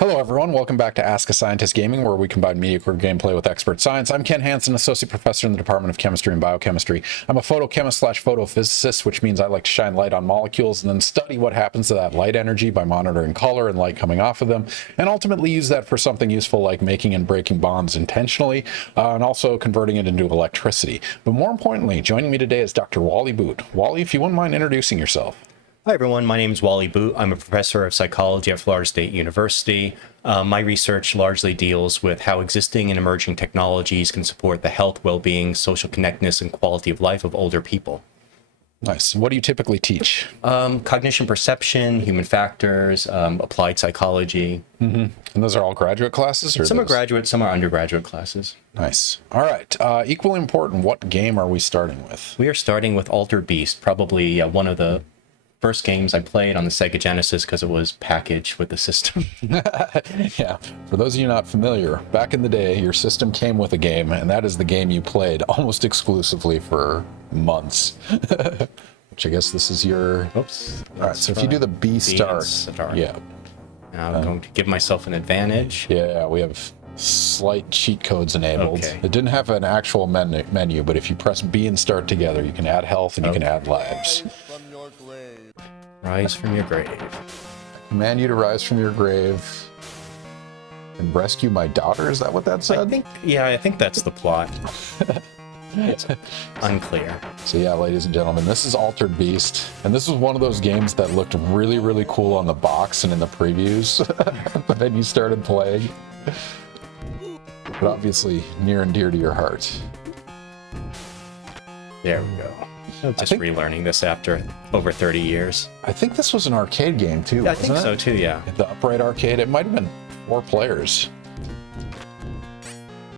Hello everyone, welcome back to Ask a Scientist Gaming, where we combine mediocre gameplay with expert science. I'm Ken Hansen, Associate Professor in the Department of Chemistry and Biochemistry. I'm a photochemist/photophysicist, which means I like to shine light on molecules and then study what happens to that light energy by monitoring color and light coming off of them, and ultimately use that for something useful like making and breaking bonds intentionally, and also converting it into electricity. But more importantly, joining me today is Dr. Wally Boot. Wally, if you wouldn't mind introducing yourself. Hi everyone, my name is Wally Boot. I'm a professor of psychology at Florida State University. My research largely deals with how existing and emerging technologies can support the health, well-being, social connectedness, and quality of life of older people. Nice. What do you typically teach? Cognition, perception, human factors, applied psychology. And those are all graduate classes? Or Some are graduate, some are undergraduate classes. Nice. All right. Equally important, what game are we starting with? We are starting with Altered Beast, probably one of the first games I played on the Sega Genesis because it was packaged with the system. Yeah, for those of you not familiar, back in the day, your system came with a game, and that is the game you played almost exclusively for months. Which I guess this is your... Oops. All right, so if you do the B start. Yeah. Now I'm going to give myself an advantage. Yeah, we have slight cheat codes enabled. Okay. It didn't have an actual menu, but if you press B and start together, you can add health and you can add lives. Rise from your grave. Command you to rise from your grave and rescue my daughter. Is that what that said? I think that's the plot. It's unclear. So yeah, ladies and gentlemen, this is Altered Beast, and this was one of those games that looked really, really cool on the box and in the previews, but then you started playing. But obviously near and dear to your heart. There we go. Just relearning this after over 30 years. I think this was an arcade game too, Yeah, I wasn't think it? so too, yeah. The upright arcade. It might have been 4 players.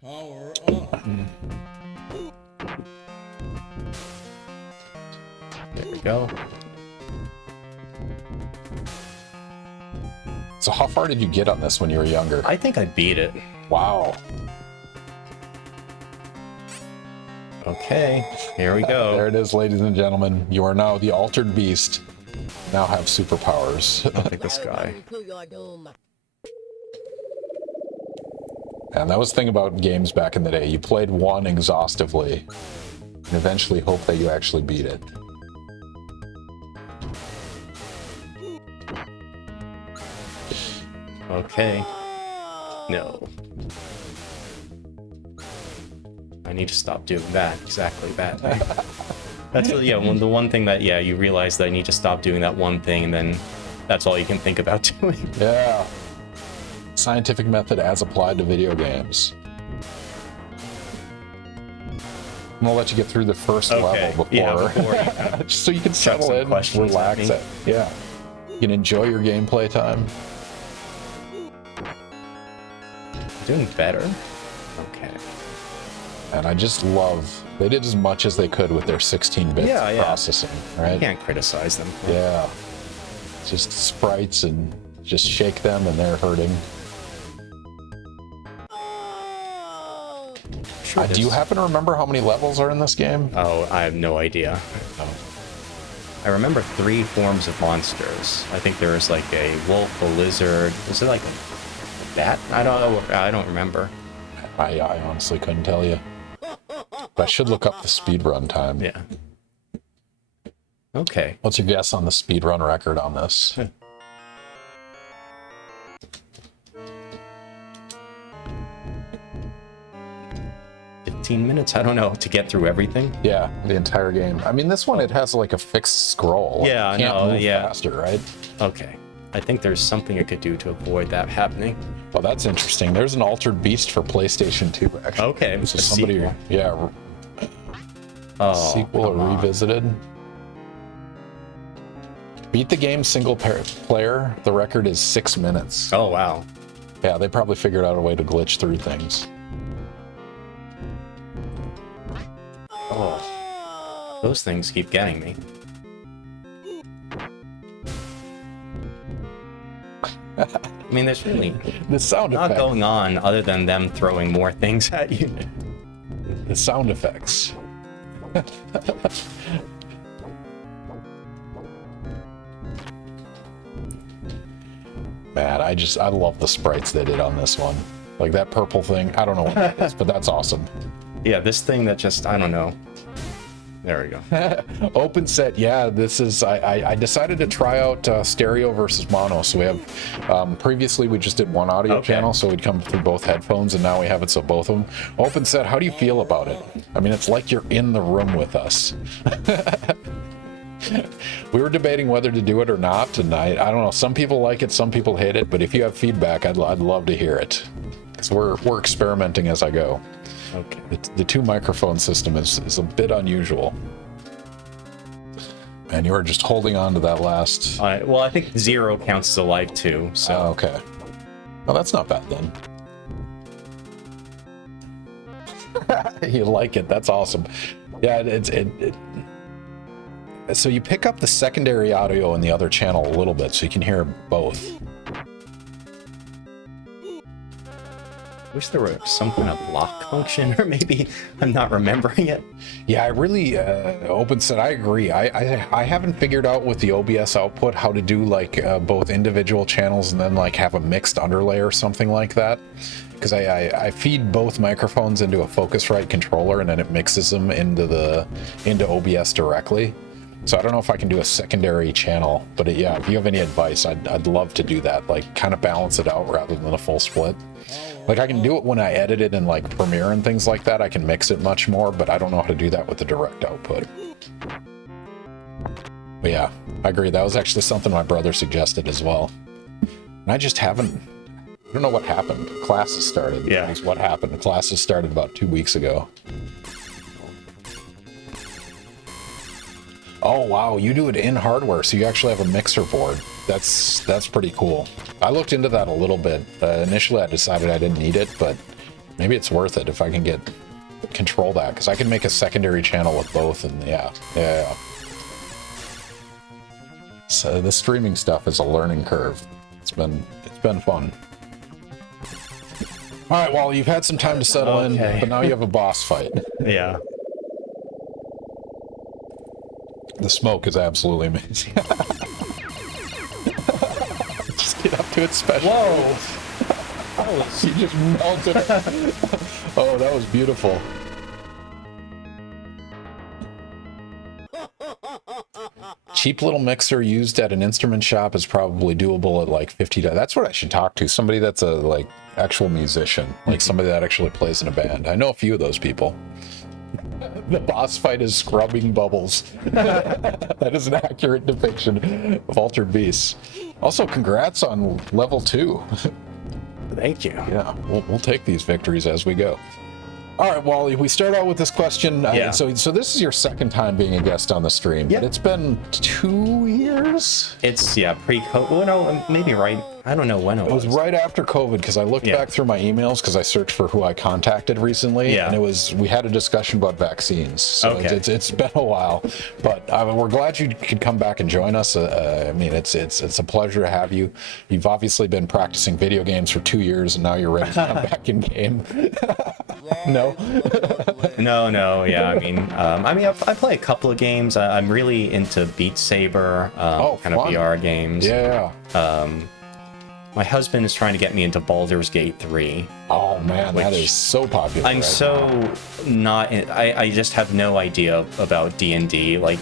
Power up. There we go. So how far did you get on this when you were younger? I think I beat it. Wow. Okay, here we go. There it is, ladies and gentlemen. You are now the Altered Beast. Now have superpowers. Look at this guy. And that was the thing about games back in the day. You played one exhaustively and eventually hope that you actually beat it. Okay. No. I need to stop doing that, exactly that thing. That's the one thing that, you realize that I need to stop doing that one thing, and then that's all you can think about doing. Yeah. Scientific method as applied to video games. I'm gonna let you get through the first level before just so you can settle in, relax it. Yeah. You can enjoy your gameplay time. Doing better. Okay. And I just love, they did as much as they could with their 16-bit processing, right? You can't criticize them. Yeah. Just sprites and just shake them and they're hurting. Sure, do you happen to remember how many levels are in this game? Oh, I have no idea. I remember 3 forms of monsters. I think there was like a wolf, a lizard. Was it like a bat? I don't know. I don't remember. I honestly couldn't tell you. But I should look up the speedrun time. Yeah. Okay. What's your guess on the speedrun record on this? 15 minutes? I don't know, to get through everything? Yeah, the entire game. I mean, this one, it has like a fixed scroll. Yeah, you can't move faster, right? Okay. I think there's something I could do to avoid that happening. Well, that's interesting. There's an Altered Beast for PlayStation 2, actually. Okay. So somebody, sequel or revisited. Beat the game single player. The record is 6 minutes. Oh, wow. Yeah, they probably figured out a way to glitch through things. Oh, those things keep getting me. I mean, there's really the sound not effect. going on other than them throwing more things at you. The sound effects. Man, I love the sprites they did on this one. Like that purple thing. I don't know what that is, but that's awesome. Yeah, this thing that just, I don't know. There we go. Open set, yeah. This is I decided to try out stereo versus mono. So we have previously we just did one audio channel, so we'd come through both headphones, and now we have it so both of them. Open set, how do you feel about it? I mean, it's like you're in the room with us. We were debating whether to do it or not, and I don't know. Some people like it, some people hate it. But if you have feedback, I'd love to hear it, because we're experimenting as I go. Okay. The two microphone system is a bit unusual. And you were just holding on to that last. Well, I think 0 counts as a live too. So okay. Well, that's not bad then. You like it? That's awesome. Yeah, so you pick up the secondary audio in the other channel a little bit, so you can hear both. wish there were some kind of lock function, or maybe I'm not remembering it. Yeah, I really open set. I agree. I haven't figured out with the OBS output how to do like both individual channels and then like have a mixed underlay or something like that. Because I feed both microphones into a Focusrite controller and then it mixes them into OBS directly. So I don't know if I can do a secondary channel, but yeah, if you have any advice, I'd love to do that. Like kind of balance it out rather than a full split. Like I can do it when I edit it in like Premiere and things like that. I can mix it much more, but I don't know how to do that with the direct output. But yeah, I agree. That was actually something my brother suggested as well. And I just haven't. I don't know what happened. Classes started. Yeah. Is what happened. The classes started about 2 weeks ago. Oh wow, you do it in hardware, so you actually have a mixer board. That's pretty cool. I looked into that a little bit. Initially, I decided I didn't need it, but maybe it's worth it if I can control that, because I can make a secondary channel with both, and yeah. So the streaming stuff is a learning curve. It's been fun. All right, well, you've had some time to settle in, but now you have a boss fight. Yeah. The smoke is absolutely amazing. Just get up to it special. Whoa! You just melted it. Oh, that was beautiful. Cheap little mixer used at an instrument shop is probably doable at like $50. That's what I should talk to. Somebody that's a like actual musician, like somebody that actually plays in a band. I know a few of those people. The boss fight is scrubbing bubbles. That is an accurate depiction of Altered Beasts. Also, congrats on level 2. Thank you. Yeah, we'll take these victories as we go. All right, Wally, we start out with this question. Yeah. So this is your second time being a guest on the stream. Yeah. But it's been 2 years? It's, pre-COVID. Well, no, maybe right. I don't know when it was. It was right after COVID, because I looked back through my emails because I searched for who I contacted recently, and we had a discussion about vaccines. So it's been a while, but we're glad you could come back and join us. I mean, it's a pleasure to have you. You've obviously been practicing video games for 2 years, and now you're ready to come back in game. No. No. Yeah, I play a couple of games. I'm really into Beat Saber, kind of VR games. Yeah. My husband is trying to get me into Baldur's Gate 3. Oh man, that is so popular. I'm I just have no idea about D&D. Like,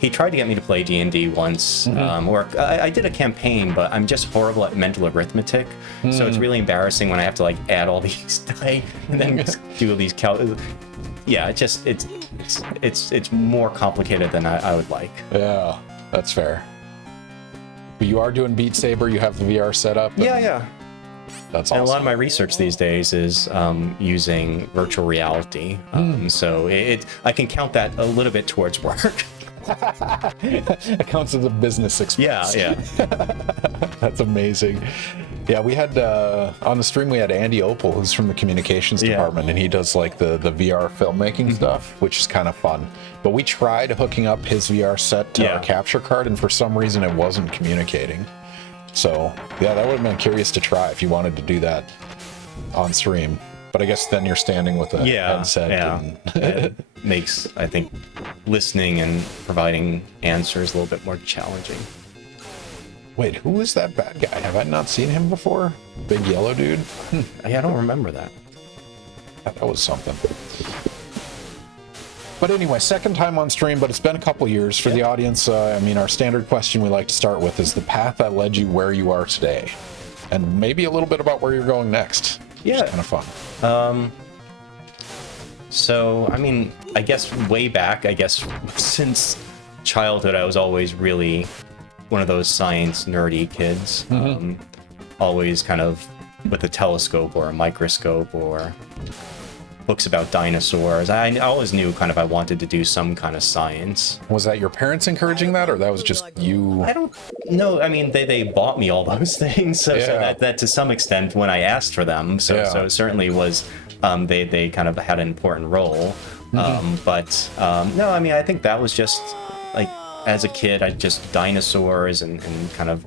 he tried to get me to play D&D once, or I did a campaign, but I'm just horrible at mental arithmetic. So it's really embarrassing when I have to like add all these die and then just do all these Yeah, it's more complicated than I would like. Yeah, that's fair. But you are doing Beat Saber. You have the VR set up. Yeah. That's awesome. And a lot of my research these days is using virtual reality. So I can count that a little bit towards work. It counts as a business expense. Yeah. That's amazing. Yeah, we had on the stream we had Andy Opal, who's from the communications department, and he does like the VR filmmaking stuff, which is kind of fun. But we tried hooking up his VR set to our capture card, and for some reason it wasn't communicating. So yeah, that would have been curious to try if you wanted to do that on stream. But I guess then you're standing with a headset. Yeah. It makes, I think, listening and providing answers a little bit more challenging. Wait, who is that bad guy? Have I not seen him before? Big yellow dude? I don't remember that. That was something. But anyway, second time on stream, but it's been a couple years for the audience. I mean, our standard question we like to start with is the path that led you where you are today. And maybe a little bit about where you're going next. Yeah. It's kind of fun. So, I mean, I guess way back, since childhood, I was always really one of those science nerdy kids. Always kind of with a telescope or a microscope or books about dinosaurs. I always knew kind of I wanted to do some kind of science. Was that your parents encouraging that, or that was just you? I don't know. I mean, they bought me all those things, so that to some extent when I asked for them, so it certainly was. They kind of had an important role. But no, I mean, I think that was just like as a kid, I just dinosaurs and kind of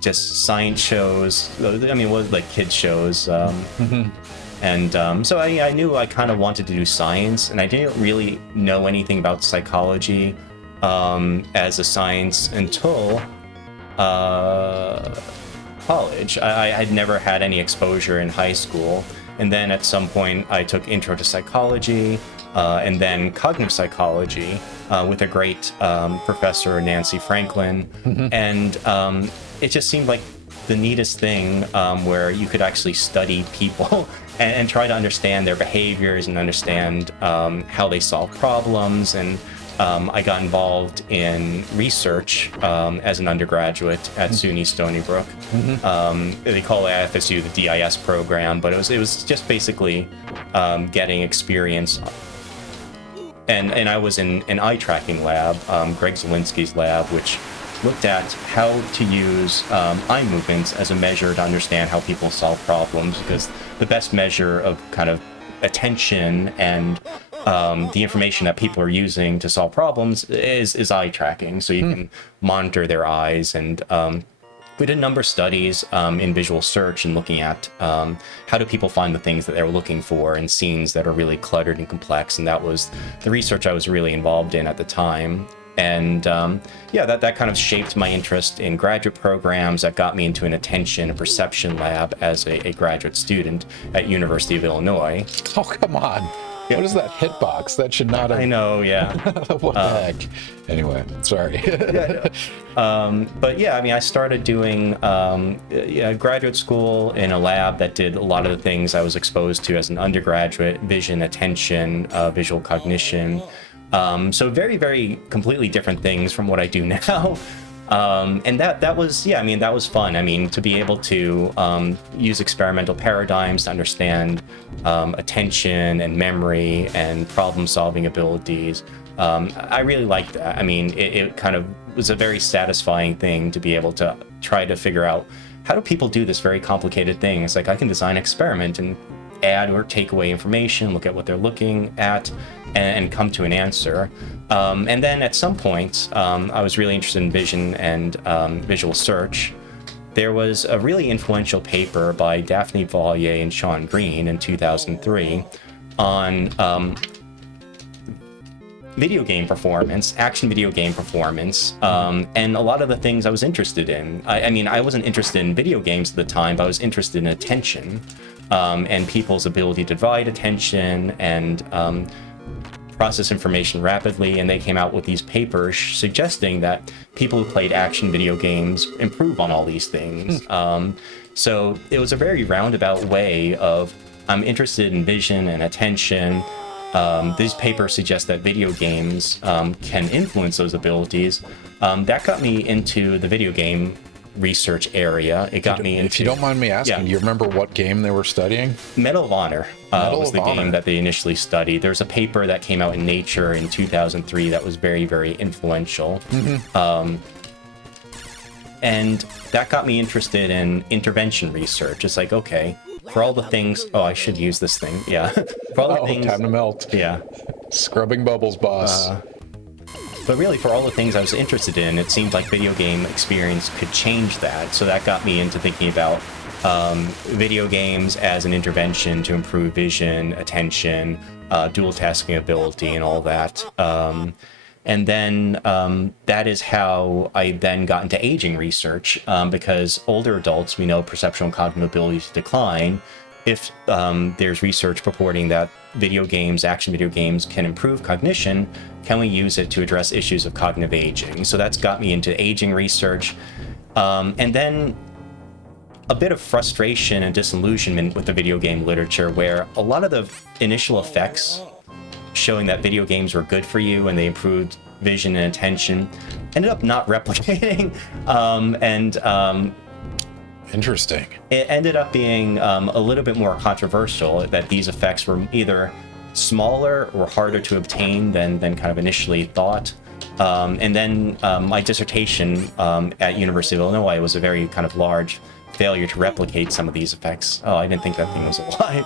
just science shows. I mean, what like kids shows. And so I knew I kind of wanted to do science, and I didn't really know anything about psychology as a science until college. I had never had any exposure in high school, and then at some point I took Intro to Psychology and then Cognitive Psychology with a great professor, Nancy Franklin, and it just seemed like the neatest thing where you could actually study people and try to understand their behaviors and understand how they solve problems. And I got involved in research as an undergraduate at SUNY Stony Brook. They call it FSU the DIS program, but it was just basically getting experience. And I was in an eye tracking lab, Greg Zielinski's lab, which looked at how to use eye movements as a measure to understand how people solve problems, because the best measure of kind of attention and the information that people are using to solve problems is eye tracking. So you can monitor their eyes. And we did a number of studies in visual search and looking at how do people find the things that they're looking for in scenes that are really cluttered and complex. And that was the research I was really involved in at the time. And that kind of shaped my interest in graduate programs. That got me into an attention and perception lab as a graduate student at University of Illinois. Oh, come on. What is that hitbox? That should not have... I know, yeah. What the heck? Anyway, sorry. But yeah, I mean, I started doing graduate school in a lab that did a lot of the things I was exposed to as an undergraduate: vision, attention, visual cognition. So very, very completely different things from what I do now. And that was, I mean, that was fun. I mean, to be able to use experimental paradigms to understand attention and memory and problem-solving abilities. I really liked that. I mean, it kind of was a very satisfying thing to be able to try to figure out, how do people do this very complicated thing? It's like, I can design an experiment and add or take away information, look at what they're looking at, and come to an answer. And then at some point, I was really interested in vision and visual search. There was a really influential paper by Daphne Vallier and Sean Green in 2003 on video game performance, action video game performance, and a lot of the things I was interested in. I mean, I wasn't interested in video games at the time, but I was interested in attention and people's ability to divide attention and process information rapidly. And they came out with these papers suggesting that people who played action video games improve on all these things. So it was a very roundabout way of, I'm interested in vision and attention. These papers suggest that video games can influence those abilities. That got me into the video game research area. It got me into... If you don't mind me asking, do you remember what game they were studying? Medal of Honor was the game that they initially studied. There's a paper that came out in Nature in 2003 that was very, very influential. And that got me interested in intervention research. It's like, okay, for all the things... Oh, I should use this thing. Yeah. For all the things... time to melt. Yeah. Scrubbing bubbles, boss. But really, for all the things I was interested in, it seemed like video game experience could change that. So that got me into thinking about video games as an intervention to improve vision, attention, dual tasking ability, and all that. And then that is how I then got into aging research, because older adults, we know perceptual and cognitive abilities decline. If there's research purporting that video games, action video games, can improve cognition, can we use it to address issues of cognitive aging? So that's got me into aging research. And then a bit of frustration and disillusionment with the video game literature, where a lot of the initial effects showing that video games were good for you and they improved vision and attention ended up not replicating. Interesting. It ended up being a little bit more controversial, that these effects were either smaller or harder to obtain than kind of initially thought. And then my dissertation at University of Illinois was a very kind of large failure to replicate some of these effects. Oh, I didn't think that thing was alive.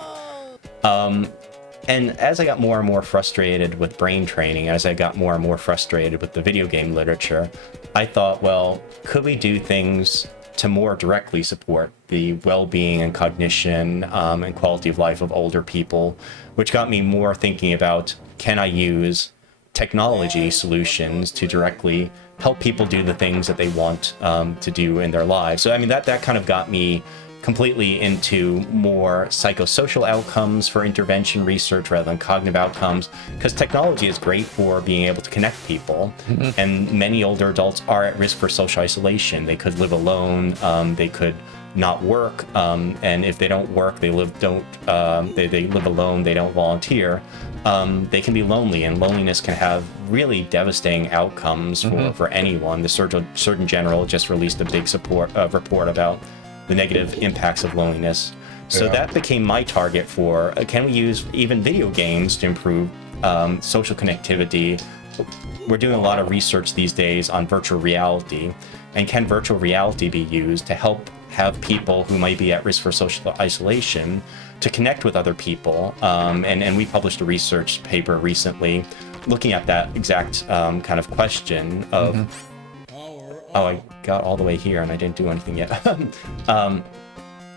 And as I got more and more frustrated with brain training, as I got more and more frustrated with the video game literature, I thought, well, could we do things to more directly support the well-being and cognition and quality of life of older people, which got me more thinking about, can I use technology solutions to directly help people do the things that they want to do in their lives? So, I mean, that kind of got me completely into more psychosocial outcomes for intervention research rather than cognitive outcomes, because technology is great for being able to connect people. And many older adults are at risk for social isolation. They could live alone, they could not work, and if they don't work, they live alone, they don't volunteer. They can be lonely, and loneliness can have really devastating outcomes for anyone. The Surgeon General just released a big report about the negative impacts of loneliness. So that became my target for, can we use even video games to improve social connectivity? We're doing a lot of research these days on virtual reality, and can virtual reality be used to help have people who might be at risk for social isolation to connect with other people? And we published a research paper recently looking at that exact kind of question of, oh, I got all the way here and I didn't do anything yet.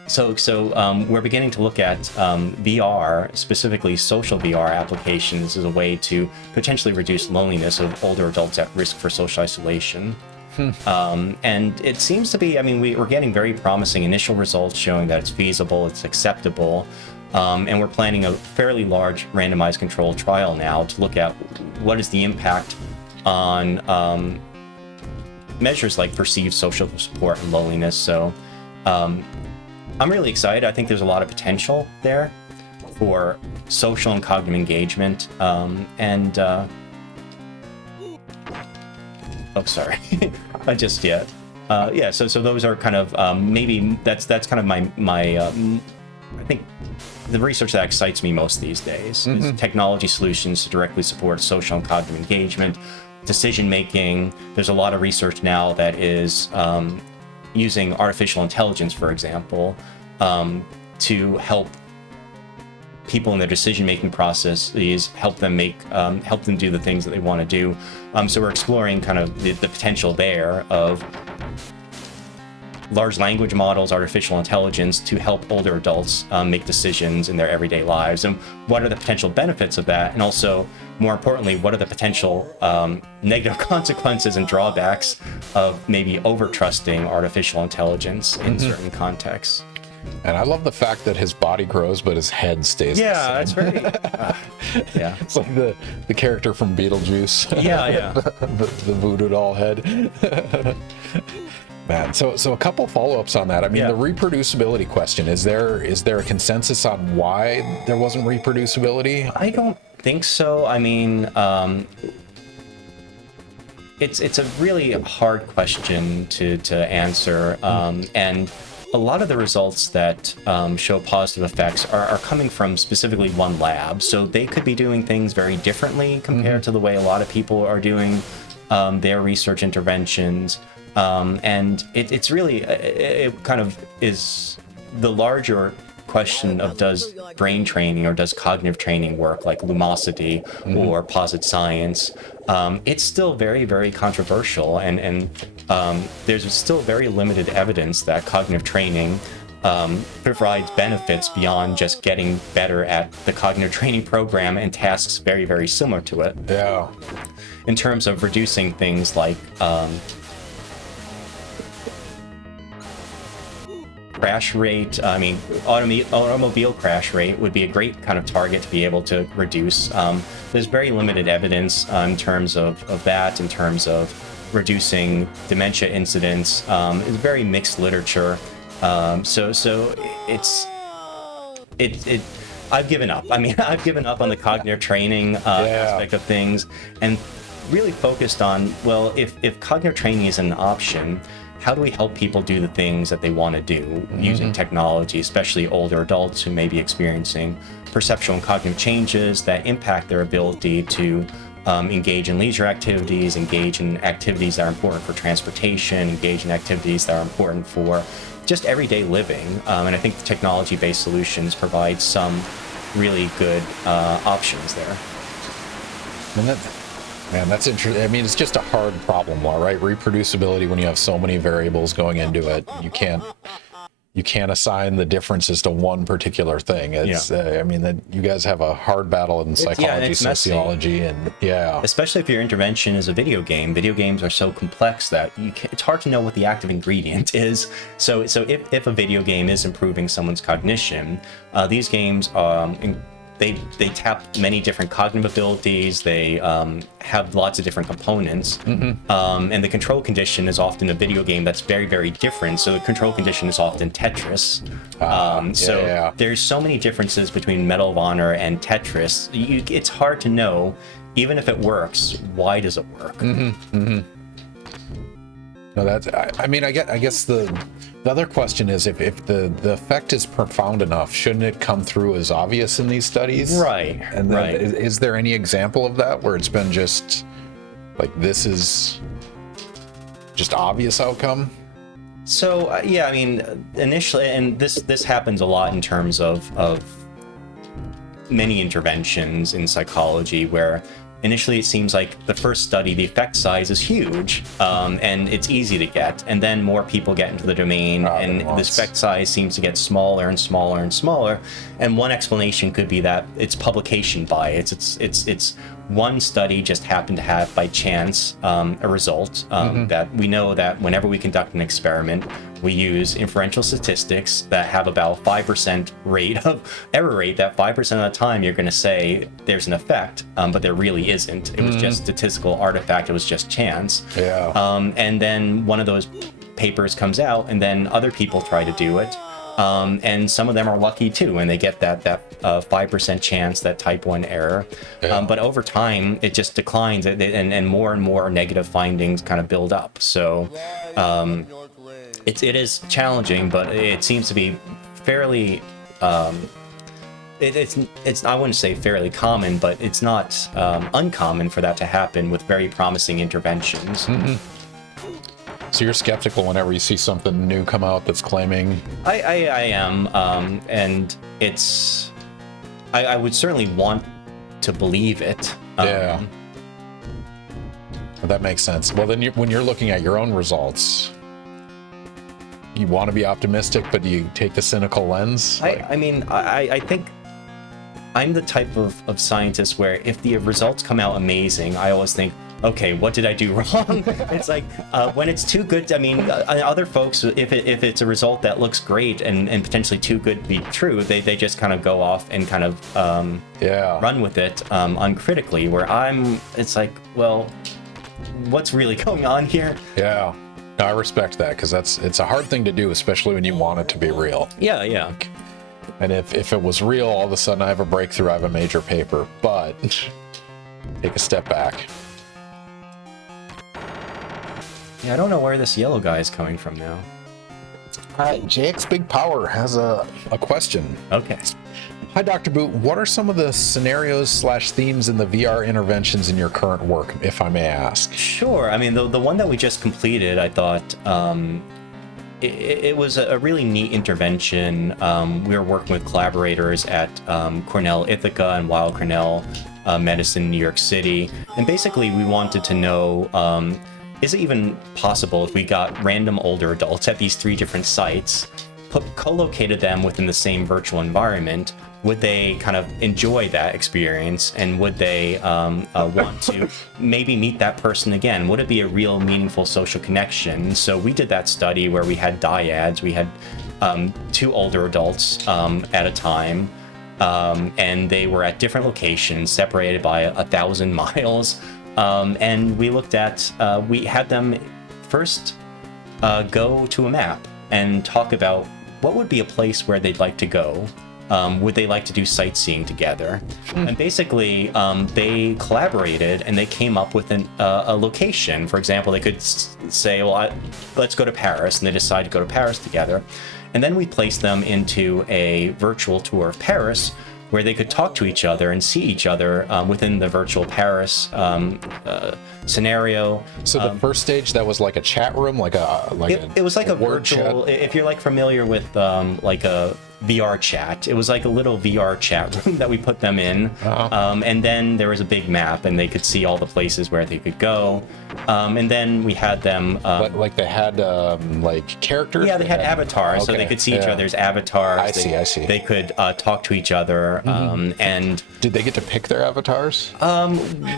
So we're beginning to look at VR, specifically social VR applications, as a way to potentially reduce loneliness of older adults at risk for social isolation. And it seems to be, I mean, we're getting very promising initial results showing that it's feasible, it's acceptable. And we're planning a fairly large randomized controlled trial now to look at what is the impact on measures like perceived social support and loneliness. So I'm really excited. I think there's a lot of potential there for social and cognitive engagement. Oh, sorry. So those are kind of maybe that's kind of my I think the research that excites me most these days is technology solutions to directly support social and cognitive engagement, decision making. There's a lot of research now that is using artificial intelligence, for example, to help people in their decision-making processes, help them do the things that they want to do. So we're exploring kind of the potential there of large language models, artificial intelligence, to help older adults make decisions in their everyday lives. And what are the potential benefits of that? And also, more importantly, what are the potential negative consequences and drawbacks of maybe over-trusting artificial intelligence in certain contexts? And I love the fact that his body grows, but his head stays the same. That's very... yeah. It's like the character from Beetlejuice. Yeah. the voodoo doll head. Man, so a couple follow-ups on that. I mean, the reproducibility question, is there a consensus on why there wasn't reproducibility? I don't think so. I mean, it's a really hard question to answer, and a lot of the results that show positive effects are coming from specifically one lab. So they could be doing things very differently compared to the way a lot of people are doing their research interventions. And it's really, it kind of is the larger question of, does brain training or does cognitive training work, like Lumosity or Posit Science? It's still very, very controversial, and there's still very limited evidence that cognitive training provides benefits beyond just getting better at the cognitive training program and tasks very, very similar to it. Yeah. in terms of reducing things like crash rate. I mean, automobile crash rate would be a great kind of target to be able to reduce. There's very limited evidence in terms of that, in terms of reducing dementia incidents. It's very mixed literature. So I've given up. I mean, I've given up on the cognitive training aspect of things, and really focused on, well, if cognitive training is an option, how do we help people do the things that they want to do using technology, especially older adults who may be experiencing perceptual and cognitive changes that impact their ability to engage in leisure activities, engage in activities that are important for transportation, engage in activities that are important for just everyday living. And I think the technology-based solutions provide some really good options there. Man, that's interesting. I mean, it's just a hard problem, right? Reproducibility, when you have so many variables going into it, you can't assign the differences to one particular thing. It's, I mean, that you guys have a hard battle in psychology, sociology, and especially if your intervention is a video game. Video games are so complex that it's hard to know what the active ingredient is. So if a video game is improving someone's cognition, these games they tap many different cognitive abilities. They have lots of different components, and the control condition is often a video game that's very, very different. So the control condition is often Tetris. There's so many differences between Medal of Honor and Tetris. It's hard to know, even if it works, why does it work? No, that's. I mean, I guess the other question is, if the effect is profound enough, shouldn't it come through as obvious in these studies? Right. And then, is there any example of that where it's been just like, this is just obvious outcome? So I mean, initially, and this happens a lot in terms of many interventions in psychology, where initially it seems like the first study, the effect size is huge, and it's easy to get, and then more people get into the domain, and the effect size seems to get smaller and smaller and smaller. And one explanation could be that it's publication bias. It's one study just happened to have by chance a result that we know that whenever we conduct an experiment, we use inferential statistics that have about 5% rate of error rate. That 5% of the time you're going to say there's an effect, but there really isn't. It was just statistical artifact. It was just chance. And then one of those papers comes out, and then other people try to do it. And some of them are lucky too, and they get that 5% chance, that type 1 error. But over time, it just declines, and more negative findings kind of build up. So it is challenging, but it seems to be fairly. It's I wouldn't say fairly common, but it's not uncommon for that to happen with very promising interventions. So you're skeptical whenever you see something new come out that's claiming? I am, and it's. I would certainly want to believe it. That makes sense. Well, then when you're looking at your own results, you want to be optimistic, but do you take the cynical lens? I think I'm the type of scientist where if the results come out amazing, I always think, okay, what did I do wrong? It's like when it's too good. I mean, other folks, if it's a result that looks great and potentially too good to be true, they just kind of go off and kind of run with it uncritically. Where it's like, well, what's really going on here? Yeah. No, I respect that, because it's a hard thing to do, especially when you want it to be real. Yeah. And if it was real, all of a sudden I have a breakthrough, I have a major paper. But take a step back. Yeah, I don't know where this yellow guy is coming from now. JX Big Power has a question. Okay. Hi, Dr. Boot. What are some of the scenarios/themes in the VR interventions in your current work, if I may ask? Sure. I mean, the one that we just completed, I thought it was a really neat intervention. We were working with collaborators at Cornell Ithaca and Weill Cornell Medicine in New York City. And basically, we wanted to know, is it even possible if we got random older adults at these 3 different sites, co-located them within the same virtual environment, would they kind of enjoy that experience, and would they want to maybe meet that person again? Would it be a real meaningful social connection? So we did that study where we had dyads. We had 2 older adults at a time, and they were at different locations, separated by 1,000 miles. And we looked at, we had them first go to a map and talk about what would be a place where they'd like to go. Would they like to do sightseeing together? And basically, they collaborated and they came up with a location. For example, they could say, well, let's go to Paris, and they decide to go to Paris together. And then we placed them into a virtual tour of Paris, where they could talk to each other and see each other within the virtual Paris scenario. So the first stage, that was like a chat room, it was like a virtual chat. If you're like familiar with like a VR chat, it was like a little VR chat room that we put them in. And then there was a big map, and they could see all the places where they could go. And then we had them like they had like characters. Yeah, they had avatars, so they could see each other's avatars. I see. They could talk to each other. And did they get to pick their avatars?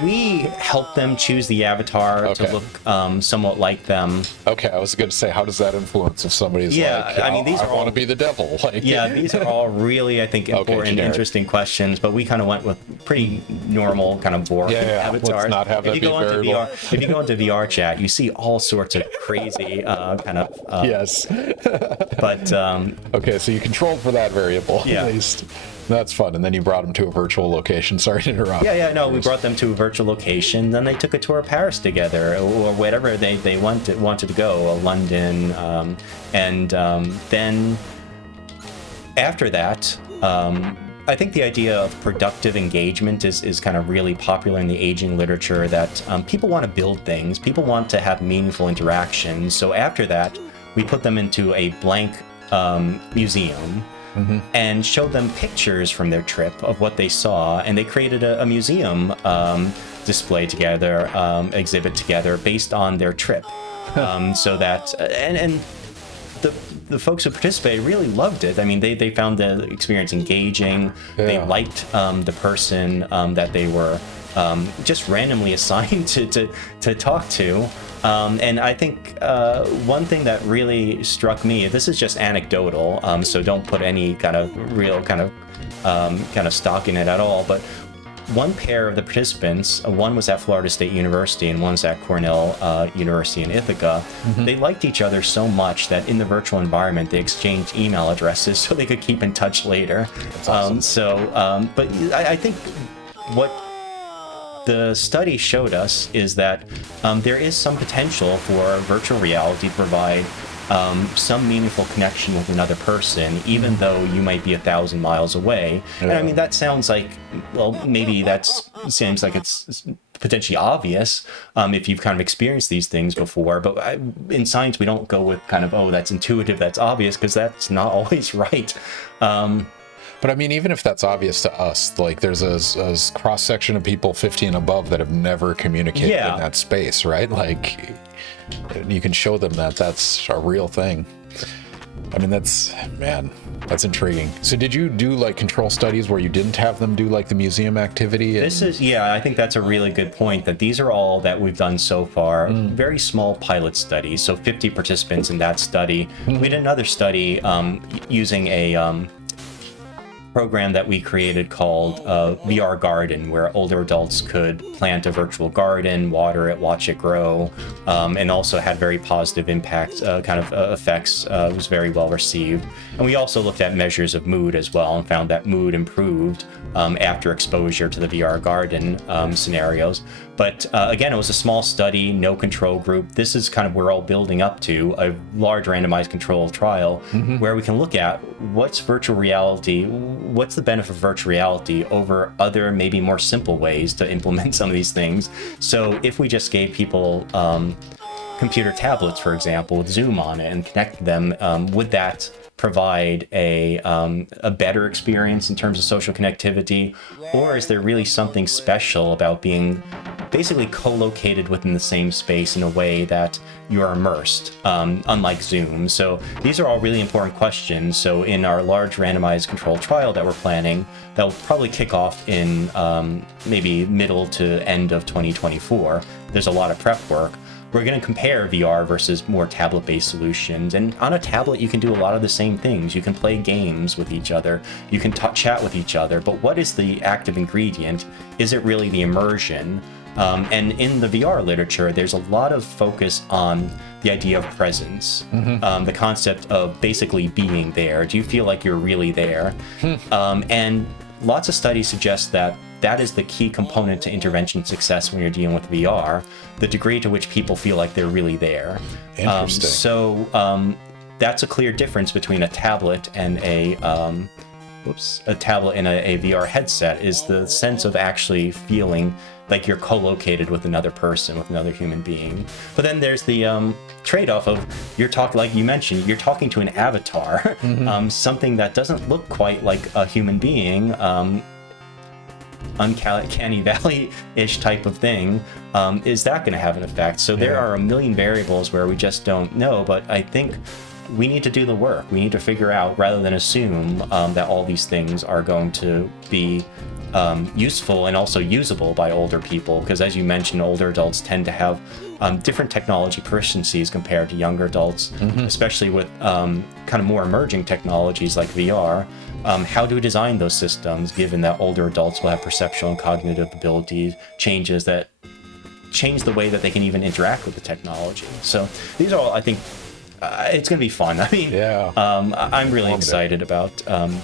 We helped them choose the avatar to look somewhat like them. Okay, I was going to say, how does that influence if somebody's like, I mean, these I want to be the devil? Like, these are all really, I think, important, interesting questions, but we kind of went with pretty normal, kind of boring avatars. Let's not have that be variable. If you go into VR chat, you see all sorts of crazy kind of... yes. But... okay, so you controlled for that variable, at least. That's fun. And then you brought them to a virtual location. Sorry to interrupt. We brought them to a virtual location. Then they took a tour of Paris together, or whatever they wanted to go, London. And then after that, I think the idea of productive engagement is kind of really popular in the aging literature, that people want to build things. People want to have meaningful interactions. So after that, we put them into a blank museum. And showed them pictures from their trip of what they saw, and they created a museum display together, exhibit together based on their trip. So that and the folks who participated really loved it. I mean, they found the experience engaging. They liked the person that they were just randomly assigned to talk to. And I think one thing that really struck me, this is just anecdotal, so don't put any kind of real kind of stock in it at all, but one pair of the participants, one was at Florida State University and one's at Cornell University in Ithaca. They liked each other so much that in the virtual environment, they exchanged email addresses so they could keep in touch later. That's awesome. But I think what the study showed us is that there is some potential for virtual reality to provide some meaningful connection with another person, even though you might be 1,000 miles away. And I mean, that sounds like, well, maybe seems like it's potentially obvious if you've kind of experienced these things before. But in science, we don't go with kind of, oh, that's intuitive, that's obvious, because that's not always right. But I mean, even if that's obvious to us, like there's a cross-section of people 50 and above that have never communicated in that space, right? Like, you can show them that that's a real thing. I mean, that's intriguing. So did you do like control studies where you didn't have them do like the museum activity? I think that's a really good point, that these are all that we've done so far. Very small pilot studies, so 50 participants in that study. We did another study using a program that we created called VR Garden, where older adults could plant a virtual garden, water it, watch it grow, and also had very positive impact effects. It was very well received. And we also looked at measures of mood as well, and found that mood improved after exposure to the VR Garden scenarios. But again, it was a small study, no control group. This is kind of, we're all building up to a large randomized control trial where we can look at what's virtual reality, what's the benefit of virtual reality over other, maybe more simple ways to implement some of these things. So if we just gave people computer tablets, for example, with Zoom on it and connect them, would that provide a better experience in terms of social connectivity? Or is there really something special about being basically co-located within the same space in a way that you are immersed, unlike Zoom. So these are all really important questions. So in our large randomized controlled trial that we're planning, that will probably kick off in maybe middle to end of 2024. There's a lot of prep work. We're going to compare VR versus more tablet-based solutions. And on a tablet, you can do a lot of the same things. You can play games with each other. You can chat with each other. But what is the active ingredient? Is it really the immersion? And in the VR literature, there's a lot of focus on the idea of presence, the concept of basically being there. Do you feel like you're really there? And lots of studies suggest that that is the key component to intervention success when you're dealing with VR, the degree to which people feel like they're really there. Interesting. So that's a clear difference between a tablet and a tablet and a VR headset, is the sense of actually feeling like you're co-located with another person, with another human being. But then there's the trade-off of, you're talking, like you mentioned, you're talking to an avatar, something that doesn't look quite like a human being, uncanny valley-ish type of thing. Is that going to have an effect? So there are a million variables where we just don't know, but I think we need to do the work. We need to figure out, rather than assume that all these things are going to be useful and also usable by older people, because as you mentioned, older adults tend to have different technology proficiencies compared to younger adults, especially with kind of more emerging technologies like VR. How do we design those systems, given that older adults will have perceptual and cognitive ability changes that change the way that they can even interact with the technology? So these are all, I think, it's going to be fun. I mean, I'm really excited about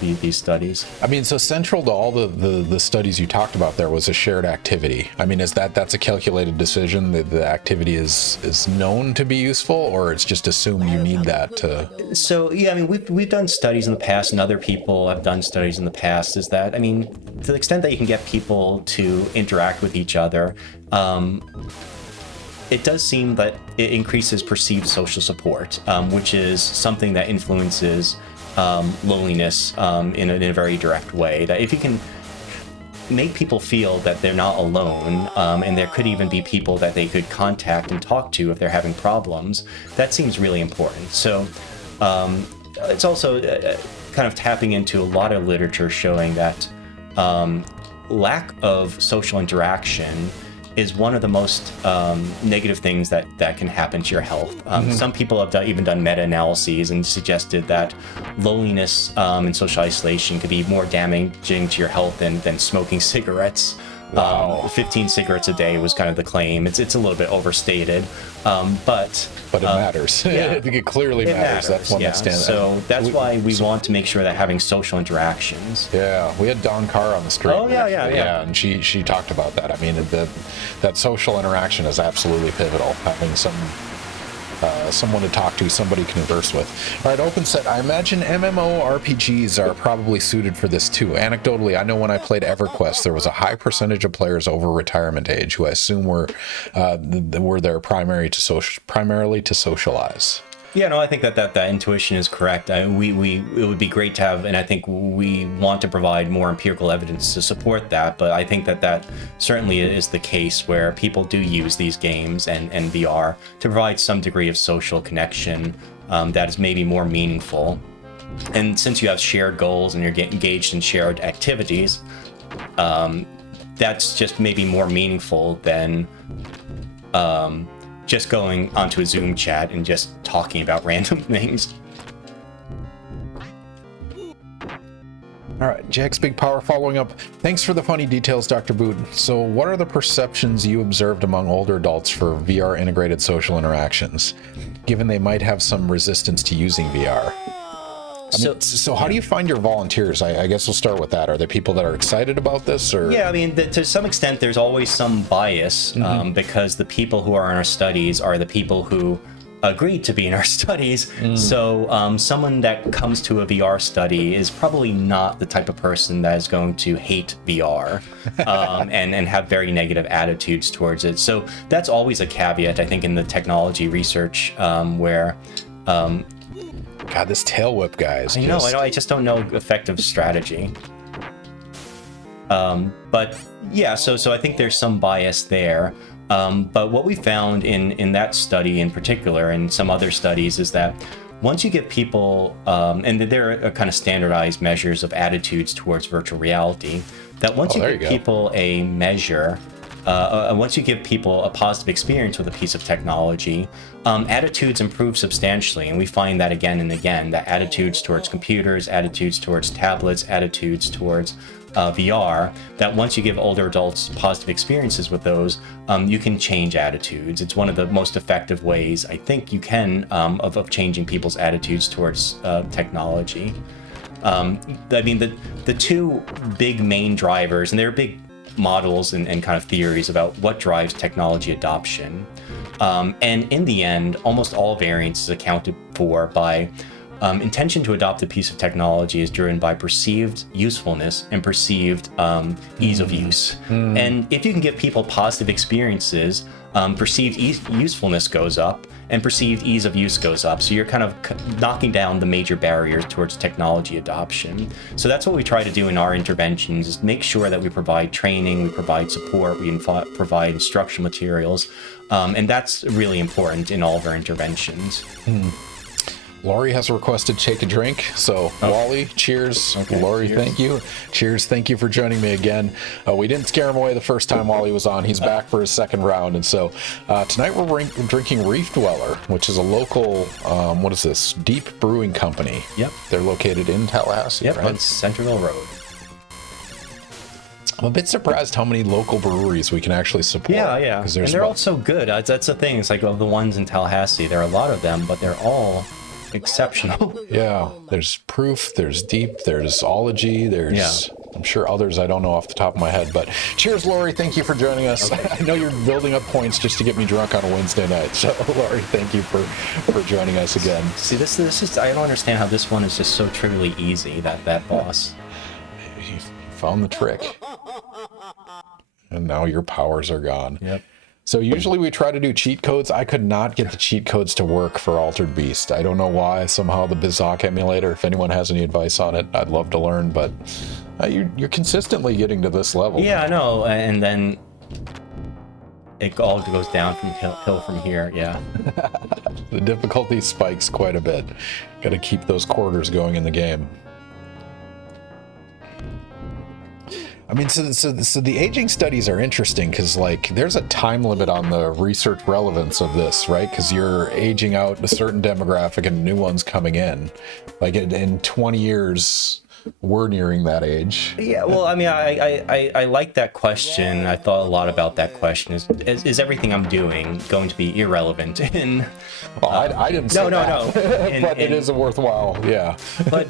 these studies. I mean, so central to all the studies you talked about there was a shared activity. I mean, that's a calculated decision that the activity is known to be useful, or it's just assumed you need that to... So, yeah, I mean, we've done studies in the past, and other people have done studies in the past, is that, I mean, to the extent that you can get people to interact with each other, it does seem that it increases perceived social support, which is something that influences loneliness in a very direct way. That if you can make people feel that they're not alone, and there could even be people that they could contact and talk to if they're having problems, that seems really important. So it's also kind of tapping into a lot of literature showing that lack of social interaction is one of the most negative things that can happen to your health. Some people have even done meta-analyses and suggested that loneliness and social isolation could be more damaging to your health than smoking cigarettes. Wow. 15 cigarettes a day was kind of the claim. It's a little bit overstated, but it matters. Yeah, I think it clearly matters. That's one that stands out. So that's why we want to make sure that having social interactions. Yeah, we had Dawn Carr on the stream. Oh yeah, and she talked about that. I mean, that social interaction is absolutely pivotal. Having someone to talk to, somebody to converse with. All right, OpenSet, I imagine MMORPGs are probably suited for this too. Anecdotally, I know when I played EverQuest, there was a high percentage of players over retirement age who I assume were there primarily to socialize. Yeah, no, I think that intuition is correct. It would be great to have, and I think we want to provide more empirical evidence to support that, but I think that certainly is the case where people do use these games and VR to provide some degree of social connection that is maybe more meaningful. And since you have shared goals and you're getting engaged in shared activities, that's just maybe more meaningful than just going onto a Zoom chat and just talking about random things. All right, Jack's Big Power following up. Thanks for the funny details, Dr. Boot. So what are the perceptions you observed among older adults for VR integrated social interactions, given they might have some resistance to using VR? So how do you find your volunteers? I guess we'll start with that. Are there people that are excited about this? Or? Yeah, I mean, to some extent, there's always some bias because the people who are in our studies are the people who agreed to be in our studies. So someone that comes to a VR study is probably not the type of person that is going to hate VR and have very negative attitudes towards it. So that's always a caveat, I think, in the technology research where... God, this tail whip guy is I just don't know effective strategy. But yeah, so I think there's some bias there. But what we found in that study in particular, and some other studies, is that once you give people, and there are kind of standardized measures of attitudes towards virtual reality, that once you give people a measure, once you give people a positive experience with a piece of technology, attitudes improve substantially. And we find that again and again, that attitudes towards computers, attitudes towards tablets, attitudes towards VR, that once you give older adults positive experiences with those, you can change attitudes. It's one of the most effective ways, I think, you can of changing people's attitudes towards technology. I mean, the two big main drivers, and they're big models and kind of theories about what drives technology adoption. And in the end, almost all variance is accounted for by intention to adopt a piece of technology is driven by perceived usefulness and perceived ease of use. And if you can give people positive experiences, perceived usefulness goes up and perceived ease of use goes up. So you're kind of knocking down the major barriers towards technology adoption. So that's what we try to do in our interventions, is make sure that we provide training, we provide support, we provide instructional materials. And that's really important in all of our interventions. Laurie has requested take a drink. So Wally, cheers. Okay, Laurie, cheers. Thank you. Cheers. Thank you for joining me again. We didn't scare him away the first time Wally was on. He's back for his second round. And so tonight we're drinking Reef Dweller, which is a local, what is this? Deep Brewing Company. Yep. They're located in Tallahassee, yep, right? on Centerville Road. I'm a bit surprised how many local breweries we can actually support. Yeah. And they're all so good. That's the thing. It's like of the ones in Tallahassee, there are a lot of them, but they're all exceptional. Yeah, there's Proof, there's Deep, there's Ology, there's I'm sure others I don't know off the top of my head. But cheers, Laurie. Thank you for joining us. Okay. I know you're building up points just to get me drunk on a Wednesday night. So Laurie, thank you for joining us again. See, this is I don't understand how this one is just so trivially easy, that boss. You found the trick. And now your powers are gone. Yep. So usually we try to do cheat codes. I could not get the cheat codes to work for Altered Beast. I don't know why. Somehow the BizHawk emulator, if anyone has any advice on it, I'd love to learn. But you're consistently getting to this level. Yeah, I know. And then it all goes down from hill from here. Yeah. The difficulty spikes quite a bit. Got to keep those quarters going in the game. I mean, so the aging studies are interesting because, like, there's a time limit on the research relevance of this, right? Because you're aging out a certain demographic and new ones coming in. Like, in 20 years, we're nearing that age. Yeah, well, I mean, I like that question. I thought a lot about that question. Is everything I'm doing going to be irrelevant in... Well, I didn't say that. No. But it is a worthwhile, yeah. But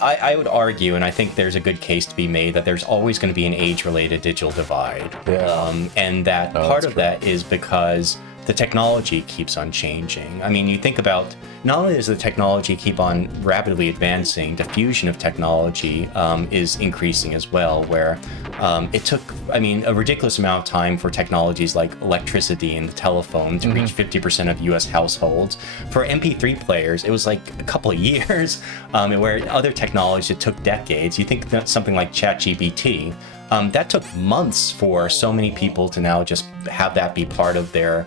I would argue, and I think there's a good case to be made, that there's always going to be an age-related digital divide. Yeah. And that part of that is because the technology keeps on changing. I mean, you think about, not only does the technology keep on rapidly advancing, diffusion of technology is increasing as well, where it took, I mean, a ridiculous amount of time for technologies like electricity and the telephone to reach 50% of US households. For MP3 players, it was like a couple of years, where other technologies, it took decades. You think that something like ChatGPT, that took months for so many people to now just have that be part of their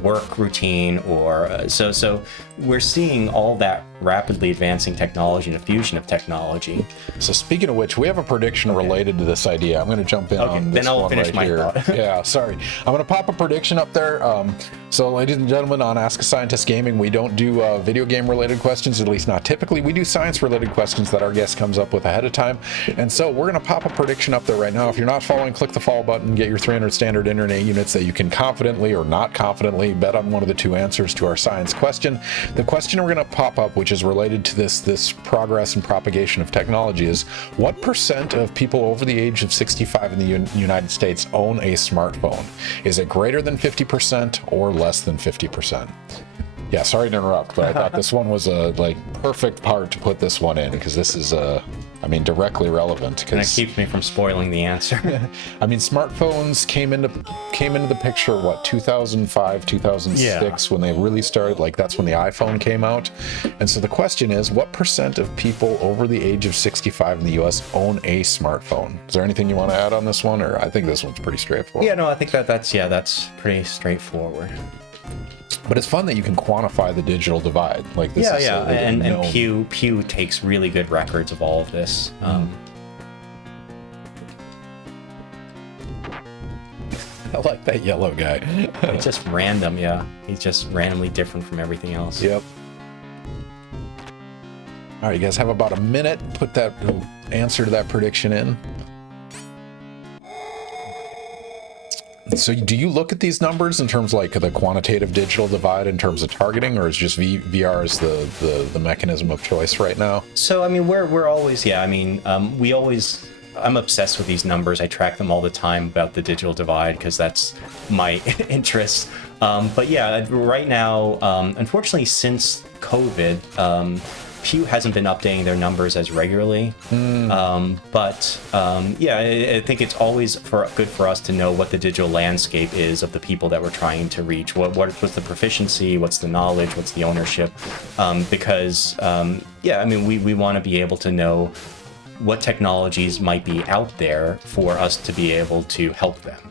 work routine, or so we're seeing all that rapidly advancing technology and a fusion of technology. So speaking of which, we have a prediction related to this idea. I'm going to jump in on this then I'll one finish right my here. thought. Yeah, sorry. I'm going to pop a prediction up there. So ladies and gentlemen, on Ask a Scientist Gaming, we don't do video game related questions, at least not typically. We do science related questions that our guest comes up with ahead of time. And so we're going to pop a prediction up there right now. If you're not following, click the follow button, get your 300 standard internet units that you can confidently or not confidently bet on one of the two answers to our science question. The question we're going to pop up, which is related to this progress and propagation of technology, is what % of people over the age of 65 in the United States own a smartphone? Is it greater than 50% or less than 50%? Yeah, sorry to interrupt, but I thought this one was a perfect part to put this one in, because this is I mean, directly relevant And it because keeps me from spoiling the answer. I mean, smartphones came into the picture, what, 2005, 2006, when they really started, like that's when the iPhone came out. And so the question is, what percent of people over the age of 65 in the US own a smartphone? Is there anything you want to add on this one? Or I think this one's pretty straightforward. Yeah, no, I think that's pretty straightforward. But it's fun that you can quantify the digital divide. Like this is and Pew takes really good records of all of this. I like that yellow guy. It's just random, yeah. He's just randomly different from everything else. Yep. All right, you guys have about a minute. Put that answer to that prediction in. So do you look at these numbers in terms of like the quantitative digital divide in terms of targeting, or is just VR is the mechanism of choice right now? So, I mean, we're always, I'm obsessed with these numbers. I track them all the time about the digital divide because that's my interest. But yeah, right now, unfortunately, since COVID, Pew hasn't been updating their numbers as regularly. But I think it's always good for us to know what the digital landscape is of the people that we're trying to reach. What's the proficiency? What's the knowledge? What's the ownership? Because we want to be able to know what technologies might be out there for us to be able to help them.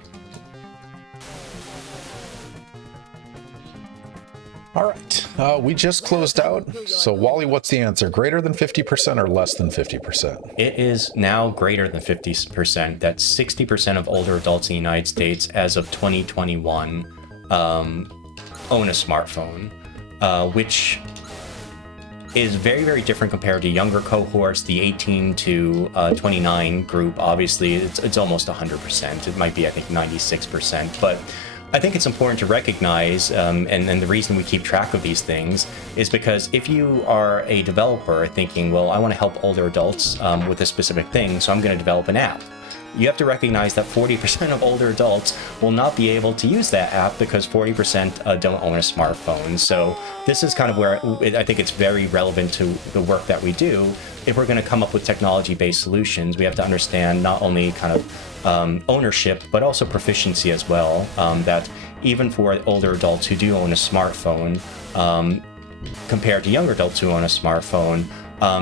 All right, we just closed out. So Wally, what's the answer? Greater than 50% or less than 50%? It is now greater than 50%. That's 60% of older adults in the United States as of 2021 own a smartphone, which is very, very different compared to younger cohorts. The 18 to 29 group, obviously, it's almost 100%. It might be, I think, 96%. But I think it's important to recognize, and the reason we keep track of these things is because if you are a developer thinking, well, I want to help older adults with a specific thing, so I'm going to develop an app. You have to recognize that 40% of older adults will not be able to use that app because 40% don't own a smartphone. So this is kind of where I think it's very relevant to the work that we do. If we're going to come up with technology-based solutions, we have to understand not only kind of ownership, but also proficiency as well. That even for older adults who do own a smartphone, compared to younger adults who own a smartphone,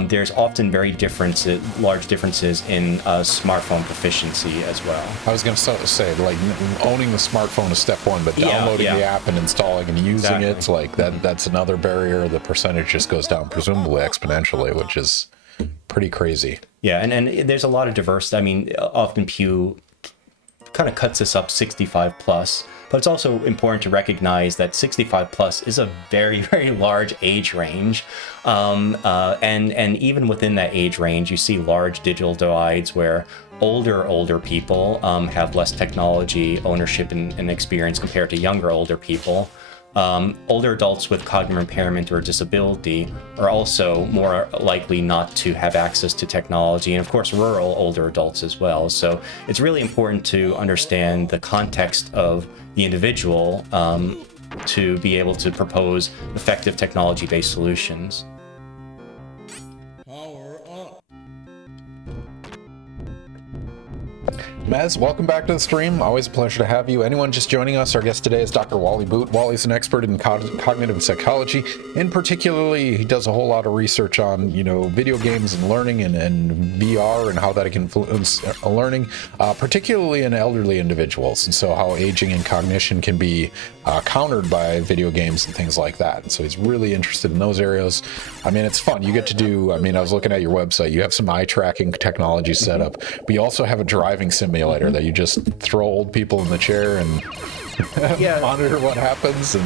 there's often large differences in smartphone proficiency as well. I was going to say, like, owning the smartphone is step one, but downloading the app and installing and using it, like that's another barrier. The percentage just goes down, presumably exponentially, which is pretty crazy. Yeah, and there's a lot of diversity. I mean, often Pew kind of cuts this up 65 plus, but it's also important to recognize that 65 plus is a very, very large age range. And even within that age range, you see large digital divides where older people have less technology ownership and experience compared to older people. Older adults with cognitive impairment or disability are also more likely not to have access to technology, and of course rural older adults as well. So it's really important to understand the context of the individual to be able to propose effective technology-based solutions. Mez, welcome back to the stream. Always a pleasure to have you. Anyone just joining us, our guest today is Dr. Wally Boot. Wally's an expert in cognitive psychology. In particularly, he does a whole lot of research on, video games and learning and VR and how that can influence learning, particularly in elderly individuals. And so how aging and cognition can be countered by video games and things like that. And so he's really interested in those areas. I mean, it's fun. You get to do, I was looking at your website. You have some eye tracking technology set up, but you also have a driving simulator that you just throw old people in the chair and monitor what happens. And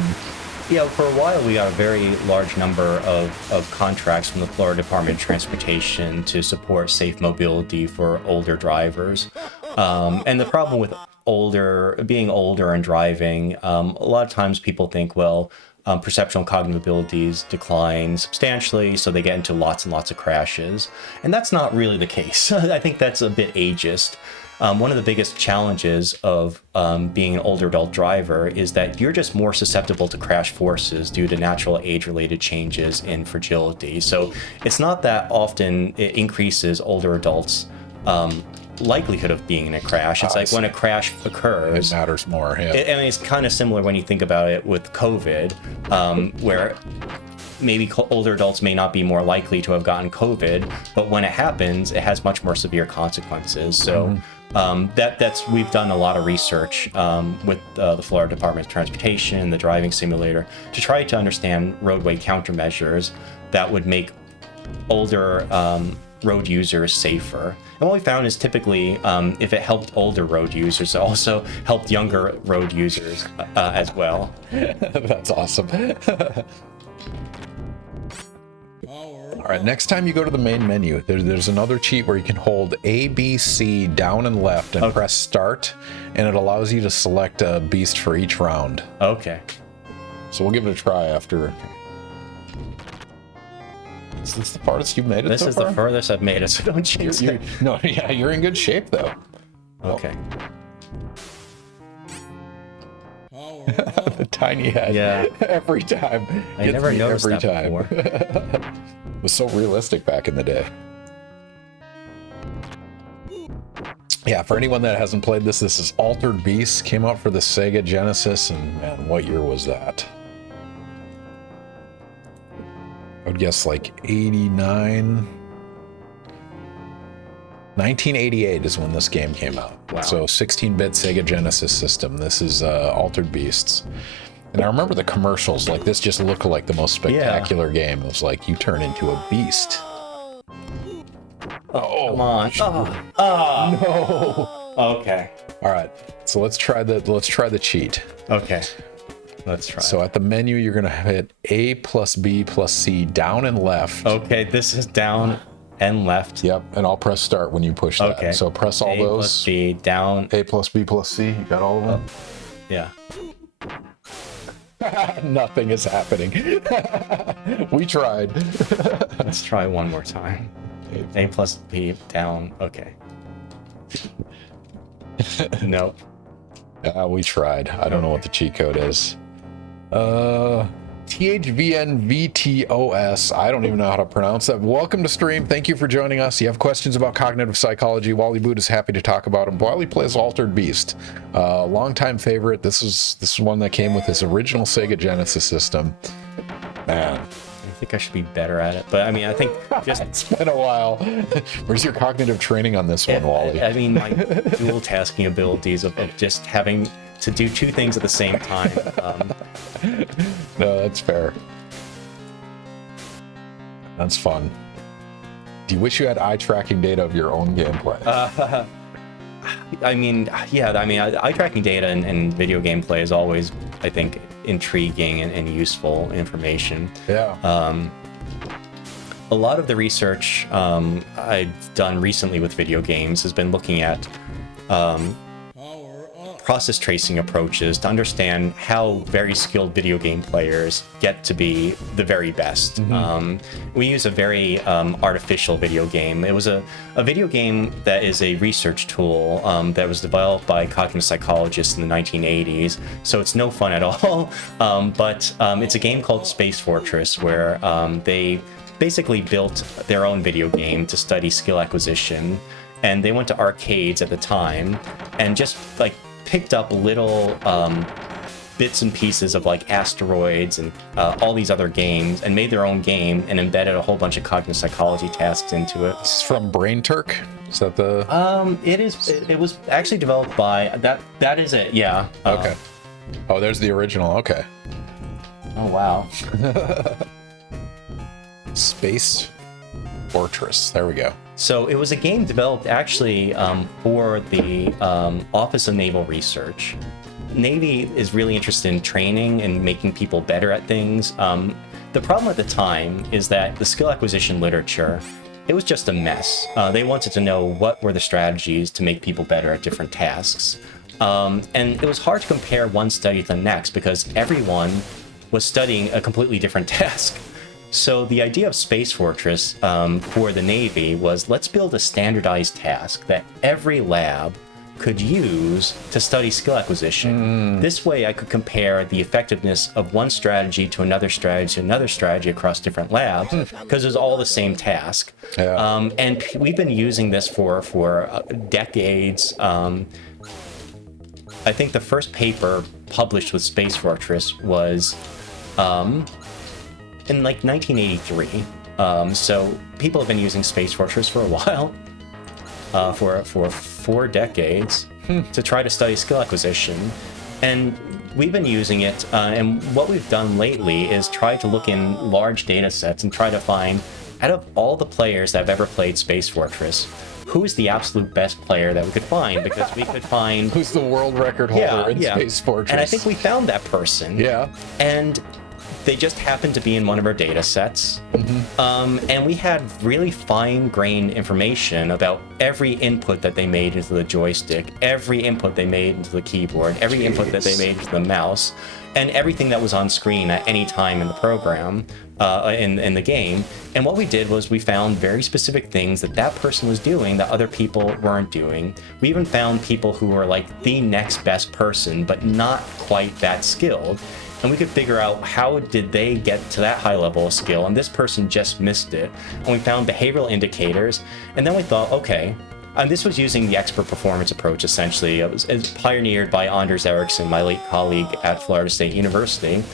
for a while we got a very large number of contracts from the Florida Department of Transportation to support safe mobility for older drivers. And the problem with being older and driving, a lot of times people think, perceptual and cognitive abilities decline substantially, so they get into lots and lots of crashes. And that's not really the case. I think that's a bit ageist. one of the biggest challenges of being an older adult driver is that you're just more susceptible to crash forces due to natural age-related changes in fragility. So it's not that often it increases older adults' likelihood of being in a crash. It's like when a crash occurs, It matters more. Yeah. I mean, it's kind of similar when you think about it with COVID, where maybe older adults may not be more likely to have gotten COVID, but when it happens, it has much more severe consequences. So we've done a lot of research with the Florida Department of Transportation, the driving simulator, to try to understand roadway countermeasures that would make older road users safer. And what we found is typically, if it helped older road users, it also helped younger road users as well. That's awesome. All right, next time you go to the main menu, there's another cheat where you can hold A, B, C down and left and press start, and it allows you to select a beast for each round. Okay. So we'll give it a try after. Is this the farthest you've made it This so is far? the furthest I've made it, so don't jinx it. No, yeah, you're in good shape, though. Okay. The tiny head. Yeah. Every time. I Gets never me noticed every that time. before. It was so realistic back in the day. Yeah, for anyone that hasn't played this is Altered Beast. Came out for the Sega Genesis, and man, what year was that? I would guess like 89. 1988 is when this game came out. Wow. So 16-bit Sega Genesis system. This is Altered Beasts. And I remember the commercials. Like, this just looked like the most spectacular game. It was like, you turn into a beast. Oh, come on. Oh. No. Okay. All right. So let's try the cheat. Okay. Let's try. So at the menu, you're gonna hit A plus B plus C down and left. Okay, this is down and left. Yep, and I'll press start when you push that. Okay. So press all A those. plus B, down. A plus B plus C. You got all of them? Yeah. Nothing is happening. We tried. Let's try one more time. A plus B, down. Okay. Nope. We tried. I don't know what the cheat code is. THVNVTOS. I don't even know how to pronounce that. Welcome to stream. Thank you for joining us. You have questions about cognitive psychology, Wally Boot is happy to talk about them. Wally plays Altered Beast. Longtime favorite. This is one that came with his original Sega Genesis system. Man. I think I should be better at it. But I mean, I think just... It's been a while. Where's your cognitive training on this one, Wally? I mean, my dual tasking abilities of just having to do two things at the same time. No, that's fair. That's fun. Do you wish you had eye tracking data of your own gameplay? I mean, yeah, I mean, eye tracking data and video gameplay is always, I think, intriguing and useful information. Yeah. A lot of the research I've done recently with video games has been looking at process tracing approaches to understand how very skilled video game players get to be the very best. We use a very artificial video game. It was a video game that is a research tool that was developed by cognitive psychologists in the 1980s, so it's no fun at all. But it's a game called Space Fortress, where they basically built their own video game to study skill acquisition, and they went to arcades at the time and just like picked up little bits and pieces of like asteroids and all these other games and made their own game and embedded a whole bunch of cognitive psychology tasks into it. This is from Brain Turk. Is that the? It was actually developed by that is it, yeah. Okay. Oh, there's the original. Okay. Oh wow. Space Fortress. There we go. So it was a game developed actually for the Office of Naval Research. Navy is really interested in training and making people better at things. The problem at the time is that the skill acquisition literature, it was just a mess. They wanted to know what were the strategies to make people better at different tasks. And it was hard to compare one study to the next because everyone was studying a completely different task. So the idea of Space Fortress for the Navy was, let's build a standardized task that every lab could use to study skill acquisition. This way I could compare the effectiveness of one strategy to another strategy across different labs, because it's all the same task. Yeah. And we've been using this for decades. I think the first paper published with Space Fortress was in like 1983. So people have been using Space Fortress for a while, for 4 decades, to try to study skill acquisition. And we've been using it, and what we've done lately is try to look in large data sets and try to find, out of all the players that have ever played Space Fortress, who is the absolute best player that we could find, because we could find... Who's the world record holder in Space Fortress? And I think we found that person. Yeah. And they just happened to be in one of our data sets. And we had really fine-grained information about every input that they made into the joystick, every input they made into the keyboard, every input that they made into the mouse, and everything that was on screen at any time in the program, in the game. And what we did was we found very specific things that that person was doing that other people weren't doing. We even found people who were like the next best person, but not quite that skilled. And we could figure out how did they get to that high level of skill, and this person just missed it. And we found behavioral indicators, and then we thought, okay, and this was using the expert performance approach, essentially. It was pioneered by Anders Ericsson, my late colleague at Florida State University.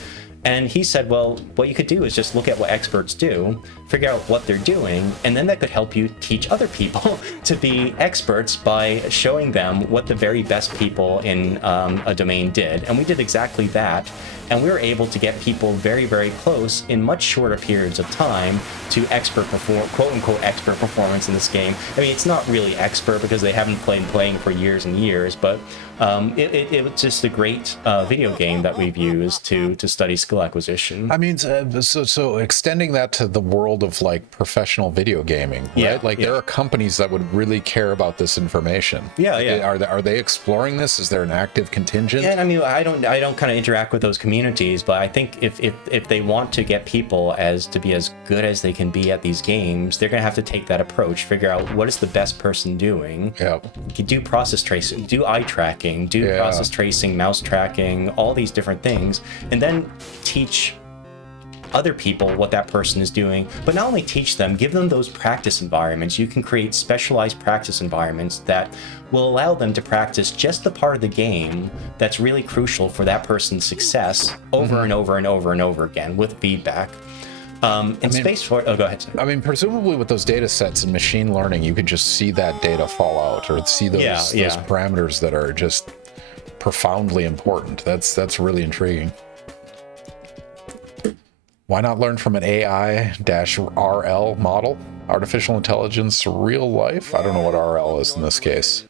And he said, well, what you could do is just look at what experts do, figure out what they're doing, and then that could help you teach other people to be experts by showing them what the very best people in a domain did. And we did exactly that. And we were able to get people very, very close in much shorter periods of time to quote-unquote expert performance in this game. I mean, it's not really expert because they haven't playing for years and years, but it was just a great video game that we've used to study skill acquisition. I mean, so extending that to the world of like professional video gaming, right? Like there are companies that would really care about this information. Yeah. Are they exploring this? Is there an active contingent? Yeah, I mean, I don't kind of interact with those communities, but I think if they want to get people to be as good as they can be at these games, they're gonna have to take that approach, figure out what is the best person doing. Yeah. Do process tracing, do eye tracking, do process tracing, mouse tracking, all these different things, and then teach other people what that person is doing. But not only teach them, give them those practice environments. You can create specialized practice environments that will allow them to practice just the part of the game that's really crucial for that person's success over and over and over and over again with feedback. Go ahead. I mean, presumably with those data sets and machine learning, you could just see that data fall out, or see those parameters that are just profoundly important. That's really intriguing. Why not learn from an AI-RL model? Artificial intelligence, real life? I don't know what RL is in this case.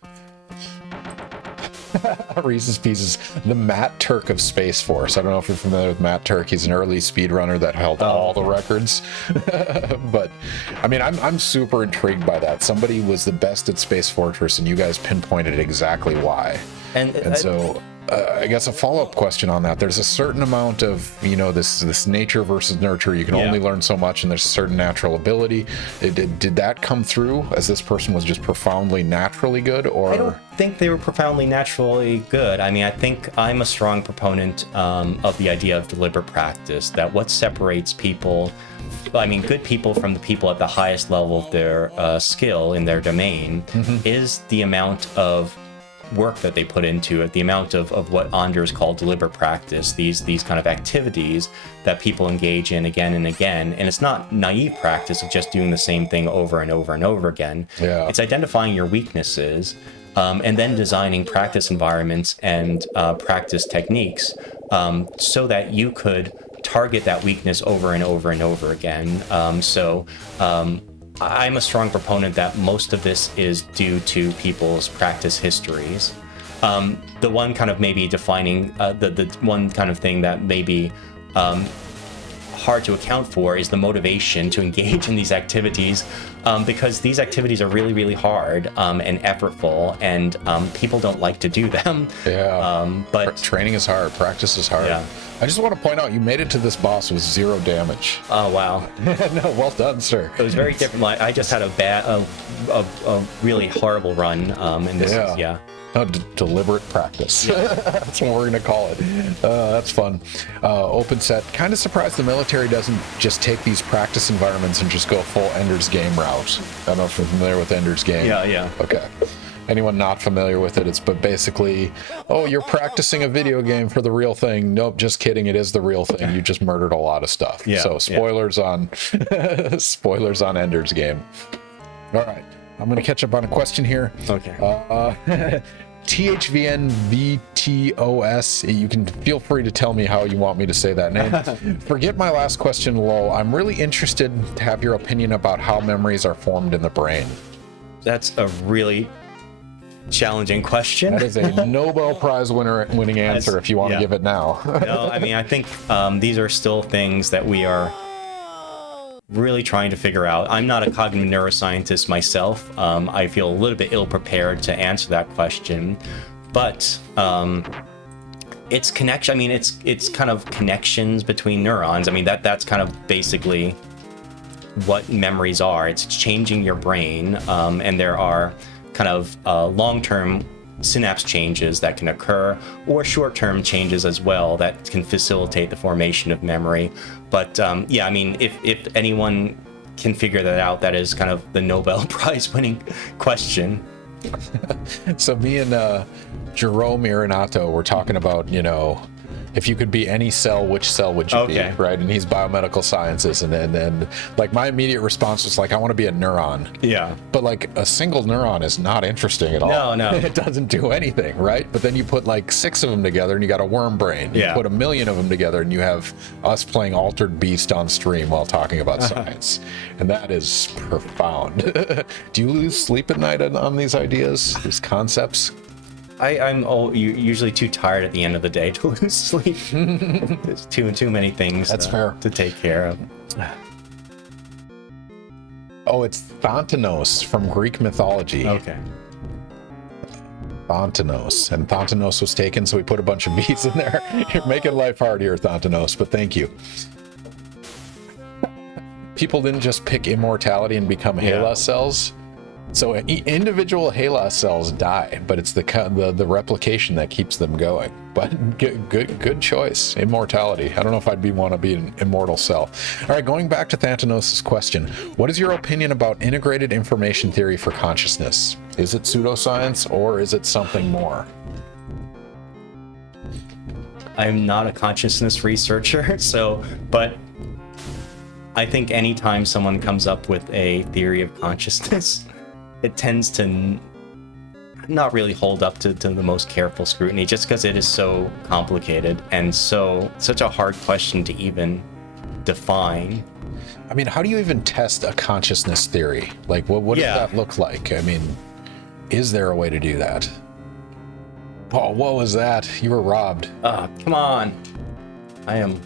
Reese's Pieces, the Matt Turk of Space Force. I don't know if you're familiar with Matt Turk. He's an early speedrunner that held all the records. But I mean, I'm super intrigued by that. Somebody was the best at Space Fortress, and you guys pinpointed exactly why. And so I guess a follow-up question on that. There's a certain amount of, this nature versus nurture. You can only learn so much, and there's a certain natural ability. Did that come through as this person was just profoundly naturally good, or? I don't think they were profoundly naturally good. I mean, I think I'm a strong proponent of the idea of deliberate practice, that what separates people, good people from the people at the highest level of their skill in their domain, is the amount of work that they put into it, the amount of what Anders called deliberate practice, these kind of activities that people engage in again and again. And it's not naive practice of just doing the same thing over and over and over again. Yeah. It's identifying your weaknesses, and then designing practice environments and practice techniques so that you could target that weakness over and over and over again. I'm a strong proponent that most of this is due to people's practice histories. The one kind of maybe defining, the one kind of thing that may be hard to account for is the motivation to engage in these activities, because these activities are really, really hard and effortful, and people don't like to do them. But training is hard, practice is hard. Yeah. I just want to point out, you made it to this boss with 0 damage. Oh, wow. No, well done, sir. It was very different. I just had a really horrible run, and this is. No, deliberate practice. That's what we're going to call it. That's fun. Open set. Kind of surprised the military doesn't just take these practice environments and just go full Ender's Game route. I don't know if you're familiar with Ender's Game. Yeah. Okay. Anyone not familiar with it, it's but basically, oh, you're practicing a video game for the real thing. Nope, just kidding. It is the real thing. You just murdered a lot of stuff. Yeah, So spoilers on spoilers on Ender's Game. All right. I'm going to catch up on a question here. Okay. THVN VTOS. You can feel free to tell me how you want me to say that name. Forget my last question, lol. I'm really interested to have your opinion about how memories are formed in the brain. That's a really challenging question. That is a Nobel Prize winning answer if you want to give it now. No, I mean, I think these are still things that we are really trying to figure out. I'm not a cognitive neuroscientist myself. I feel a little bit ill-prepared to answer that question, but it's connection. I mean, it's kind of connections between neurons. I mean, that's kind of basically what memories are. It's changing your brain, and there are kind of long-term synapse changes that can occur, or short-term changes as well that can facilitate the formation of memory. But yeah, I mean, if anyone can figure that out, that is kind of the Nobel Prize winning question. So me and Jerome Irinato were talking about, if you could be any cell, which cell would you be, right? And he's biomedical sciences, and like my immediate response was like, I want to be a neuron. Yeah. But like a single neuron is not interesting at all. No. It doesn't do anything, right? But then you put like 6 of them together and you got a worm brain. You put 1 million of them together and you have us playing Altered Beast on stream while talking about science. And that is profound. Do you lose sleep at night on these ideas, these concepts? I'm usually too tired at the end of the day to lose sleep. There's too many things fair. to take care of. Oh, it's Thontanos from Greek mythology. Okay. Thontanos. And Thontanos was taken, so we put a bunch of V's in there. You're making life hard here, Thontanos, but thank you. People didn't just pick immortality and become HeLa cells. So individual HeLa cells die, but it's the replication that keeps them going. But good choice, immortality. I don't know if I'd want to be an immortal cell. All right, going back to Thanatos' question, what is your opinion about integrated information theory for consciousness? Is it pseudoscience or is it something more? I'm not a consciousness researcher, but I think anytime someone comes up with a theory of consciousness, it tends to not really hold up to the most careful scrutiny, just because it is so complicated and such a hard question to even define. I mean, how do you even test a consciousness theory? Like, what does that look like? I mean, is there a way to do that? Oh, what was that? You were robbed. Come on. I am...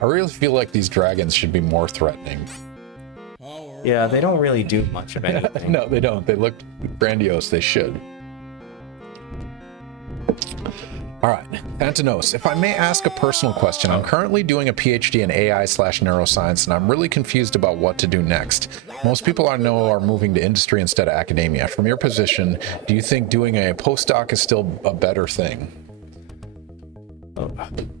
I really feel like these dragons should be more threatening. Yeah, they don't really do much of anything. No, they don't. They look grandiose. They should. All right, Antonos, if I may ask a personal question, I'm currently doing a PhD in AI/neuroscience, and I'm really confused about what to do next. Most people I know are moving to industry instead of academia. From your position, do you think doing a postdoc is still a better thing?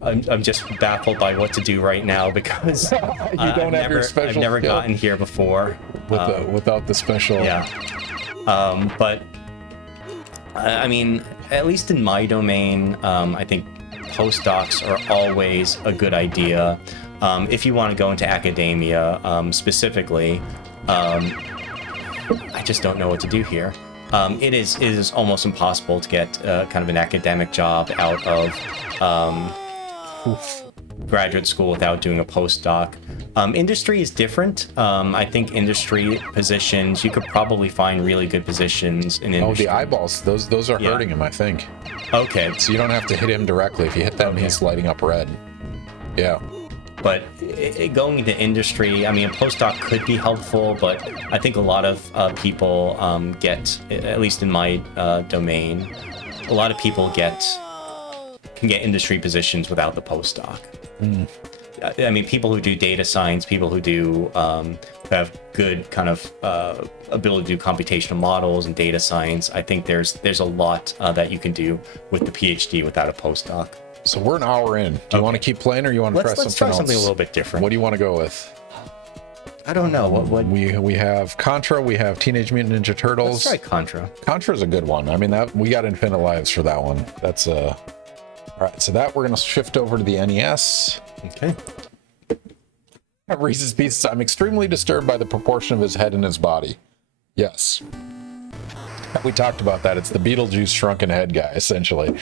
I'm just baffled by what to do right now because I've never gotten here before without the special. Yeah. But I mean, at least in my domain, I think postdocs are always a good idea. If you want to go into academia specifically, I just don't know what to do here. It is almost impossible to get kind of an academic job out of graduate school without doing a postdoc. Industry is different. I think industry positions, you could probably find really good positions in industry. Oh, the eyeballs, those are hurting him, I think. Okay. So you don't have to hit him directly. If you hit them, he's lighting up red. Yeah. But going into industry, I mean, a postdoc could be helpful, but I think a lot of people get, at least in my domain, a lot of people can get industry positions without the postdoc. I mean, people who do data science, people who do have good kind of ability to do computational models and data science. I think there's a lot that you can do with the PhD without a postdoc. So we're an hour in. Do you want to keep playing, or you want to press Let's something try else? something a little bit different. What do you want to go with? I don't know. What We have Contra. We have Teenage Mutant Ninja Turtles. Let's try Contra. Contra's a good one. I mean, that we got Infinite Lives for that one. That's all right. So that we're gonna shift over to the NES. Okay. Reese's Pieces. I'm extremely disturbed by the proportion of his head and his body. Yes. We talked about that. It's the Beetlejuice shrunken head guy, essentially.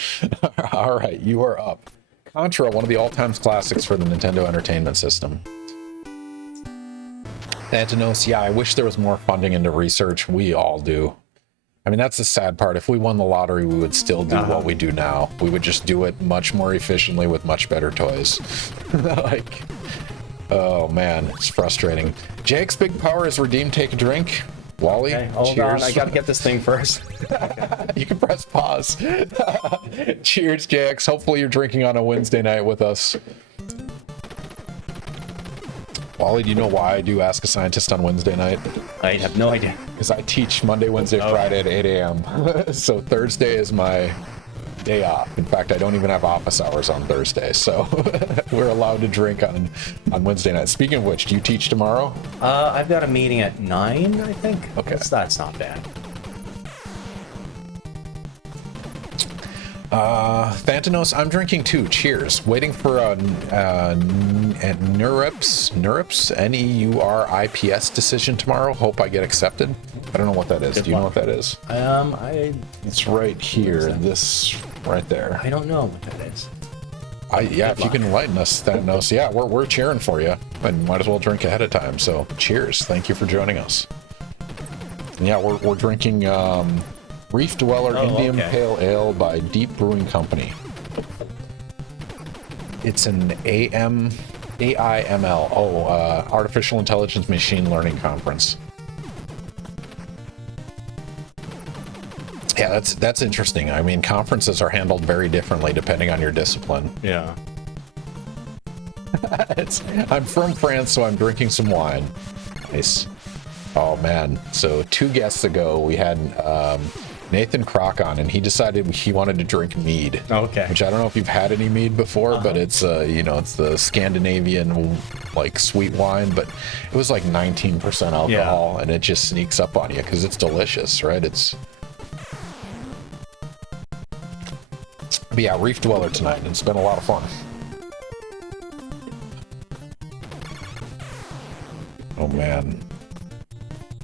All right, you are up. Contra, one of the all-time classics for the Nintendo Entertainment System. Antinos, yeah, I wish there was more funding into research. We all do. I mean, that's the sad part. If we won the lottery, we would still do what we do now. We would just do it much more efficiently with much better toys. Like, oh man, it's frustrating. Jake's Big Power is redeemed. Take a drink. Wally, Okay, hold cheers. on. I got to get this thing first. You can press pause. Cheers, Jax. Hopefully you're drinking on a Wednesday night with us. Wally, do you know why I do Ask a Scientist on Wednesday night? I have no idea. Because I teach Monday, Wednesday, Friday at 8 a.m. So Thursday is my day off. In fact, I don't even have office hours on Thursday. So we're allowed to drink on Wednesday night. Speaking of which, do you teach tomorrow? I've got a meeting at 9, I think. Okay. That's not bad. Thantanos, I'm drinking too. Cheers. Waiting for a NEURIPS, N-E-U-R-I-P-S decision tomorrow. Hope I get accepted. I don't know what that is. Do you know what that is? It's right here. This right there. I don't know what that is. Yeah, if you can enlighten us, Thanos. Yeah, we're cheering for you, and might as well drink ahead of time. So, cheers. Thank you for joining us. And yeah, we're drinking Reef Dweller Indian Pale Ale by Deep Brewing Company. It's an AIML, Artificial Intelligence Machine Learning Conference. Yeah, that's interesting. I mean, conferences are handled very differently depending on your discipline. Yeah. I'm from France, so I'm drinking some wine. Nice. Oh man. So 2 guests ago, we had Nathan Kroc on, and he decided he wanted to drink mead. Okay. Which I don't know if you've had any mead before, but it's it's the Scandinavian like sweet wine, but it was like 19% alcohol, and it just sneaks up on you because it's delicious, right? But yeah, Reef Dweller tonight, and it's been a lot of fun. Oh man.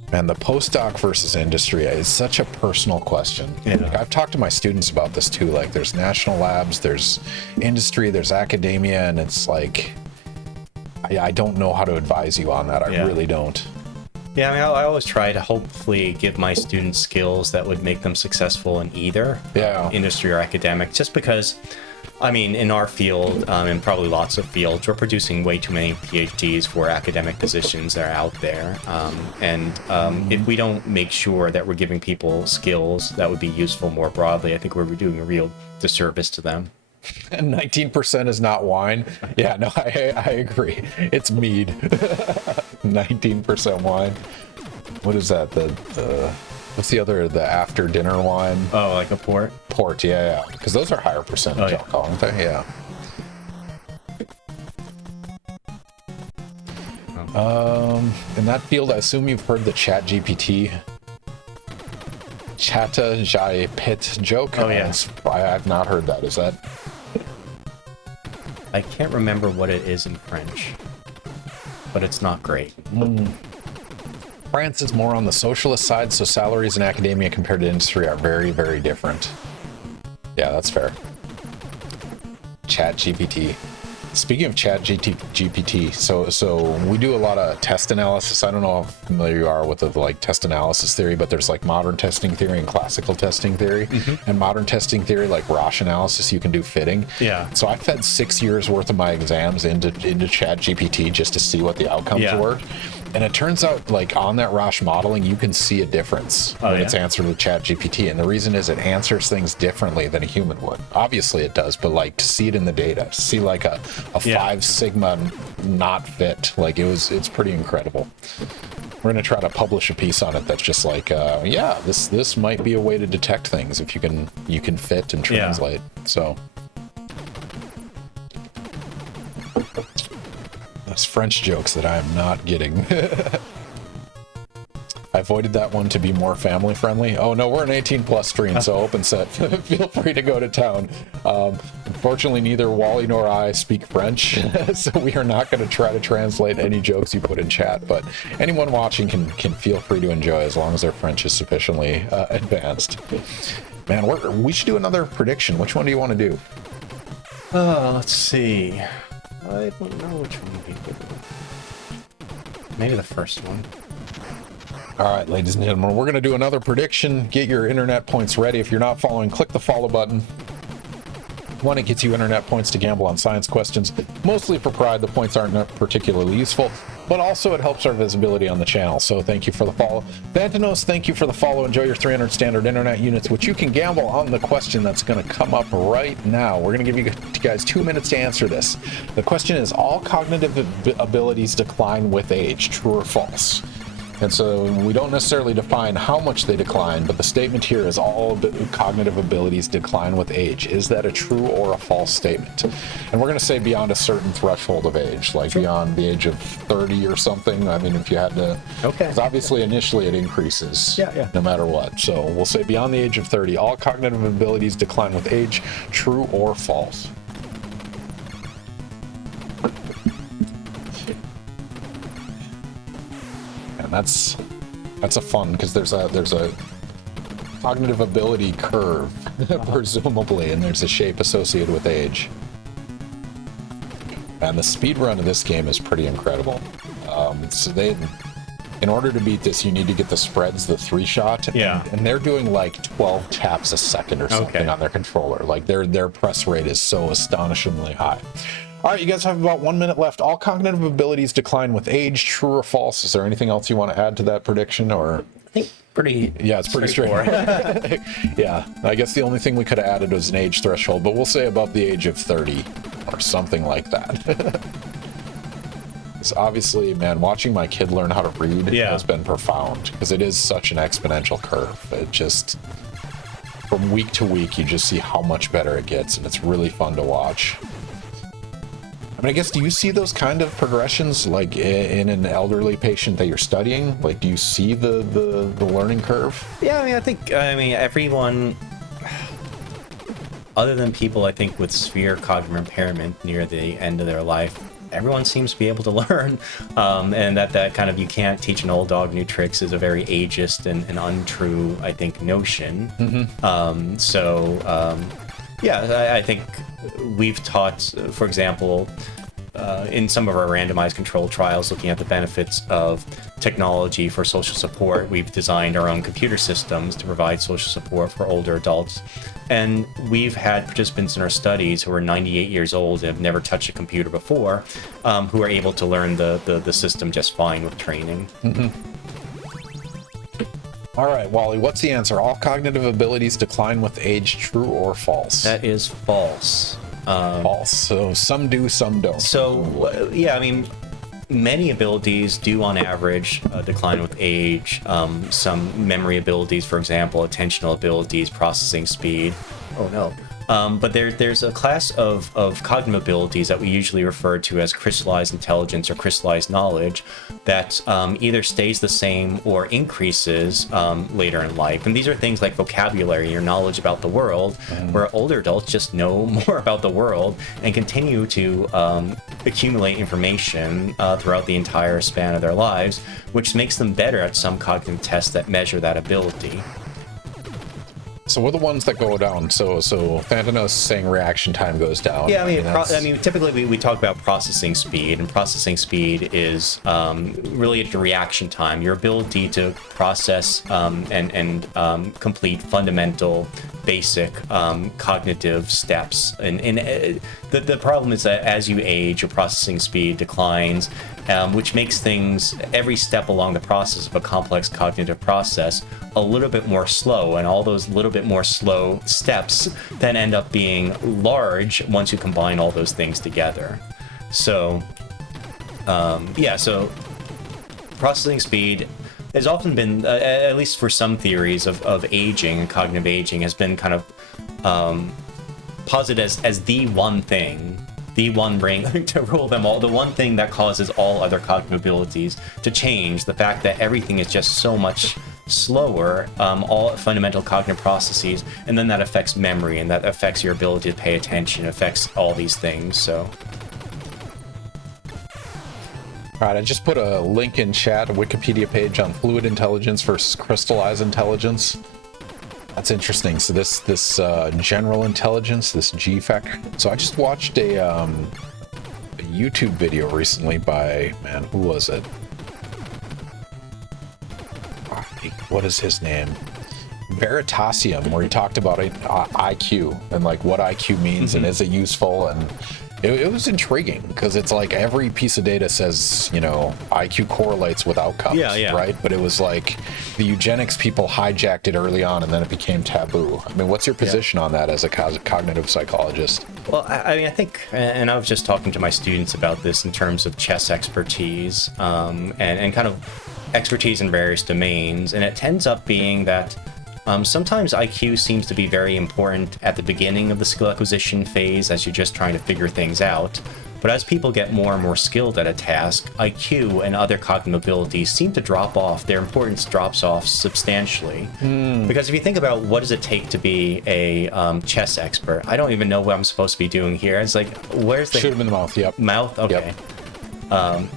Man, the postdoc versus industry is such a personal question. Yeah. Like, I've talked to my students about this too. Like, there's national labs, there's industry, there's academia, and it's like, I don't know how to advise you on that. I really don't. Yeah, I mean, I always try to hopefully give my students skills that would make them successful in either industry or academic, just because, I mean, in our field, and probably lots of fields, we're producing way too many PhDs for academic positions that are out there. If we don't make sure that we're giving people skills that would be useful more broadly, I think we're doing a real disservice to them. And 19% is not wine. Yeah, no, I agree. It's mead. 19% wine. What is that? What's the other, the after dinner wine? Oh, like a port? Port, yeah. Because those are higher percentage alcohol, aren't they? Yeah. In that field, I assume you've heard the ChatGPT Chata Jai Pit joke. Oh, yeah. I've not heard that. Is that? I can't remember what it is in French, but it's not great. France is more on the socialist side, so salaries in academia compared to industry are very, very different. Yeah, that's fair. ChatGPT. Speaking of ChatGPT, so we do a lot of test analysis. I don't know how familiar you are with the like test analysis theory, but there's like modern testing theory and classical testing theory. And modern testing theory, like Roche analysis, you can do fitting. Yeah. So I fed 6 years worth of my exams into ChatGPT just to see what the outcomes were. And it turns out, like, on that Roche modeling, you can see a difference when it's answered with ChatGPT. And the reason is it answers things differently than a human would. Obviously it does, but, like, to see it in the data, to see, like, a 5 sigma not fit, like, it's pretty incredible. We're going to try to publish a piece on it that's just like, yeah, this might be a way to detect things if you can fit and translate. So that's French jokes that I am not getting. I avoided that one to be more family friendly. Oh no, we're an 18+ stream, so open set. Feel free to go to town. Unfortunately, neither Wally nor I speak French, so we are not going to try to translate any jokes you put in chat. But anyone watching can feel free to enjoy as long as their French is sufficiently advanced. Man, we should do another prediction. Which one do you want to do? Let's see. I don't know which one would be good. Maybe the first one. All right, ladies and gentlemen, we're going to do another prediction. Get your internet points ready. If you're not following, click the follow button. One, it gets you internet points to gamble on science questions. Mostly for pride, the points aren't particularly useful, but also it helps our visibility on the channel. So thank you for the follow. Vantanos, thank you for the follow. Enjoy your 300 standard internet units, which you can gamble on the question that's going to come up right now. We're going to give you guys 2 minutes to answer this. The question is, all cognitive abilities decline with age, true or false? And so we don't necessarily define how much they decline, but the statement here is all cognitive abilities decline with age. Is that a true or a false statement? And we're going to say beyond a certain threshold of age, like beyond the age of 30 or something. I mean, if you had to, because obviously initially it increases no matter what. So we'll say beyond the age of 30, all cognitive abilities decline with age, true or false. And that's a fun, because there's a cognitive ability curve presumably, and there's a shape associated with age. And the speed run of this game is pretty incredible. So in order to beat this, you need to get the spreads, the 3-shot, and they're doing like 12 taps a second or something on their controller. Like their press rate is so astonishingly high. All right, you guys have about 1 minute left. All cognitive abilities decline with age, true or false? Is there anything else you want to add to that prediction, or? I think pretty. Yeah, it's pretty straightforward. Yeah, I guess the only thing we could have added was an age threshold, but we'll say above the age of 30 or something like that. It's obviously, man, watching my kid learn how to read has been profound, because it is such an exponential curve. It just, from week to week, you just see how much better it gets, and it's really fun to watch. I mean, I guess, do you see those kind of progressions, like in an elderly patient that you're studying? Like, do you see the learning curve? Yeah, I think everyone, other than people, I think, with severe cognitive impairment near the end of their life, everyone seems to be able to learn. And that kind of, you can't teach an old dog new tricks is a very ageist and untrue, I think, notion. I think we've taught, for example, in some of our randomized control trials, looking at the benefits of technology for social support, we've designed our own computer systems to provide social support for older adults. And we've had participants in our studies who are 98 years old and have never touched a computer before, who are able to learn the system just fine with training. All right, Wally, what's the answer? All cognitive abilities decline with age, true or false? That is false. False. So some do, some don't. So, I mean, many abilities do on average decline with age. Some memory abilities, for example, attentional abilities, processing speed. Oh no. But there's a class of cognitive abilities that we usually refer to as crystallized intelligence or crystallized knowledge that either stays the same or increases later in life. And these are things like vocabulary or knowledge about the world, where older adults just know more about the world and continue to accumulate information throughout the entire span of their lives, which makes them better at some cognitive tests that measure that ability. So we're the ones that go down. So Fantanos is saying reaction time goes down. Yeah, I mean, typically we talk about processing speed, and processing speed is related to reaction time, your ability to process and complete fundamental basic cognitive steps. And the problem is that as you age, your processing speed declines, which makes things, every step along the process of a complex cognitive process, a little bit more slow. And all those little bit more slow steps then end up being large once you combine all those things together. So, so processing speed has often been, at least for some theories of aging, cognitive aging, has been kind of posited as the one thing, the one ring to rule them all, the one thing that causes all other cognitive abilities to change. The fact that everything is just so much slower, all fundamental cognitive processes, and then that affects memory, and that affects your ability to pay attention, affects all these things. So. All right, I just put a link in chat, a Wikipedia page on fluid intelligence versus crystallized intelligence. That's interesting. So this general intelligence, this G factor. So I just watched a YouTube video recently by, man, who was it? What is his name? Veritasium, where he talked about IQ and like what IQ means and is it useful, and it was intriguing because it's like every piece of data says, you know, IQ correlates with outcomes, right? But it was like the eugenics people hijacked it early on and then it became taboo. I mean, what's your position on that as a cognitive psychologist? Well, I mean, I think, and I was just talking to my students about this in terms of chess expertise and kind of expertise in various domains, and it ends up being that sometimes IQ seems to be very important at the beginning of the skill acquisition phase as you're just trying to figure things out. But as people get more and more skilled at a task, IQ and other cognitive abilities seem to drop off. Their importance drops off substantially. Because if you think about what does it take to be a chess expert, I don't even know what I'm supposed to be doing here. It's like, where's the... Shoot him in the mouth, yep. Mouth? Okay. Yep.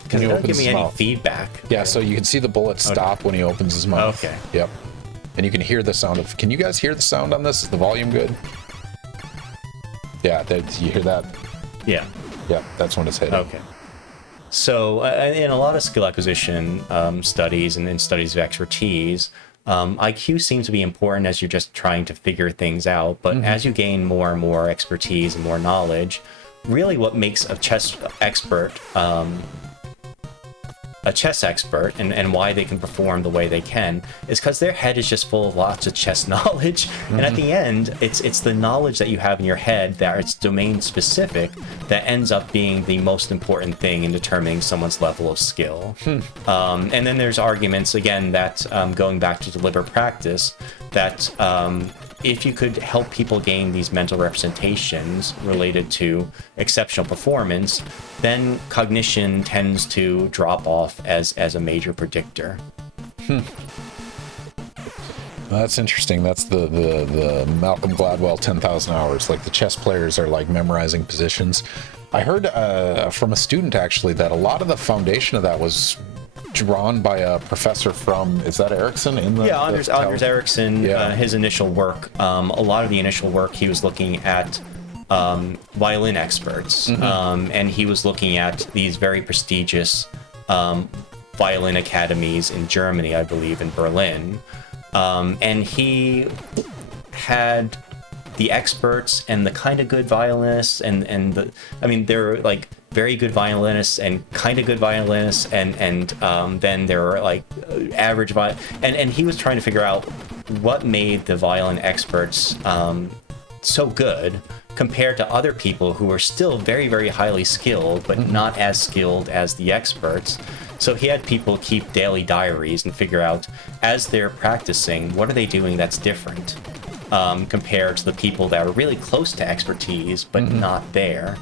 Because it doesn't give me any feedback. Yeah, so you can see the bullet stop when he opens his mouth. Okay. Yep. And you can hear the sound of... Can you guys hear the sound on this? Is the volume good? Yeah, you hear that? Yeah. Yep, that's when it's hitting. Okay. So in a lot of skill acquisition studies and in studies of expertise, IQ seems to be important as you're just trying to figure things out. But as you gain more and more expertise and more knowledge, really what makes a chess expert and why they can perform the way they can is because their head is just full of lots of chess knowledge. And at the end, it's the knowledge that you have in your head that it's domain specific that ends up being the most important thing in determining someone's level of skill. And then there's arguments, again, that going back to deliberate practice, that if you could help people gain these mental representations related to exceptional performance, then cognition tends to drop off as a major predictor. Well, that's interesting. That's the Malcolm Gladwell 10,000 hours. Like the chess players are like memorizing positions. I heard from a student actually that a lot of the foundation of that was drawn by a professor from, is that Ericsson? Anders Ericsson, his initial work, a lot of the initial work he was looking at violin experts, and he was looking at these very prestigious violin academies in Germany, I believe in Berlin, and he had the experts and the kind of good violinists and they're like very good violinists and kind of good violinists and then there are like average and he was trying to figure out what made the violin experts so good compared to other people who are still very, very highly skilled but not as skilled as the experts. So he had people keep daily diaries and figure out, as they're practicing, what are they doing that's different compared to the people that are really close to expertise but not there.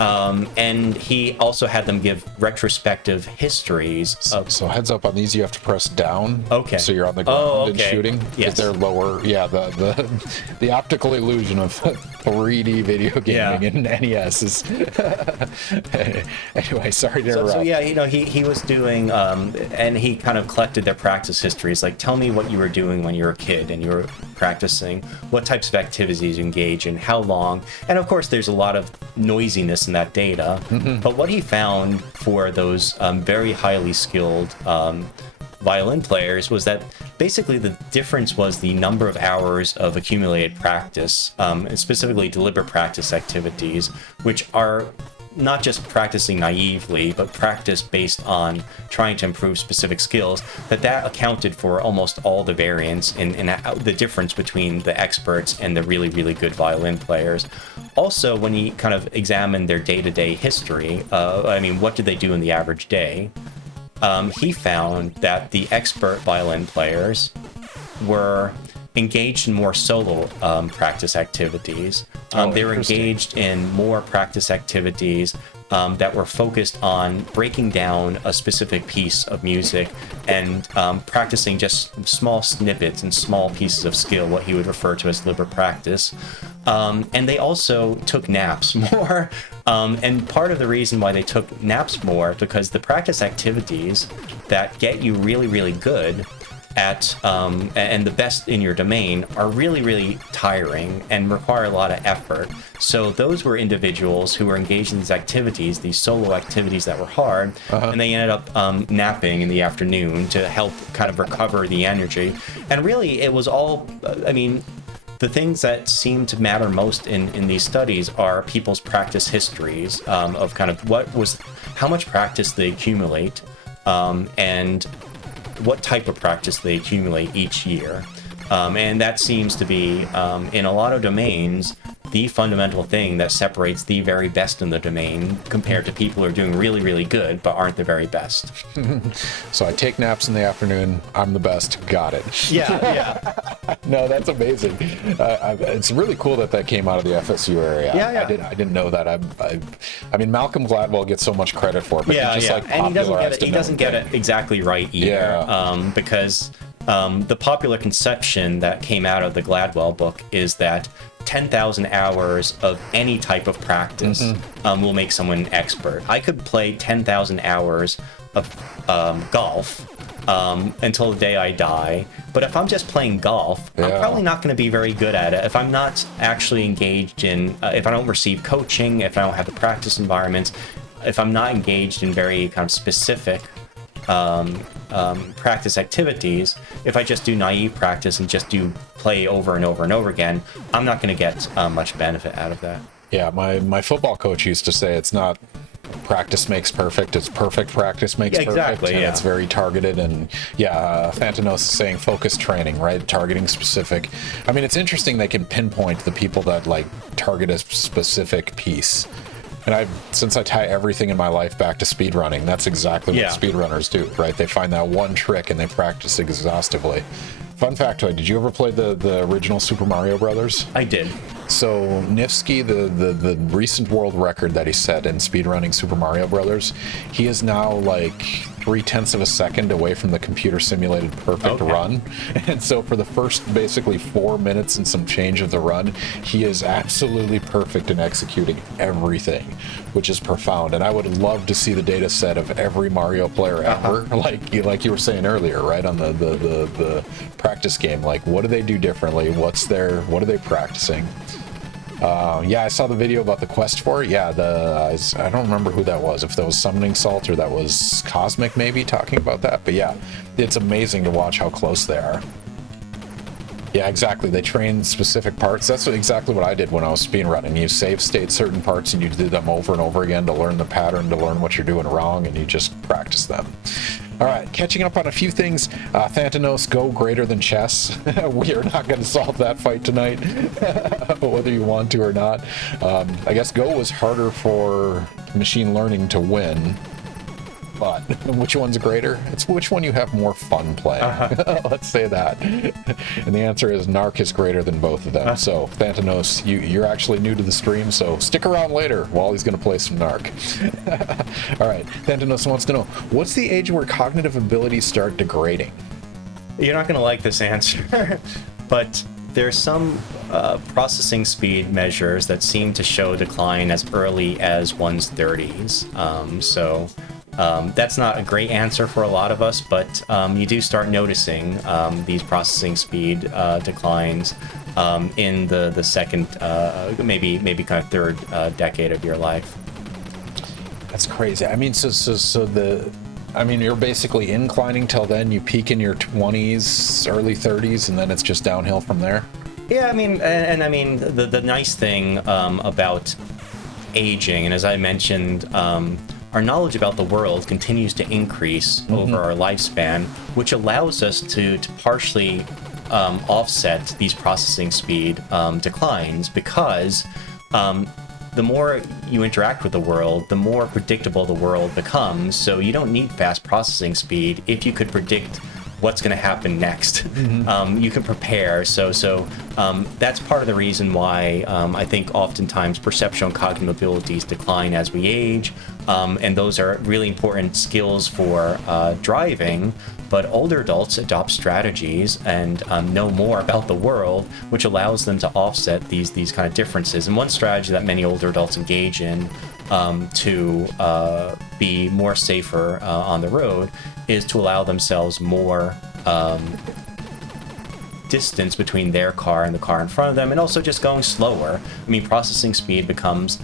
And he also had them give retrospective histories. So heads up on these, you have to press down. Okay. So you're on the ground and shooting. Yes. They're lower. Yeah, the optical illusion of 3D video gaming in NES is... Anyway, sorry to interrupt. So yeah, he was doing, and he kind of collected their practice histories. Like, tell me what you were doing when you were a kid and you were practicing, what types of activities you engage in, how long. And of course, there's a lot of noisiness in that data. But what he found for those very highly skilled violin players was that basically the difference was the number of hours of accumulated practice, and specifically deliberate practice activities, which are not just practicing naively, but practice based on trying to improve specific skills, that accounted for almost all the variance in the difference between the experts and the really, really good violin players. Also, when he kind of examined their day-to-day history, what did they do in the average day? He found that the expert violin players were engaged in more solo practice activities. They were engaged in more practice activities that were focused on breaking down a specific piece of music and practicing just small snippets and small pieces of skill, what he would refer to as deliberate practice. And they also took naps more. And part of the reason why they took naps more, because the practice activities that get you really, really good at and the best in your domain are really, really tiring and require a lot of effort. So those were individuals who were engaged in these activities, these solo activities that were hard, and they ended up napping in the afternoon to help kind of recover the energy. And really, it was all, the things that seem to matter most in these studies are people's practice histories of kind of how much practice they accumulate, and what type of practice they accumulate each year. And that seems to be, in a lot of domains, the fundamental thing that separates the very best in the domain compared to people who are doing really, really good but aren't the very best. So I take naps in the afternoon. I'm the best. Got it. Yeah. No, that's amazing. It's really cool that came out of the FSU area. Yeah. I didn't know that. I mean, Malcolm Gladwell gets so much credit for it, but and he doesn't get it exactly right either. Because the popular conception that came out of the Gladwell book is that 10,000 hours of any type of practice will make someone an expert. I could play 10,000 hours of golf until the day I die, but if I'm just playing golf, I'm probably not going to be very good at it. If I'm not actually engaged in, if I don't receive coaching, if I don't have the practice environments, if I'm not engaged in very kind of specific practice activities, if I just do naive practice and just do play over and over and over again, I'm not going to get much benefit out of that. Yeah, my football coach used to say it's not practice makes perfect, it's perfect practice makes perfect. Exactly, and it's very targeted. And Fantanos is saying focused training, right? Targeting specific. I mean, it's interesting they can pinpoint the people that like target a specific piece. And since I tie everything in my life back to speedrunning, that's exactly what speedrunners do, right? They find that one trick and they practice exhaustively. Fun factoid, did you ever play the original Super Mario Brothers? I did. So Nifsky, the recent world record that he set in speedrunning Super Mario Brothers, he is now like 0.3 of a second away from the computer simulated perfect run. And so for the first basically 4 minutes and some change of the run, he is absolutely perfect in executing everything, which is profound. And I would love to see the data set of every Mario player ever, like you were saying earlier, right, on the practice game. Like, what do they do differently? What are they practicing? I saw the video about the quest for it. I don't remember who that was, if that was Summoning Salt or that was Cosmic maybe talking about that. But yeah, it's amazing to watch how close they are. Yeah, exactly. They train specific parts. That's exactly what I did when I was speedrunning. You save state certain parts and you do them over and over again to learn the pattern, to learn what you're doing wrong, and you just practice them. All right, catching up on a few things. Thantanos, Go greater than chess. We are not going to solve that fight tonight, whether you want to or not. I guess Go was harder for machine learning to win, but which one's greater? It's which one you have more fun playing. Let's say that. And the answer is NARC is greater than both of them. So Thantanos, you're actually new to the stream, so stick around later. Wally's going to play some NARC. All right, Thantanos wants to know, what's the age where cognitive abilities start degrading? You're not going to like this answer, but there's some processing speed measures that seem to show decline as early as one's 30s. That's not a great answer for a lot of us, but you do start noticing these processing speed declines in the second, maybe kind of third decade of your life. That's crazy. I mean, so I mean, you're basically inclining till then. You peak in your 20s, early 30s, and then it's just downhill from there. Yeah, I mean, and I mean, the nice thing about aging, and as I mentioned, our knowledge about the world continues to increase over our lifespan, which allows us to partially offset these processing speed declines, because the more you interact with the world, the more predictable the world becomes. So you don't need fast processing speed if you could predict what's going to happen next. You can prepare. So that's part of the reason why I think oftentimes perceptual and cognitive abilities decline as we age. And those are really important skills for driving. But older adults adopt strategies and know more about the world, which allows them to offset these kind of differences. And one strategy that many older adults engage in to be more safer on the road is to allow themselves more distance between their car and the car in front of them, and also just going slower. I mean, processing speed becomes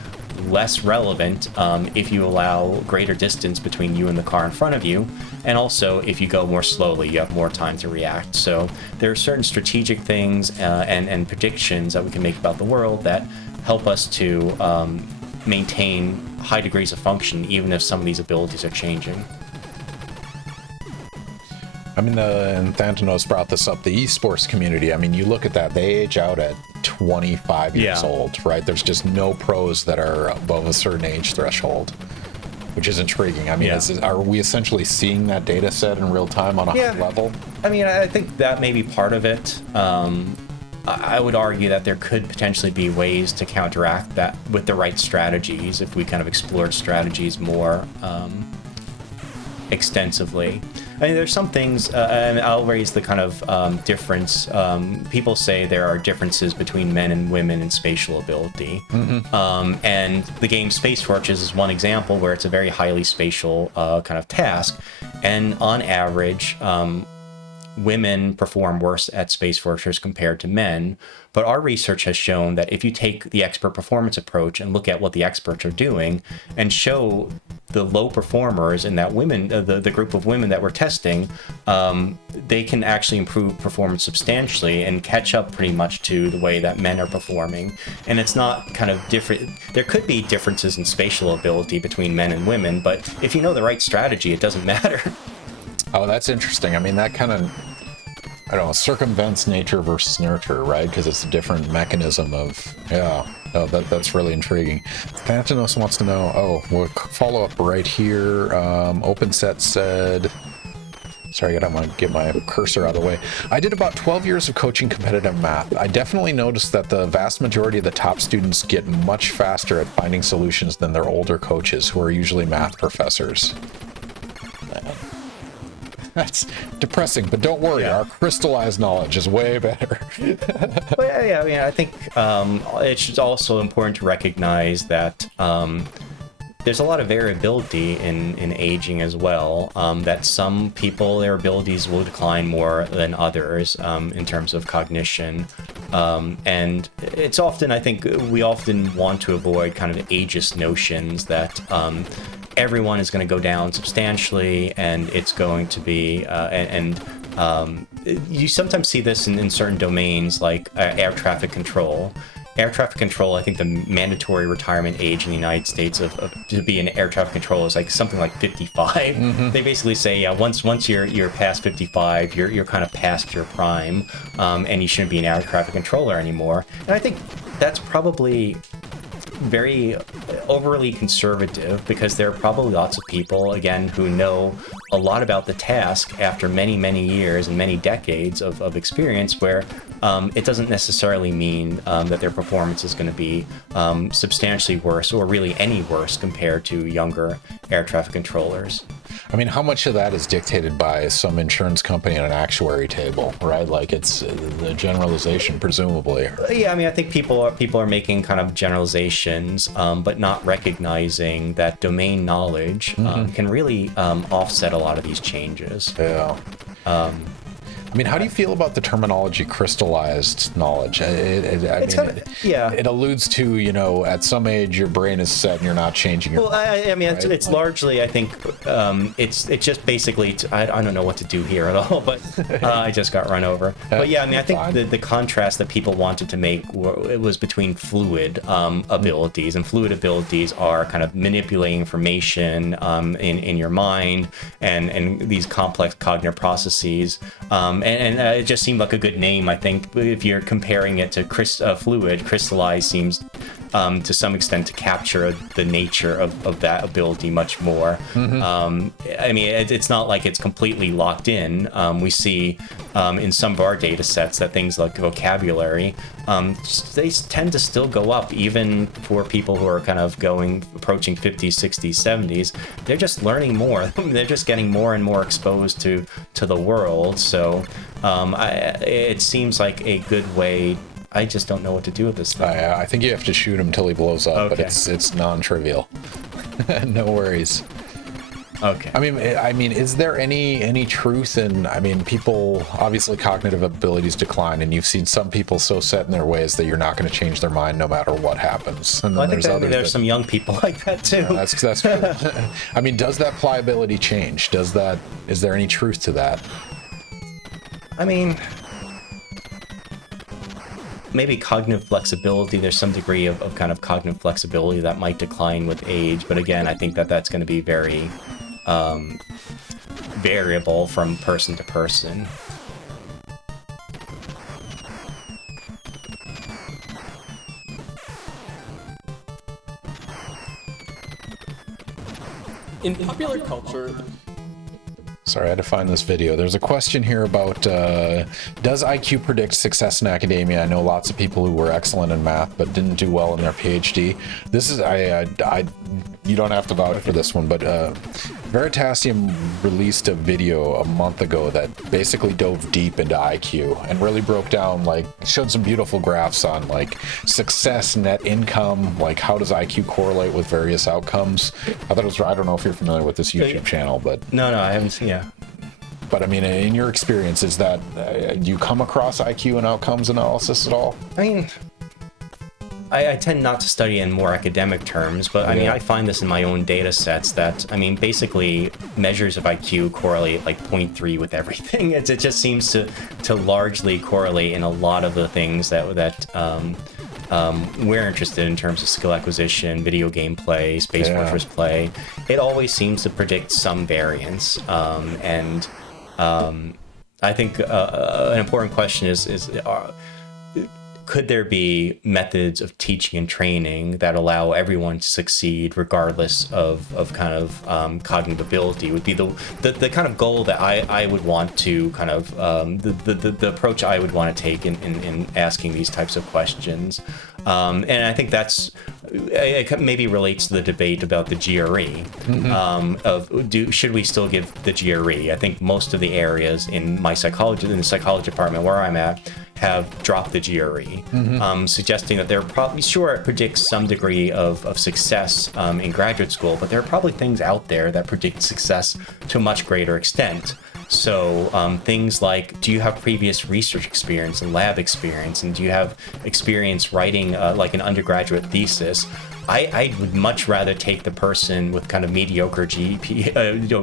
less relevant if you allow greater distance between you and the car in front of you, and also if you go more slowly, you have more time to react. So there are certain strategic things and predictions that we can make about the world that help us to maintain high degrees of function, even if some of these abilities are changing. I mean, and Thanatos brought this up, the esports community. I mean, you look at that, they age out at 25 years old, right? There's just no pros that are above a certain age threshold, which is intriguing. I mean, are we essentially seeing that data set in real time on a high level? I mean, I think that may be part of it. I would argue that there could potentially be ways to counteract that with the right strategies if we kind of explored strategies more extensively. I mean, there's some things, and I'll raise the kind of difference. People say there are differences between men and women in spatial ability. And the game Space Fortress is one example where it's a very highly spatial kind of task. And on average, women perform worse at Space Fortress compared to men. But our research has shown that if you take the expert performance approach and look at what the experts are doing and show the low performers in that women, the group of women that we're testing, they can actually improve performance substantially and catch up pretty much to the way that men are performing. And it's not kind of different. There could be differences in spatial ability between men and women, but if you know the right strategy, it doesn't matter. Oh, that's interesting. I mean, that kind of, I don't know, circumvents nature versus nurture, right? Because it's a different mechanism of, no, that's really intriguing. Thanatos wants to know, we'll follow up right here. OpenSet said, sorry, I gotta get my cursor out of the way. I did about 12 years of coaching competitive math. I definitely noticed that the vast majority of the top students get much faster at finding solutions than their older coaches, who are usually math professors. That's depressing, but don't worry, our crystallized knowledge is way better. Well, I mean, I think it's also important to recognize that there's a lot of variability in aging as well, that some people, their abilities will decline more than others in terms of cognition. And it's often, I think, we often want to avoid kind of ageist notions that everyone is going to go down substantially, and it's going to be, you sometimes see this in certain domains like air traffic control. Air traffic control, I think the mandatory retirement age in the United States to be an air traffic controller is like something like 55. They basically say, once you're past 55, you're kind of past your prime, and you shouldn't be an air traffic controller anymore. And I think that's probably very overly conservative, because there are probably lots of people, again, who know a lot about the task after many years and many decades of experience, where it doesn't necessarily mean that their performance is going to be substantially worse or really any worse compared to younger air traffic controllers. I mean, how much of that is dictated by some insurance company and an actuary table, right? Like, it's the generalization, presumably. Yeah, I mean, I think people are making kind of generalizations, but not recognizing that domain knowledge can really offset a lot of these changes. Yeah. I I mean, how do you feel about the terminology crystallized knowledge? It alludes to, you know, at some age your brain is set and you're not changing your I mean, right? it's largely, I think, it's just basically, I don't know what to do here at all, but I just got run over. But yeah, I mean, I think the contrast that people wanted to make it was between fluid abilities, and fluid abilities are kind of manipulating information in your mind and these complex cognitive processes. And it just seemed like a good name. I think if you're comparing it to fluid, crystallized seems to some extent to capture the nature of that ability much more. I mean, it's not like it's completely locked in. We see in some of our data sets that things like vocabulary, they tend to still go up even for people who are kind of approaching 50s, 60s, 70s. They're just learning more. They're just getting more and more exposed to the world. So it seems like a good way. I just don't know what to do with this thing. I think you have to shoot him till he blows up, but it's non-trivial. No worries. Okay. I mean, is there any truth in? I mean, people obviously cognitive abilities decline, and you've seen some people so set in their ways that you're not going to change their mind no matter what happens. And then there's some young people like that too. Yeah, that's true. I mean, does that pliability change? Is there any truth to that? I mean, maybe cognitive flexibility, there's some degree of kind of cognitive flexibility that might decline with age, but again, I think that's going to be very variable from person to person. In popular culture... Sorry, I had to find this video. There's a question here about, does IQ predict success in academia? I know lots of people who were excellent in math but didn't do well in their PhD. This is, you don't have to vouch for this one, but Veritasium released a video a month ago that basically dove deep into IQ and really broke down, like, showed some beautiful graphs on, like, success, net income, like, how does IQ correlate with various outcomes. I thought it was, I don't know if you're familiar with this YouTube channel, but... No, I haven't seen, yeah. But I mean, in your experience, is that, do you come across IQ and outcomes analysis at all? I mean... I tend not to study in more academic terms, but I mean, I find this in my own data sets that, I mean, basically measures of IQ correlate like 0.3 with everything. It just seems to largely correlate in a lot of the things that we're interested in terms of skill acquisition, video game play, Space Fortress play. It always seems to predict some variance. And I think an important question is could there be methods of teaching and training that allow everyone to succeed regardless of kind of cognitive ability? Would be the kind of goal that I would want to kind of the approach I would want to take in asking these types of questions. And I think it maybe relates to the debate about the GRE should we still give the GRE? I think most of the areas in the psychology department where I'm at have dropped the GRE, suggesting that they're probably sure it predicts some degree of success in graduate school, but there are probably things out there that predict success to a much greater extent. So things like, do you have previous research experience and lab experience, and do you have experience writing like an undergraduate thesis? I would much rather take the person with kind of mediocre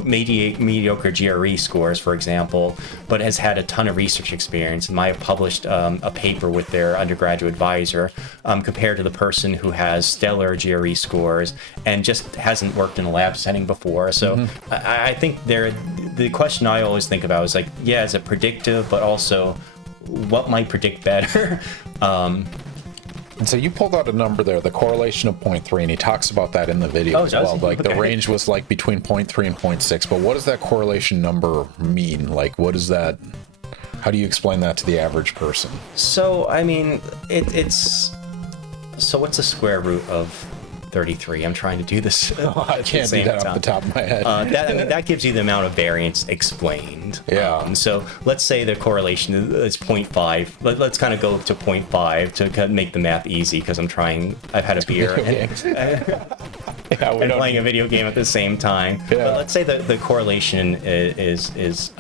mediocre GRE scores, for example, but has had a ton of research experience and might have published a paper with their undergraduate advisor, compared to the person who has stellar GRE scores and just hasn't worked in a lab setting before. So I think the question I always think about is like, yeah, is it predictive, but also what might predict better? And so you pulled out a number there, the correlation of 0.3, and he talks about that in the video as well. Like the range was like between 0.3 and 0.6, but what does that correlation number mean? Like, what is that? How do you explain that to the average person? So, I mean, so what's the square root of 33? I'm trying to do this. I can't do that off the top of my head. That gives you the amount of variance explained. Yeah. So let's say the correlation is 0.5. Let's kind of go to 0.5 to make the math easy, because I've had a beer and playing a video game at the same time. Yeah. But let's say the correlation is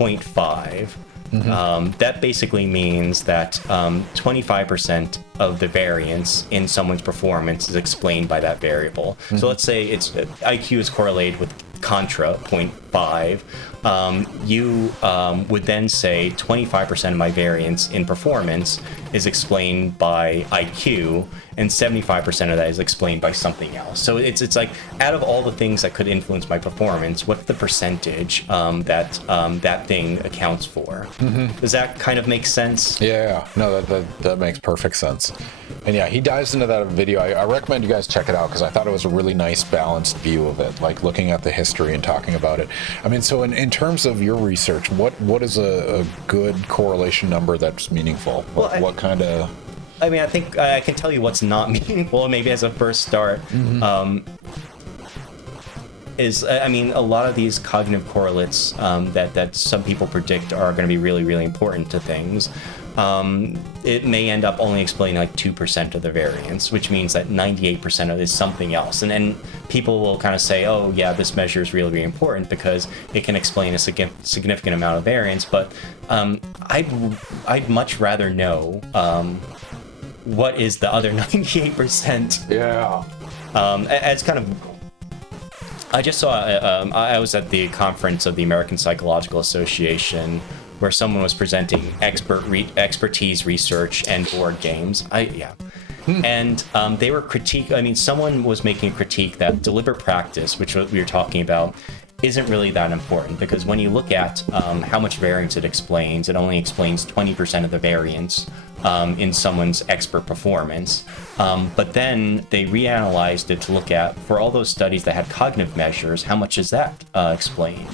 0.5. That basically means that 25% of the variance in someone's performance is explained by that variable. So let's say it's IQ is correlated with Contra 0.5. You would then say 25% of my variance in performance is explained by IQ, and 75% of that is explained by something else. So it's like, out of all the things that could influence my performance, what's the percentage that thing accounts for? Does that kind of make sense? Yeah, no, that makes perfect sense. And yeah, he dives into that video. I recommend you guys check it out because I thought it was a really nice balanced view of it, like looking at the history and talking about it. I mean, so in terms of your research, what is a good correlation number that's meaningful? What kind of... I mean, I think I can tell you what's not meaningful, maybe as a first start. I mean, a lot of these cognitive correlates that some people predict are going to be really, really important to things. It may end up only explaining like 2% of the variance, which means that 98% of it is something else. And then people will kind of say, oh, yeah, this measure is really, really important because it can explain a significant amount of variance. But I'd much rather know what is the other 98%. Yeah. As kind of... I just saw, I was at the conference of the American Psychological Association where someone was presenting expertise research and board games. And they were someone was making a critique that deliberate practice, which we were talking about, isn't really that important because when you look at how much variance it explains, it only explains 20% of the variance in someone's expert performance. But then they reanalyzed it to look at, for all those studies that had cognitive measures, how much does that explain?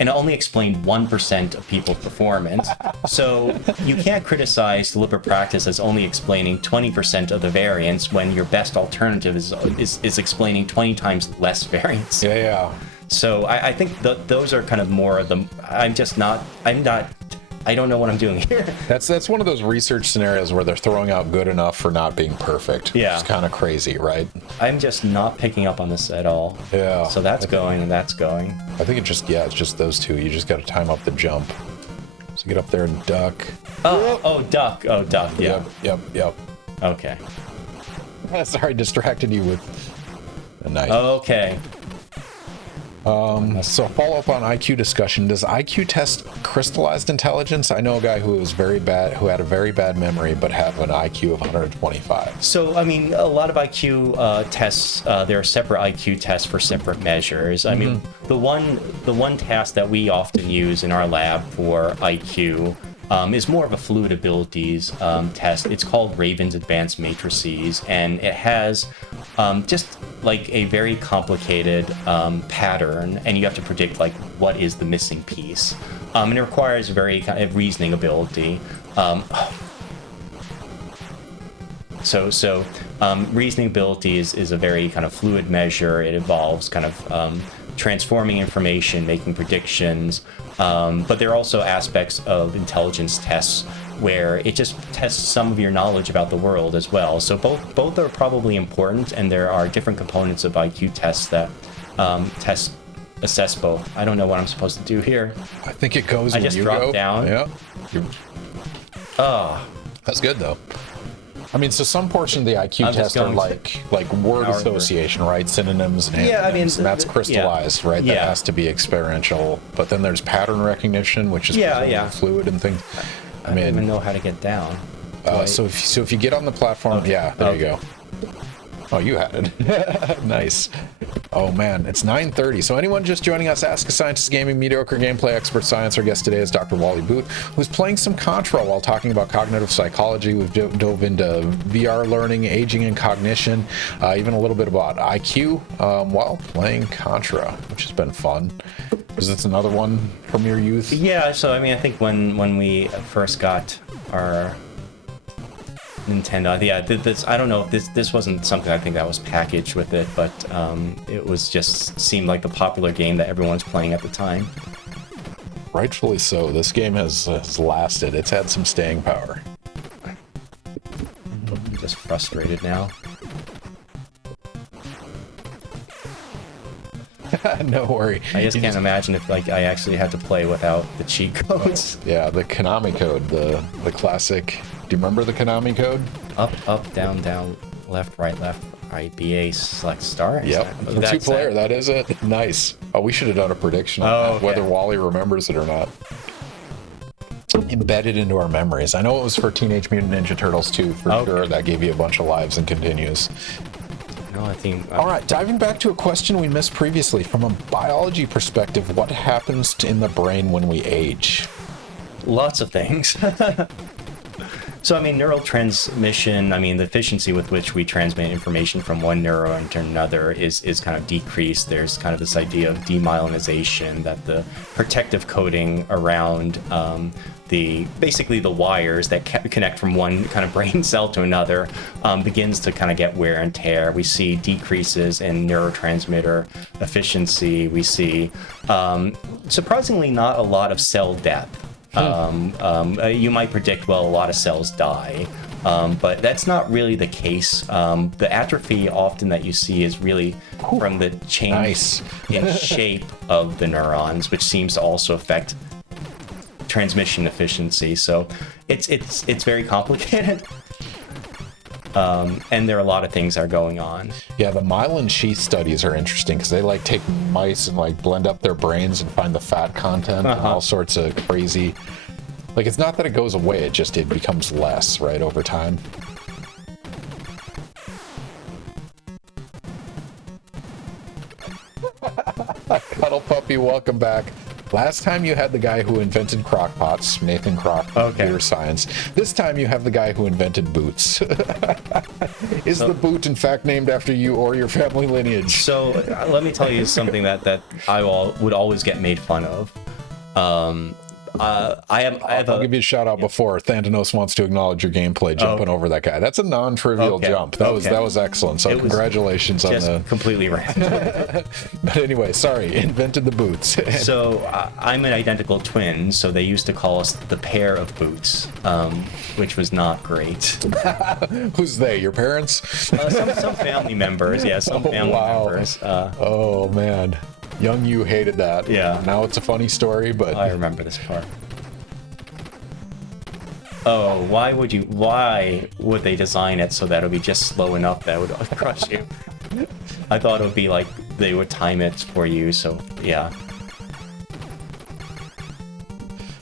And it only explained 1% of people's performance. So you can't criticize deliberate practice as only explaining 20% of the variance when your best alternative is explaining 20 times less variance. Yeah. So I think those are kind of more of the... I don't know what I'm doing here. That's one of those research scenarios where they're throwing out good enough for not being perfect. Yeah. It's kind of crazy, right? I'm just not picking up on this at all. Yeah. So that's going and that's going. I think it's just those two. You just got to time up the jump. So get up there and duck. Oh, duck. Oh, duck. Yeah. Yep. Okay. Sorry, distracted you with a knife. Okay. So follow up on IQ discussion. Does IQ test crystallized intelligence? I know a guy who had a very bad memory, but had an IQ of 125. So, I mean, a lot of IQ tests, there are separate IQ tests for separate measures. I mean, the one task that we often use in our lab for IQ is more of a fluid abilities test. It's called Raven's Advanced Matrices, and it has just like a very complicated pattern, and you have to predict like what is the missing piece. And it requires very kind of reasoning ability. So reasoning ability is a very kind of fluid measure. It involves kind of transforming information, making predictions, but there are also aspects of intelligence tests where it just tests some of your knowledge about the world as well. So both are probably important, and there are different components of IQ tests that assess both. I don't know what I'm supposed to do here. I think it goes when you go. I just dropped down. Yeah. That's good though. I mean, so some portion of the IQ test are like word association, right? Synonyms and antonyms, and that's crystallized, right? That has to be experiential. But then there's pattern recognition, which is fluid and things. I don't even know how to get down. So if you get on the platform, there you go. Oh, you had it. Nice. Oh man, it's 9:30. So anyone just joining us, Ask a Scientist Gaming, mediocre gameplay expert science. Our guest today is Dr. Wally Boot, who's playing some Contra while talking about cognitive psychology. We've dove into VR learning, aging and cognition, even a little bit about IQ while playing Contra, which has been fun. Is this another one from your youth? Yeah, so I mean, I think when we first got our Nintendo, this, I don't know if this wasn't something I think that was packaged with it, but it was just seemed like the popular game that everyone's playing at the time. Rightfully so. This game has lasted. It's had some staying power. I'm just frustrated now. No worry. I just can't imagine if like I actually had to play without the cheat codes. Yeah, the Konami code, the classic. Do you remember the Konami code? Up, down, left, right, BA, select star. Yep. The two-player, that is it. Nice. Oh, we should have done a prediction on that, okay. whether Wally remembers it or not. Embedded into our memories. I know it was for Teenage Mutant Ninja Turtles 2, for sure. That gave you a bunch of lives and continues. No, I think... All right, diving back to a question we missed previously. From a biology perspective, what happens in the brain when we age? Lots of things. So, I mean, neural transmission, I mean, the efficiency with which we transmit information from one neuron to another is kind of decreased. There's kind of this idea of demyelinization, that the protective coating around basically the wires that connect from one kind of brain cell to another begins to kind of get wear and tear. We see decreases in neurotransmitter efficiency. We see, surprisingly, not a lot of cell death. You might predict, well, a lot of cells die, but that's not really the case. The atrophy often that you see is really from the change in shape of the neurons, which seems to also affect transmission efficiency. So it's very complicated. And there are a lot of things that are going on. Yeah, the myelin sheath studies are interesting because they like take mice and like blend up their brains and find the fat content and all sorts of crazy. Like, it's not that it goes away; it becomes less, right, over time. Cuddle Puppy, welcome back. Last time you had the guy who invented crockpots, Nathan Crock, computer science. This time you have the guy who invented boots. Is the boot in fact named after you or your family lineage? So let me tell you something that I would always get made fun of. I'll give you a shout out before Thandanos wants to acknowledge your gameplay jumping over that guy. That's a non-trivial jump. That was excellent. So congratulations on the completely random. But anyway, sorry, invented the boots. So I'm an identical twin, so they used to call us the pair of boots, which was not great. Who's they? Your parents? Some family members, yeah, some family members. Oh man. Young you hated that. Yeah. Now it's a funny story, but... I remember this part. Oh, why would they design it so that it would be just slow enough that it would crush you? I thought it would be like they would time it for you, so yeah.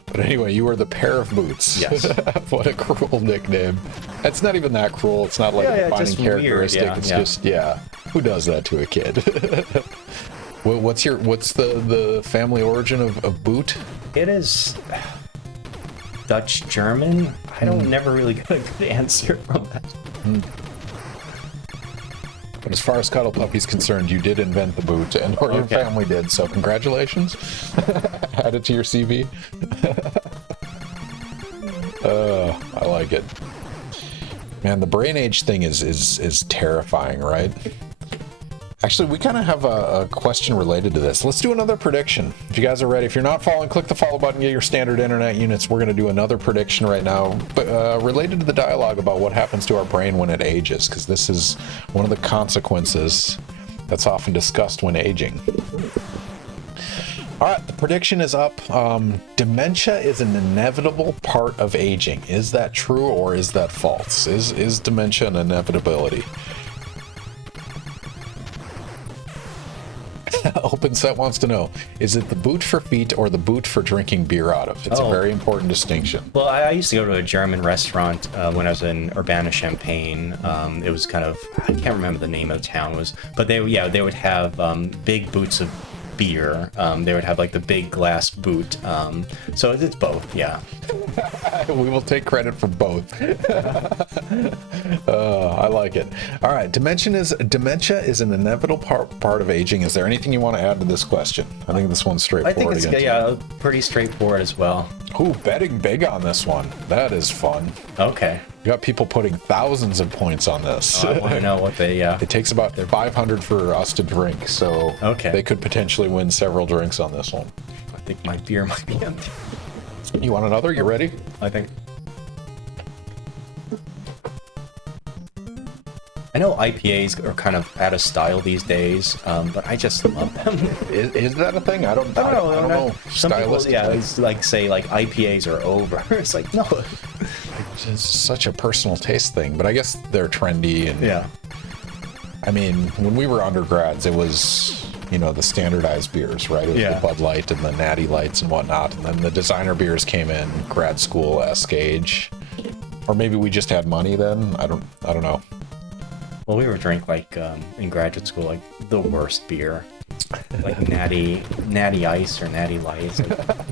But anyway, you were the pair of boots. Yes. What a cruel nickname. It's not even that cruel. It's not like a defining characteristic. Weird. It's just, who does that to a kid? What's the family origin of boot? It is Dutch German. I don't never really get a good answer from that. But as far as Cuddle Puppy's concerned, you did invent the boot, or your family did. So congratulations. Add it to your CV. I like it. Man, the brain age thing is terrifying, right? Actually, we kind of have a question related to this. Let's do another prediction. If you guys are ready, if you're not following, click the follow button, get your standard internet units. We're going to do another prediction right now, but related to the dialogue about what happens to our brain when it ages, because this is one of the consequences that's often discussed when aging. All right, the prediction is up. Dementia is an inevitable part of aging. Is that true or is that false? Is dementia an inevitability? OpenSet wants to know, is it the boot for feet or the boot for drinking beer out of? It's a very important distinction. Well, I used to go to a German restaurant when I was in Urbana-Champaign. It was kind of, I can't remember the name of the town was, but they would have big boots of beer. They would have like the big glass boot. So it's both, yeah. We will take credit for both. I like it. All right, dementia is an inevitable part of aging. Is there anything you want to add to this question? I think this one's straightforward. I think it's pretty straightforward as well. Ooh, betting big on this one. That is fun. Okay. You got people putting thousands of points on this. I want to know what they... It takes about 500 for us to drink, so they could potentially win several drinks on this one. I think my beer might be empty. You want another? You ready? I think. I know IPAs are kind of out of style these days, but I just love them. Is that a thing? I don't know. Some people, yeah, it's like say like IPAs are over. It's like, no. It's such a personal taste thing, but I guess they're trendy. And Yeah. I mean, when we were undergrads, it was, the standardized beers, right? It was Yeah. the Bud Light and the Natty Lights and whatnot. And then the designer beers came in, grad school-esque age. Or maybe we just had money then. I don't know. Well, we were drink like in graduate school, like the worst beer, like natty ice or natty lights.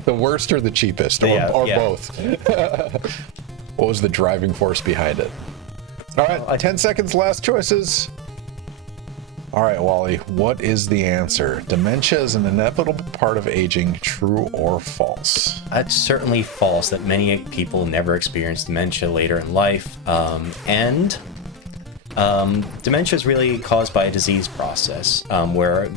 The worst or the cheapest, or, Yeah, or yeah. both. What was the driving force behind it? All right, 10 seconds, last choices. All right, Wally, what is the answer? Dementia is an inevitable part of aging, true or false? That's certainly false that many people never experience dementia later in life. Dementia is really caused by a disease process where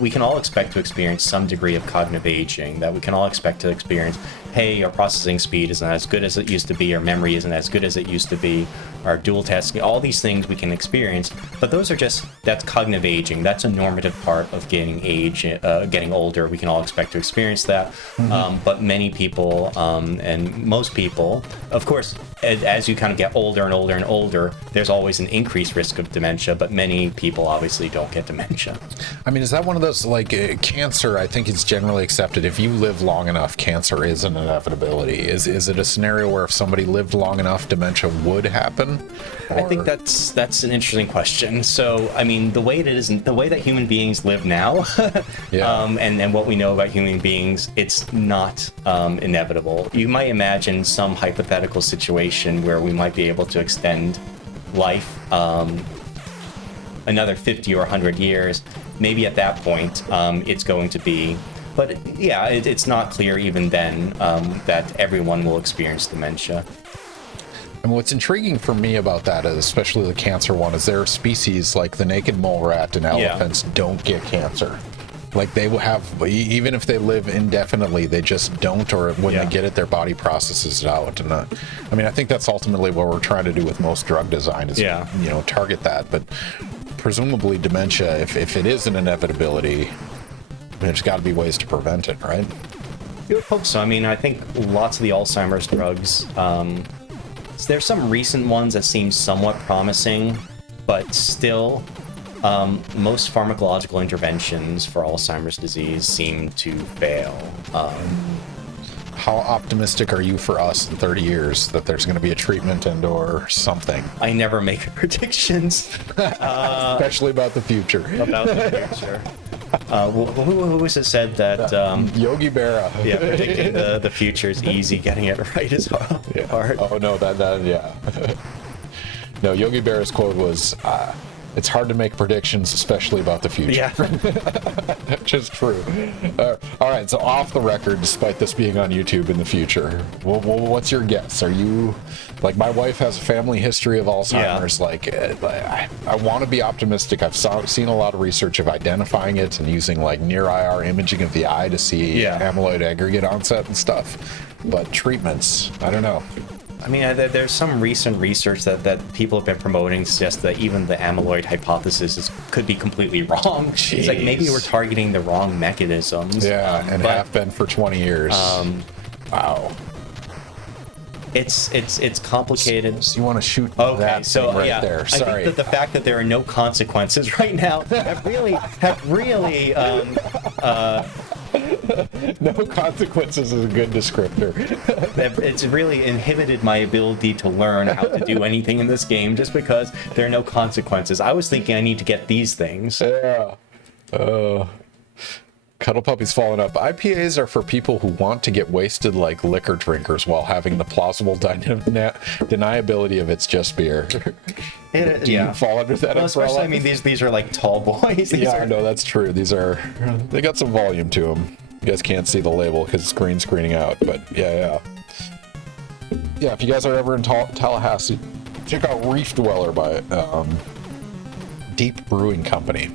we can all expect to experience some degree of cognitive aging, that we can all expect to experience, hey, our processing speed isn't as good as it used to be, our memory isn't as good as it used to be, our dual tasking, all these things we can experience, but that's cognitive aging. That's a normative part of getting older. We can all expect to experience that. But many people, and most people, of course, as you kind of get older and older and older, there's always an increased risk of dementia, but many people obviously don't get dementia. I mean, is that one of those, like, cancer, I think it's generally accepted. If you live long enough, cancer is an inevitability. Is it a scenario where if somebody lived long enough, dementia would happen? I think that's an interesting question. So, I mean, the way that human beings live now, Yeah. and what we know about human beings, it's not inevitable. You might imagine some hypothetical situation where we might be able to extend life another 50 or 100 years. Maybe at that point, it's going to be. But yeah, it's not clear even then that everyone will experience dementia. And what's intriguing for me about that, especially the cancer one, is there are species like the naked mole rat and elephants don't get cancer. Like they will have, even if they live indefinitely, they just don't, or when they get it, their body processes it out. And I mean, I think that's ultimately what we're trying to do with most drug design is, target that. But presumably dementia, if it is an inevitability, there's got to be ways to prevent it, right? You would hope so. I mean, I think lots of the Alzheimer's drugs, there's some recent ones that seem somewhat promising, but still, most pharmacological interventions for Alzheimer's disease seem to fail. How optimistic are you for us in 30 years that there's going to be a treatment and or something? I never make predictions Especially about the future. about the future. Who was it said that Yogi Berra. predicting the future is easy, getting it right is hard. Oh, no, yeah. No, Yogi Berra's quote was, it's hard to make predictions, especially about the future. Yeah. Which is true. All right, so off the record, despite this being on YouTube in the future, what's your guess? Are you, like, my wife has a family history of Alzheimer's. Like, I want to be optimistic. I've seen a lot of research of identifying it and using, like, near IR imaging of the eye to see amyloid aggregate onset and stuff. But treatments, I don't know. I mean, there's some recent research that people have been promoting suggests that even the amyloid hypothesis could be completely wrong. Jeez. It's like maybe we're targeting the wrong mechanisms. Yeah, and have been for 20 years. Wow. It's complicated. So you want to shoot Okay, that so thing right there. Sorry. I think that the fact that there are no consequences right now have really No consequences is a good descriptor. it's really inhibited my ability to learn how to do anything in this game just because there are no consequences. I was thinking I need to get these things. Yeah. Cuddle Puppy's falling up. IPAs are for people who want to get wasted like liquor drinkers while having the plausible deniability of it's just beer. Do you fall under that umbrella? Especially, I mean, these are like tall boys. No, that's true. They got some volume to them. You guys can't see the label because it's green screening out, but yeah. If you guys are ever in Tallahassee, check out Reef Dweller by Deep Brewing Company.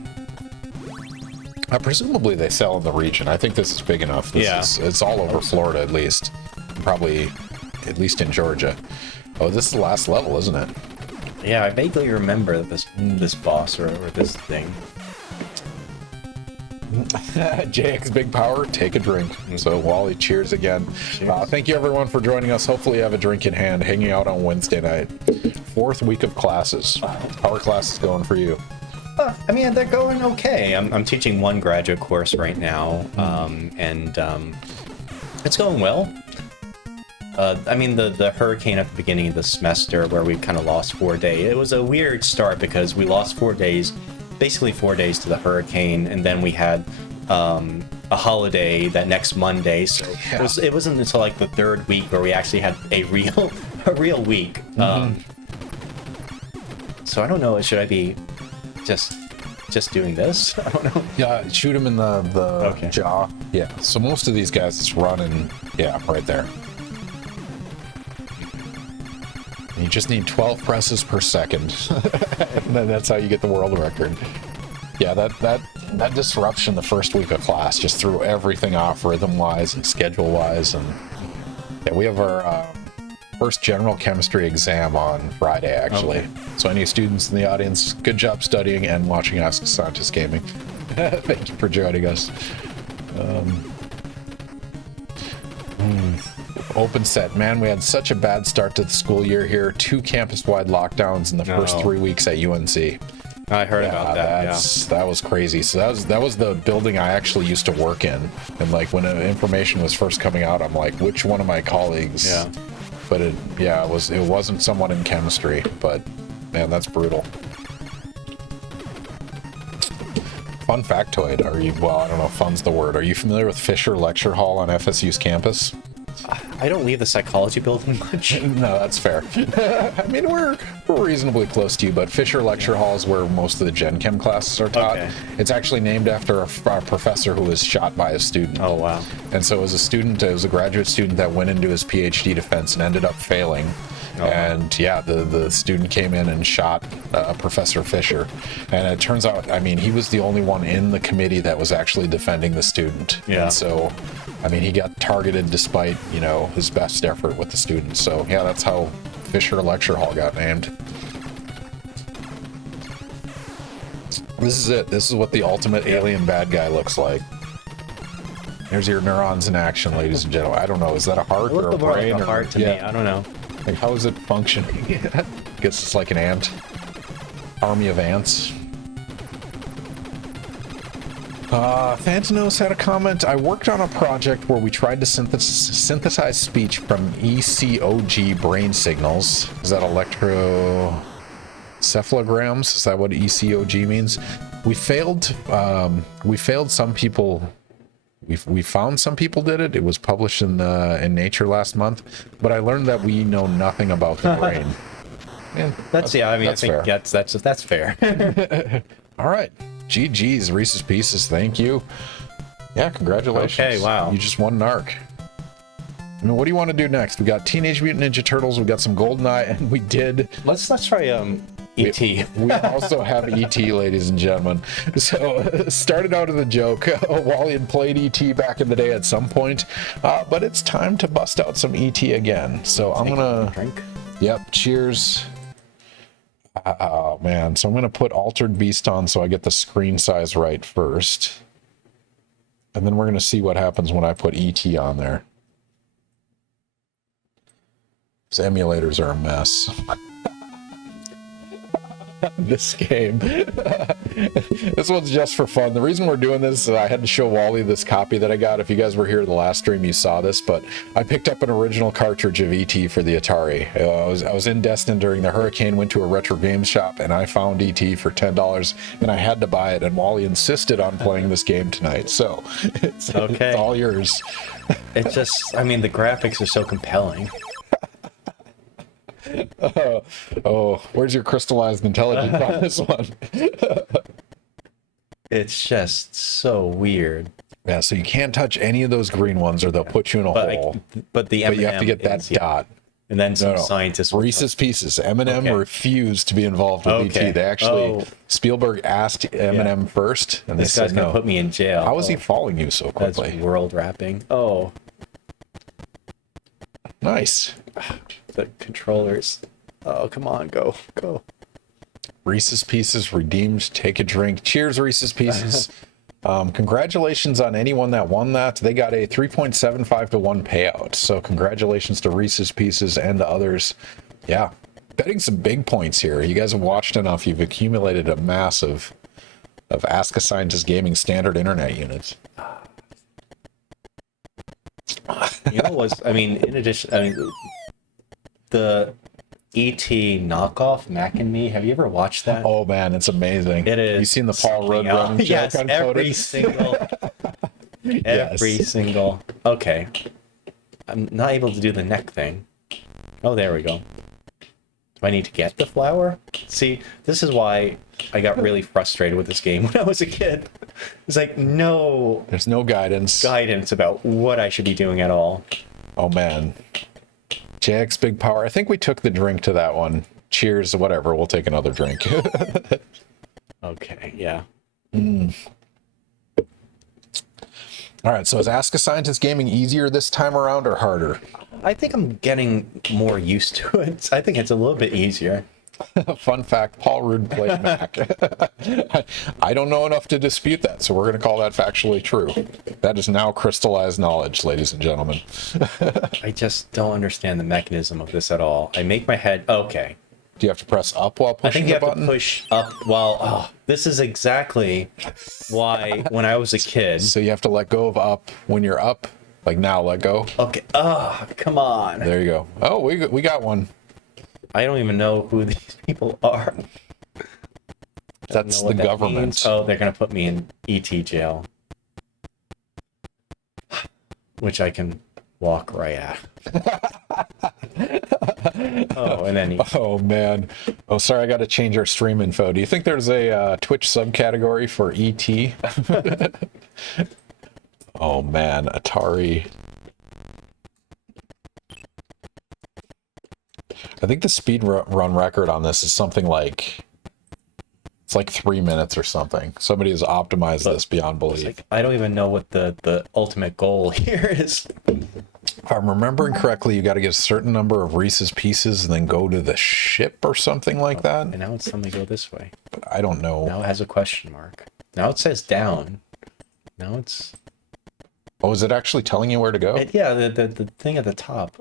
Presumably they sell in the region. I think this is big enough. It's all over Florida at least. Probably at least in Georgia. Oh, this is the last level, isn't it? Yeah, I vaguely remember this boss or this thing. JX Big Power, take a drink. So Wally, cheers again. Thank you everyone for joining us. Hopefully you have a drink in hand, hanging out on Wednesday night. 4th week of classes. How are classes going for you? I mean, they're going okay. I'm teaching one graduate course right now, and it's going well. I mean, the hurricane at the beginning of the semester where we kind of lost 4 days, it was a weird start because we lost 4 days, basically 4 days to the hurricane, and then we had a holiday that next Monday, so it wasn't until like the 3rd week where we actually had a real week. So I don't know, should I be just doing this? I don't know. Yeah, shoot him in the jaw. Yeah, so most of these guys it's running, right there. You just need 12 presses per second. And then that's how you get the world record. Yeah, that disruption the first week of class just threw everything off rhythm-wise and schedule-wise. And yeah, we have our first general chemistry exam on Friday, actually. Okay. So any students in the audience, good job studying and watching Ask a Scientist Gaming. Thank you for joining us. Open set. Man, we had such a bad start to the school year here. 2 campus-wide lockdowns in the first 3 weeks at UNC. I heard about that. That was crazy. So that was the building I actually used to work in. And like when information was first coming out, I'm like, which one of my colleagues? Yeah. But it wasn't someone in chemistry. But man, that's brutal. Fun factoid. I don't know if fun's the word. Are you familiar with Fisher Lecture Hall on FSU's campus? I don't leave the psychology building much. No, that's fair. I mean, we're reasonably close to you, but Fisher Lecture Hall is where most of the Gen Chem classes are taught. Okay. It's actually named after a professor who was shot by a student. Oh, wow. And so it was a graduate student that went into his PhD defense and ended up failing. Oh, and yeah, the student came in and shot Professor Fisher. And it turns out, I mean, he was the only one in the committee that was actually defending the student. Yeah. And so, I mean, he got targeted despite, his best effort with the students. So yeah, that's how Fisher Lecture Hall got named. This is it. This is what the ultimate alien bad guy looks like. There's your neurons in action, ladies and gentlemen. I don't know. Is that a heart or a brain? Like a heart to me. I don't know. Like, how is it functioning? I guess it's like an ant. Army of ants. Phantanos had a comment. I worked on a project where we tried to synthesize speech from ECOG brain signals. Is that electrocephalograms? Is that what ECOG means? We failed. We failed some people. We found some people did it. It was published in Nature last month. But I learned that we know nothing about the brain. Man, I think fair. That's fair. All right. GG's, Reese's Pieces, thank you. Yeah, congratulations. Okay, wow. You just won NARC. I mean, what do you want to do next? We got Teenage Mutant Ninja Turtles, we got some GoldenEye, and we did... Let's try E.T. We also have E.T., ladies and gentlemen. So, started out as a joke. Wally had played E.T. back in the day at some point, but it's time to bust out some E.T. again. So I'm going to... Drink. Yep, cheers. Oh man, so I'm going to put Altered Beast on so I get the screen size right first. And then we're going to see what happens when I put ET on there. These emulators are a mess. This game. This one's just for fun. The reason we're doing this is I had to show Wally this copy that I got. If you guys were here the last stream, you saw this, but I picked up an original cartridge of ET for the Atari. I was in Destin during the hurricane, went to a retro games shop, and I found ET for $10, and I had to buy it, and Wally insisted on playing this game tonight, so it's all yours. It's just, I mean, the graphics are so compelling. Where's your crystallized intelligence on this one? It's just so weird. Yeah, so you can't touch any of those green ones or they'll put you in a hole. But you have to get that dot. And then some scientists... Reese's Pieces. M&M refused to be world with ET. They actually... Spielberg asked M&M first, and this guy's gonna put me in jail. How is he following you so quickly? That's world wrapping. Oh. Nice. The controllers. Oh, come on, go. Reese's Pieces redeemed. Take a drink. Cheers, Reese's Pieces. Congratulations on anyone that won that. They got a 3.75 to 1 payout. So congratulations to Reese's Pieces and to others. Yeah, betting some big points here. You guys have watched enough. You've accumulated a mass of Ask a Scientist Gaming standard internet units. You know what's, I mean, in addition, I mean, the E.T. knockoff, Mac and Me, have you ever watched that? Oh man, it's amazing. It is. You seen the Paul Rudd something running else. Yes, joke every uncoded? single, Yes. every single, okay. I'm not able to do the neck thing. Oh, there we go. Do I need to get the flower? See, this is why I got really frustrated with this game when I was a kid. It's like, no There's no guidance. guidance about what I should be doing at all. Oh man. JX Big Power. I think we took the drink to that one. Cheers, whatever. We'll take another drink. Okay, yeah. All right, so is Ask a Scientist Gaming easier this time around or harder? I think I'm getting more used to it. I think it's a little bit easier. Fun fact, Paul Rudd played Mac. I don't know enough to dispute that, so we're going to call that factually true. That is now crystallized knowledge, ladies and gentlemen. I just don't understand the mechanism of this at all. I make my head... Okay. Do you have to press up while I pushing think you the have button? to push up while... Oh, this is exactly why when I was a kid... So you have to let go of up when you're up. Like now, let go. Okay. Oh, come on. There you go. Oh, we got one. I don't even know who these people are. That's the government. Means. Oh, they're going to put me in ET jail. Which I can walk right at. Oh, and then... Oh, man. Oh, sorry, I got to change our stream info. Do you think there's a Twitch subcategory for ET? Oh, man. Atari. I think the speed run record on this is something like... It's like 3 minutes or something. Somebody has optimized this beyond belief. Like, I don't even know what the ultimate goal here is. If I'm remembering correctly, you got to get a certain number of Reese's Pieces and then go to the ship or something like that. And now it's telling me to go this way. But I don't know. Now it has a question mark. Now it says down. Now it's... Oh, is it actually telling you where to go? Yeah, the thing at the top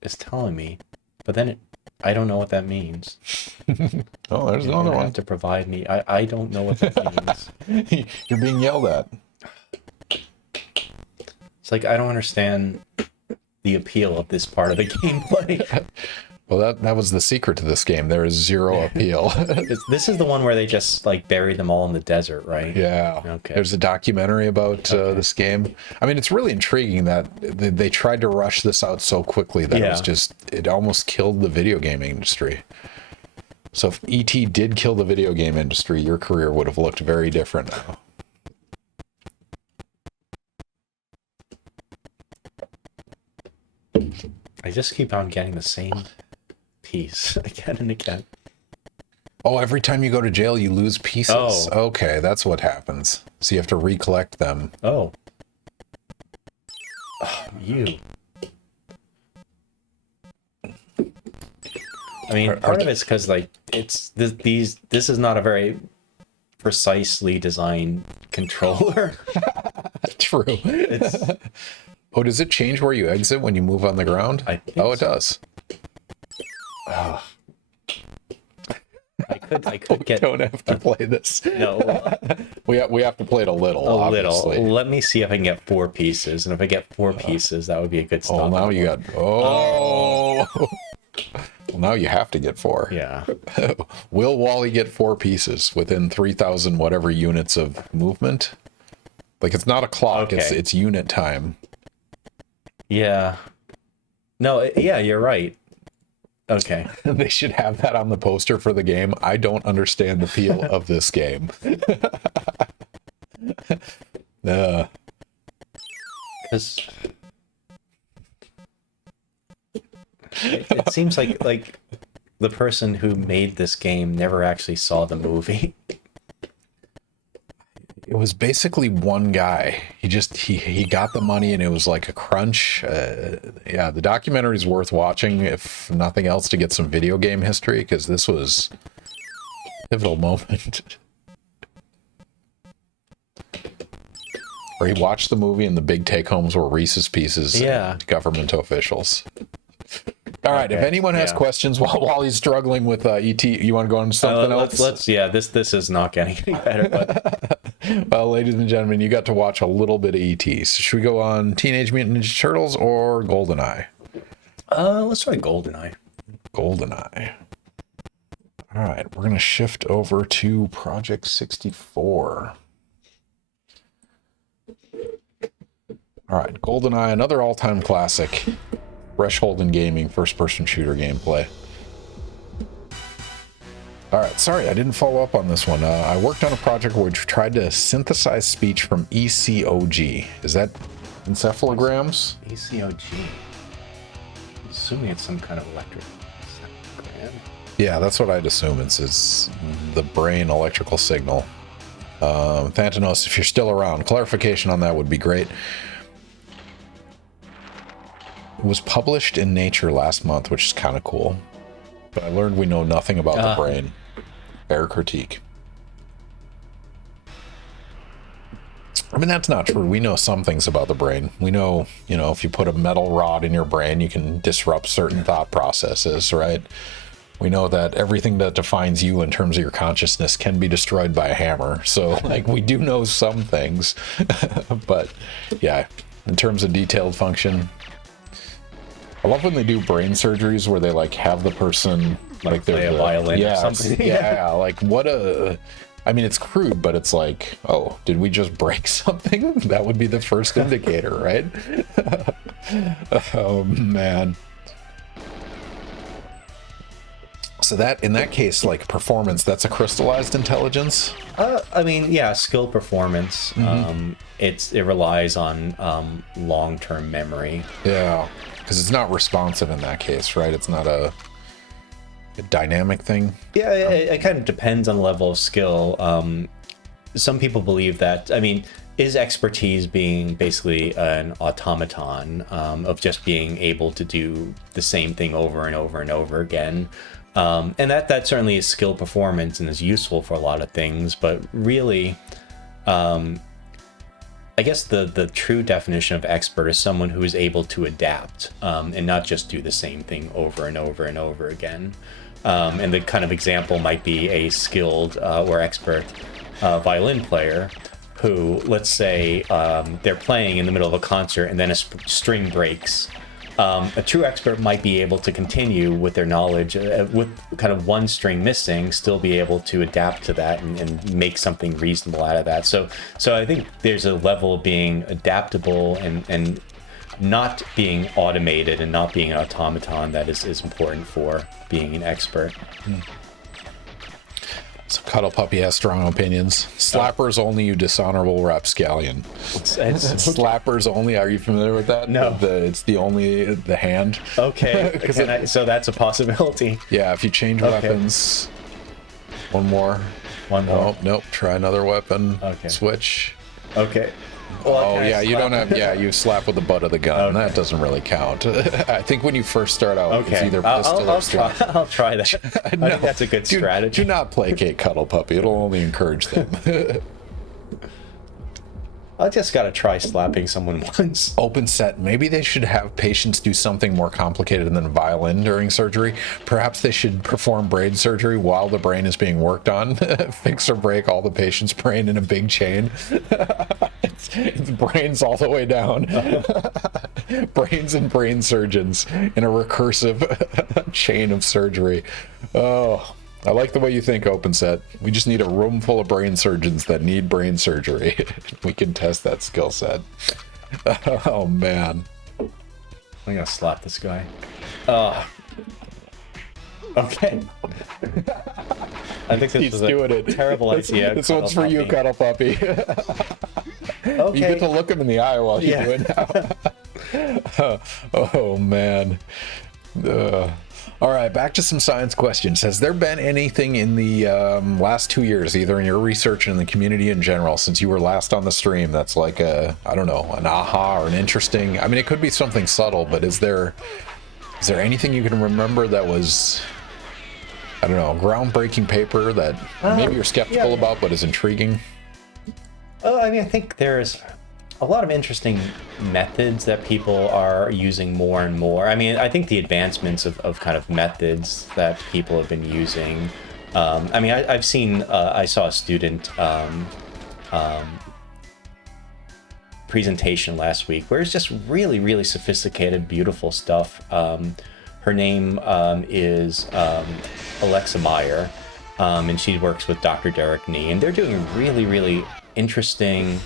is telling me, but then I don't know what that means. Oh, there's You're another gonna one. have to provide me. I don't know what that means. You're being yelled at. It's like I don't understand the appeal of this part of the gameplay. Well, that was the secret to this game. There is zero appeal. This is the one where they just like buried them all in the desert, right? Yeah. Okay. There's a documentary about this game. I mean, it's really intriguing that they tried to rush this out so quickly that it almost killed the video game industry. So if E.T. did kill the video game industry, your career would have looked very different now. I just keep on getting the same piece again and again. Oh, every time you go to jail, you lose pieces. Oh. Okay, that's what happens. So you have to recollect them. Oh. Oh, you. I mean, part of it's because like it's this is not a very precisely designed controller. True. It's Oh, does it change where you exit when you move on the ground? I think Oh, it so. does. I could get Don't have to play this. no We have to play it a little. a obviously. little. Let me see if I can get 4 pieces, and if I get 4 pieces, that would be a good stop. Oh, now you got. Oh. Well, now you have to get 4. Yeah. Will Wally get 4 pieces within 3,000 whatever units of movement? Like it's not a clock. Okay. It's unit time. Yeah. No. Yeah, you're right. Okay. They should have that on the poster for the game. I don't understand the appeal of this game. Because it seems like the person who made this game never actually saw the movie. it was basically one guy. He got the money and it was like a crunch. Yeah, the documentary is worth watching, if nothing else, to get some video game history, because this was a pivotal moment. Or he watched the movie and the big take-homes were Reese's Pieces. Yeah. Government officials. All right, if anyone has questions while he's struggling with ET, you want to go on to something else? Let's this is not getting any better. But... Well, ladies and gentlemen, you got to watch a little bit of ET. So should we go on Teenage Mutant Ninja Turtles or GoldenEye? Let's try GoldenEye. GoldenEye. All right, we're going to shift over to Project 64. All right, GoldenEye, another all-time classic. Threshold in gaming, first-person shooter gameplay. All right, sorry, I didn't follow up on this one. I worked on a project which tried to synthesize speech from ECOG. Is that encephalograms? ECOG. I'm assuming it's some kind of electric encephalogram. Yeah, that's what I'd assume. It's the brain electrical signal. Thantanos, if you're still around, clarification on that would be great. It was published in Nature last month, which is kind of cool. But I learned we know nothing about the brain. Fair critique. I mean, that's not true. We know some things about the brain. We know, if you put a metal rod in your brain, you can disrupt certain thought processes, right? We know that everything that defines you in terms of your consciousness can be destroyed by a hammer. So, we do know some things. But, yeah, in terms of detailed function... I love when they do brain surgeries where they have the person play a violin or something. Yeah, I mean, it's crude, but it's oh, did we just break something? That would be the first indicator, right? Oh man. So that, in that case, performance, that's a crystallized intelligence? I mean, yeah, skill performance. Mm-hmm. It relies on long-term memory. Yeah. Because it's not responsive in that case, right? It's not a dynamic thing. Yeah, it kind of depends on the level of skill. Some people believe that, is expertise being basically an automaton of just being able to do the same thing over and over and over again? And that certainly is skill performance and is useful for a lot of things, but really... I guess the true definition of expert is someone who is able to adapt and not just do the same thing over and over and over again. And the kind of example might be a skilled or expert violin player who, let's say, they're playing in the middle of a concert and then a string breaks. A true expert might be able to continue with their knowledge with kind of one string missing, still be able to adapt to that and make something reasonable out of that. So I think there's a level of being adaptable and not being automated and not being an automaton that is important for being an expert. So Cuddle Puppy has strong opinions. Slappers only, you dishonorable rapscallion. Slappers only, are you familiar with that? No. It's the hand. Okay, so that's a possibility. Yeah, if you change weapons. One more. Oh, nope, try another weapon. Okay. Switch. Okay. Well, you don't have, you slap with the butt of the gun. Okay. That doesn't really count. I think when you first start out, it's either pistol or slap. I'll try that. No, I think that's a good strategy. Do not placate Cuddle Puppy. It'll only encourage them. I just got to try slapping someone once. Open set. Maybe they should have patients do something more complicated than violin during surgery. Perhaps they should perform brain surgery while the brain is being worked on. Fix or break all the patient's brain in a big chain. It's brains all the way down. Brains and brain surgeons in a recursive chain of surgery. Oh, I like the way you think, OpenSet. We just need a room full of brain surgeons that need brain surgery. We can test that skill set. Oh, man. I'm going to slap this guy. Okay. I think this is a terrible idea. This one's for you, Cuddle Puppy. Okay. You get to look him in the eye while you do it now. Oh, man. All right, back to some science questions. Has there been anything in the last 2 years, either in your research and in the community in general, since you were last on the stream, that's like I don't know, an aha or an interesting, I mean, it could be something subtle, but is there anything you can remember that was, I don't know, a groundbreaking paper that maybe you're skeptical about but is intriguing? Oh, I mean, I think there's a lot of interesting methods that people are using more and more. I mean, I think the advancements of kind of methods that people have been using. I mean, I've seen, I saw a student presentation last week where it's just really, really sophisticated, beautiful stuff. Her name is Alexa Meyer, and she works with Dr. Derek Nee, and they're doing really, really interesting,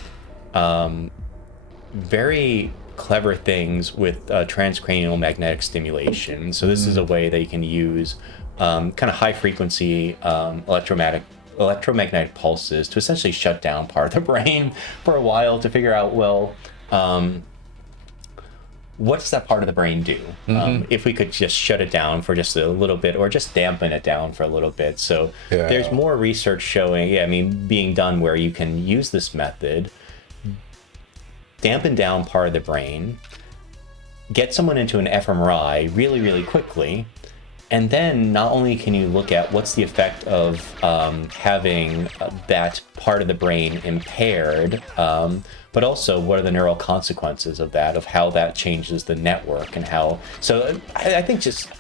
very clever things with transcranial magnetic stimulation. So this is a way that you can use kind of high frequency electromagnetic pulses to essentially shut down part of the brain for a while to figure out, well, what does that part of the brain do? If we could just shut it down for just a little bit or just dampen it down for a little bit. So there's more research showing, I mean, being done where you can use this method, dampen down part of the brain, get someone into an fMRI really, really quickly, and then not only can you look at what's the effect of having that part of the brain impaired, but also what are the neural consequences of that, of how that changes the network and how. So I think just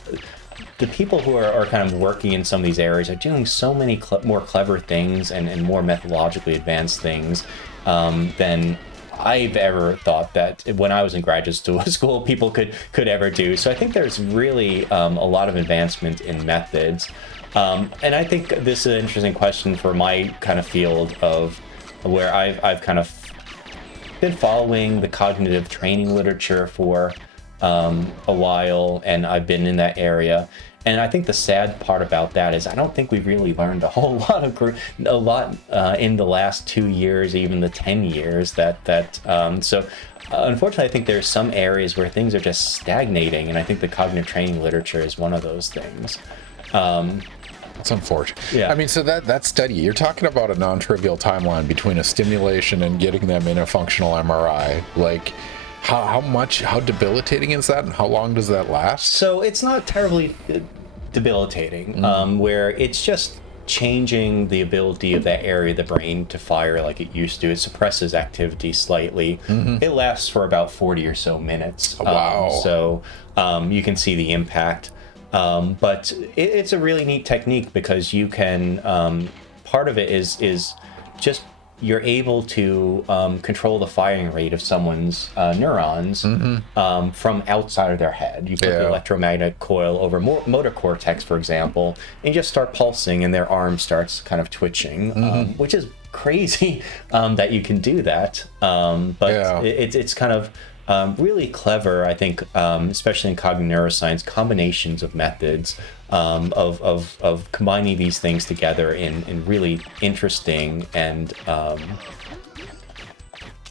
the people who are kind of working in some of these areas are doing so many more clever things and more methodologically advanced things than I've ever thought that when I was in graduate school people could ever do. So I think there's really a lot of advancement in methods. And I think this is an interesting question for my kind of field of where I've kind of been following the cognitive training literature for a while, and I've been in that area. And I think the sad part about that is I don't think we've really learned a whole lot in the last 2 years, even the 10 years so unfortunately I think there's some areas where things are just stagnating, and I think the cognitive training literature is one of those things. It's unfortunate. Yeah. I mean, so that study, you're talking about a non-trivial timeline between a stimulation and getting them in a functional MRI. Like, how debilitating is that, and how long does that last? So it's not terribly debilitating, where it's just changing the ability of that area of the brain to fire like it used to. It suppresses activity slightly. It lasts for about 40 or so minutes. Wow. So you can see the impact. But it's a really neat technique because you can, part of it is just you're able to control the firing rate of someone's neurons from outside of their head. You put the electromagnetic coil over motor cortex, for example, and you just start pulsing, and their arm starts kind of twitching, which is crazy that you can do that. But it's kind of really clever, I think, especially in cognitive neuroscience, combinations of methods of combining these things together in really interesting and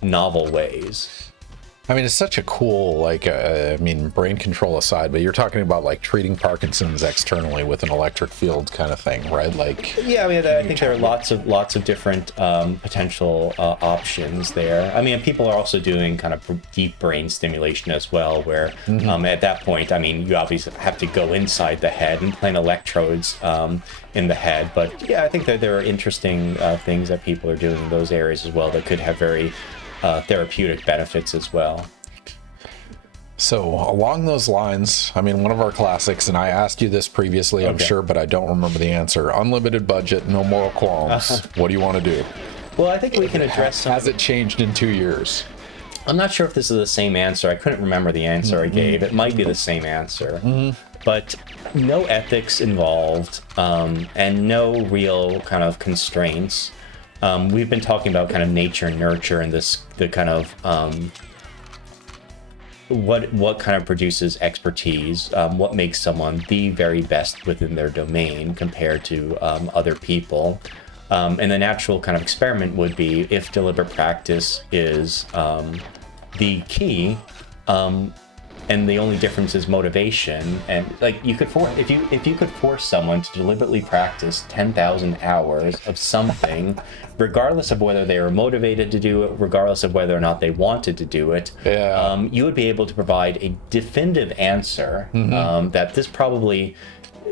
novel ways. I mean, it's such a cool, like, I mean, brain control aside, but you're talking about like treating Parkinson's externally with an electric field kind of thing, right? Like, yeah, I mean, I think there are lots of different potential options there. I mean, people are also doing kind of deep brain stimulation as well, where at that point, I mean, you obviously have to go inside the head and plant electrodes in the head. But yeah, I think that there are interesting things that people are doing in those areas as well that could have very therapeutic benefits as well. So along those lines, I mean, one of our classics, and I asked you this previously, I'm sure, but I don't remember the answer. Unlimited budget, no moral qualms. What do you want to do? Well, I think we can address Has it changed in 2 years? I'm not sure if this is the same answer. I couldn't remember the answer I gave. It might be the same answer. But no ethics involved, and no real kind of constraints. We've been talking about kind of nature and nurture and the kind of what kind of produces expertise, what makes someone the very best within their domain compared to other people. And the natural kind of experiment would be, if deliberate practice is the key, and the only difference is motivation. And like you could if you could force someone to deliberately practice 10,000 hours of something, regardless of whether they were motivated to do it, regardless of whether or not they wanted to do it, you would be able to provide a definitive answer that this probably.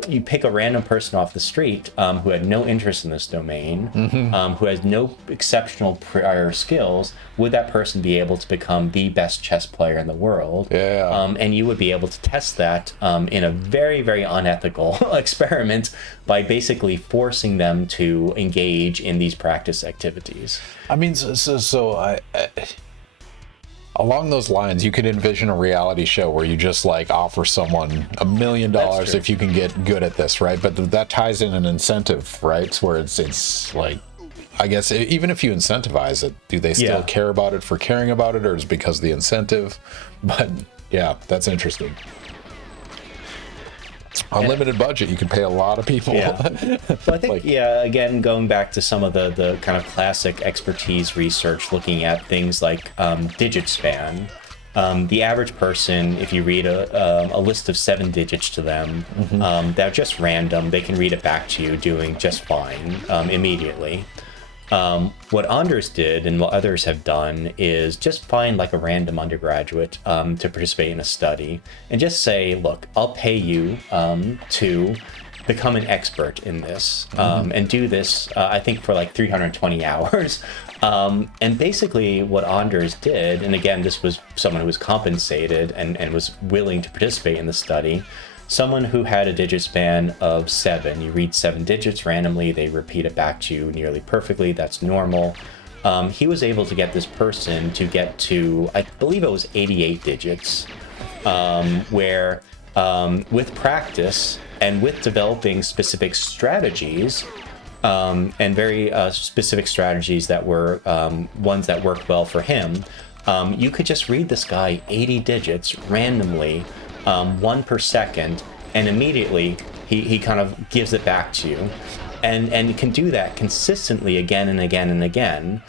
You pick a random person off the street who had no interest in this domain, who has no exceptional prior skills, would that person be able to become the best chess player in the world? And you would be able to test that in a very, very unethical experiment by basically forcing them to engage in these practice activities. I mean, along those lines, you could envision a reality show where you just like offer someone $1 million if you can get good at this, right? But that ties in an incentive, right? Where it's like, I guess even if you incentivize it, do they still care about it for caring about it, or is it because of the incentive? But yeah, that's interesting. Unlimited budget, you can pay a lot of people. So I think, again, going back to some of the kind of classic expertise research, looking at things like digit span. The average person, if you read a list of 7 digits to them, they're just random. They can read it back to you doing just fine immediately. What Anders did and what others have done is just find like a random undergraduate to participate in a study and just say, look, I'll pay you to become an expert in this and do this, I think, for like 320 hours. And basically what Anders did, and again, this was someone who was compensated and was willing to participate in the study, someone who had a digit span of 7. You read 7 digits randomly, they repeat it back to you nearly perfectly. That's normal. He was able to get this person to get to, I believe it was 88 digits, where with practice and with developing specific strategies, and very specific strategies that were ones that worked well for him, you could just read this guy 80 digits randomly, 1 per second, and immediately he kind of gives it back to you, and can do that consistently again and again and again,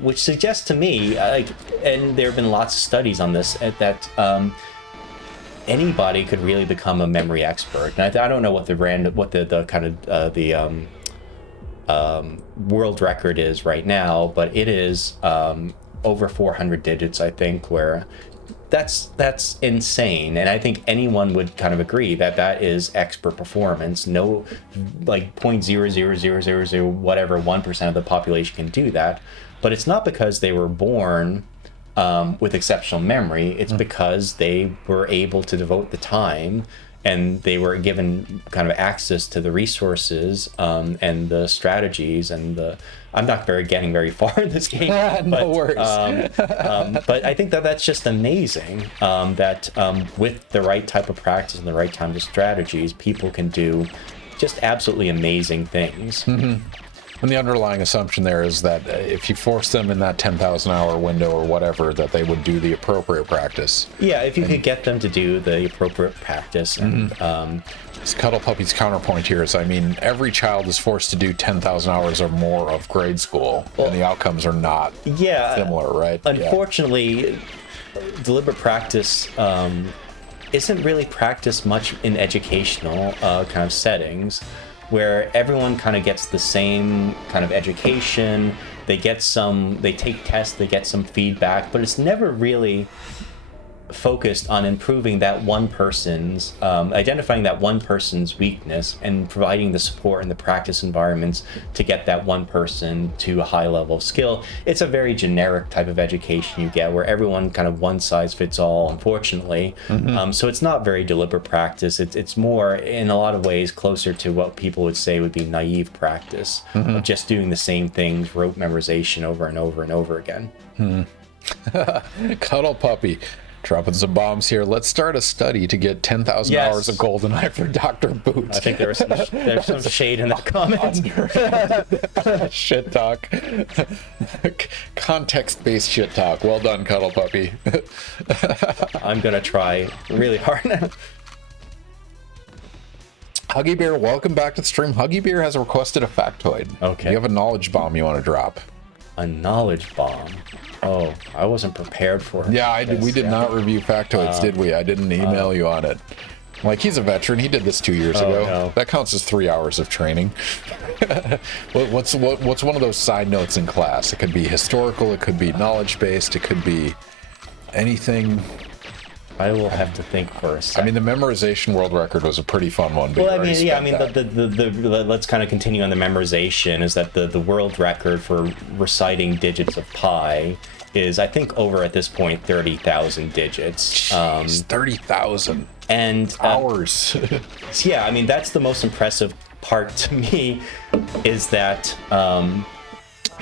which suggests to me, and there have been lots of studies on this, that anybody could really become a memory expert. And I don't know what the world record is right now, but it is over 400 digits, I think, where that's insane. And I think anyone would kind of agree that that is expert performance. No, like 0.00000 whatever 1% of the population can do that. But it's not because they were born with exceptional memory. It's because they were able to devote the time, and they were given kind of access to the resources and the strategies and the. I'm not getting very far in this game. No worries. But I think that's just amazing that with the right type of practice and the right kind of strategies, people can do just absolutely amazing things. And the underlying assumption there is that if you force them in that 10,000 hour window or whatever, that they would do the appropriate practice. Yeah, if you could get them to do the appropriate practice. And Cuddle Puppy's counterpoint here is, I mean, every child is forced to do 10,000 hours or more of grade school, and the outcomes are not similar, right? Unfortunately, deliberate practice isn't really practiced much in educational kind of settings, where everyone kind of gets the same kind of education. They take tests, they get some feedback, but it's never really focused on improving that one person's, identifying that one person's weakness and providing the support and the practice environments to get that one person to a high level of skill. It's a very generic type of education you get, where everyone kind of one size fits all, unfortunately. So it's not very deliberate practice. It's more, in a lot of ways, closer to what people would say would be naive practice, of just doing the same things, rote memorization over and over and over again. Cuddle Puppy. Dropping some bombs here. Let's start a study to get 10,000 hours of GoldenEye for Dr. Boot. I think there's some shade in that comment. Shit talk. Context-based shit talk. Well done, Cuddle Puppy. I'm going to try really hard now. Huggy Bear, welcome back to the stream. Huggy Bear has requested a factoid. Okay. You have a knowledge bomb you want to drop. A knowledge bomb. Oh, I wasn't prepared for it. Yeah, we did not review factoids, did we? I didn't email you on it. Like, he's a veteran. He did this 2 years ago. No. That counts as 3 hours of training. What's one of those side notes in class? It could be historical. It could be knowledge-based. It could be anything. I will have to think first. I mean, the memorization world record was a pretty fun one. But well, I mean, yeah, I mean, the let's kind of continue on the memorization. Is that the world record for reciting digits of pi is, I think, over at this point 30,000 digits. 30,000 and hours. Yeah, I mean, that's the most impressive part to me. Is that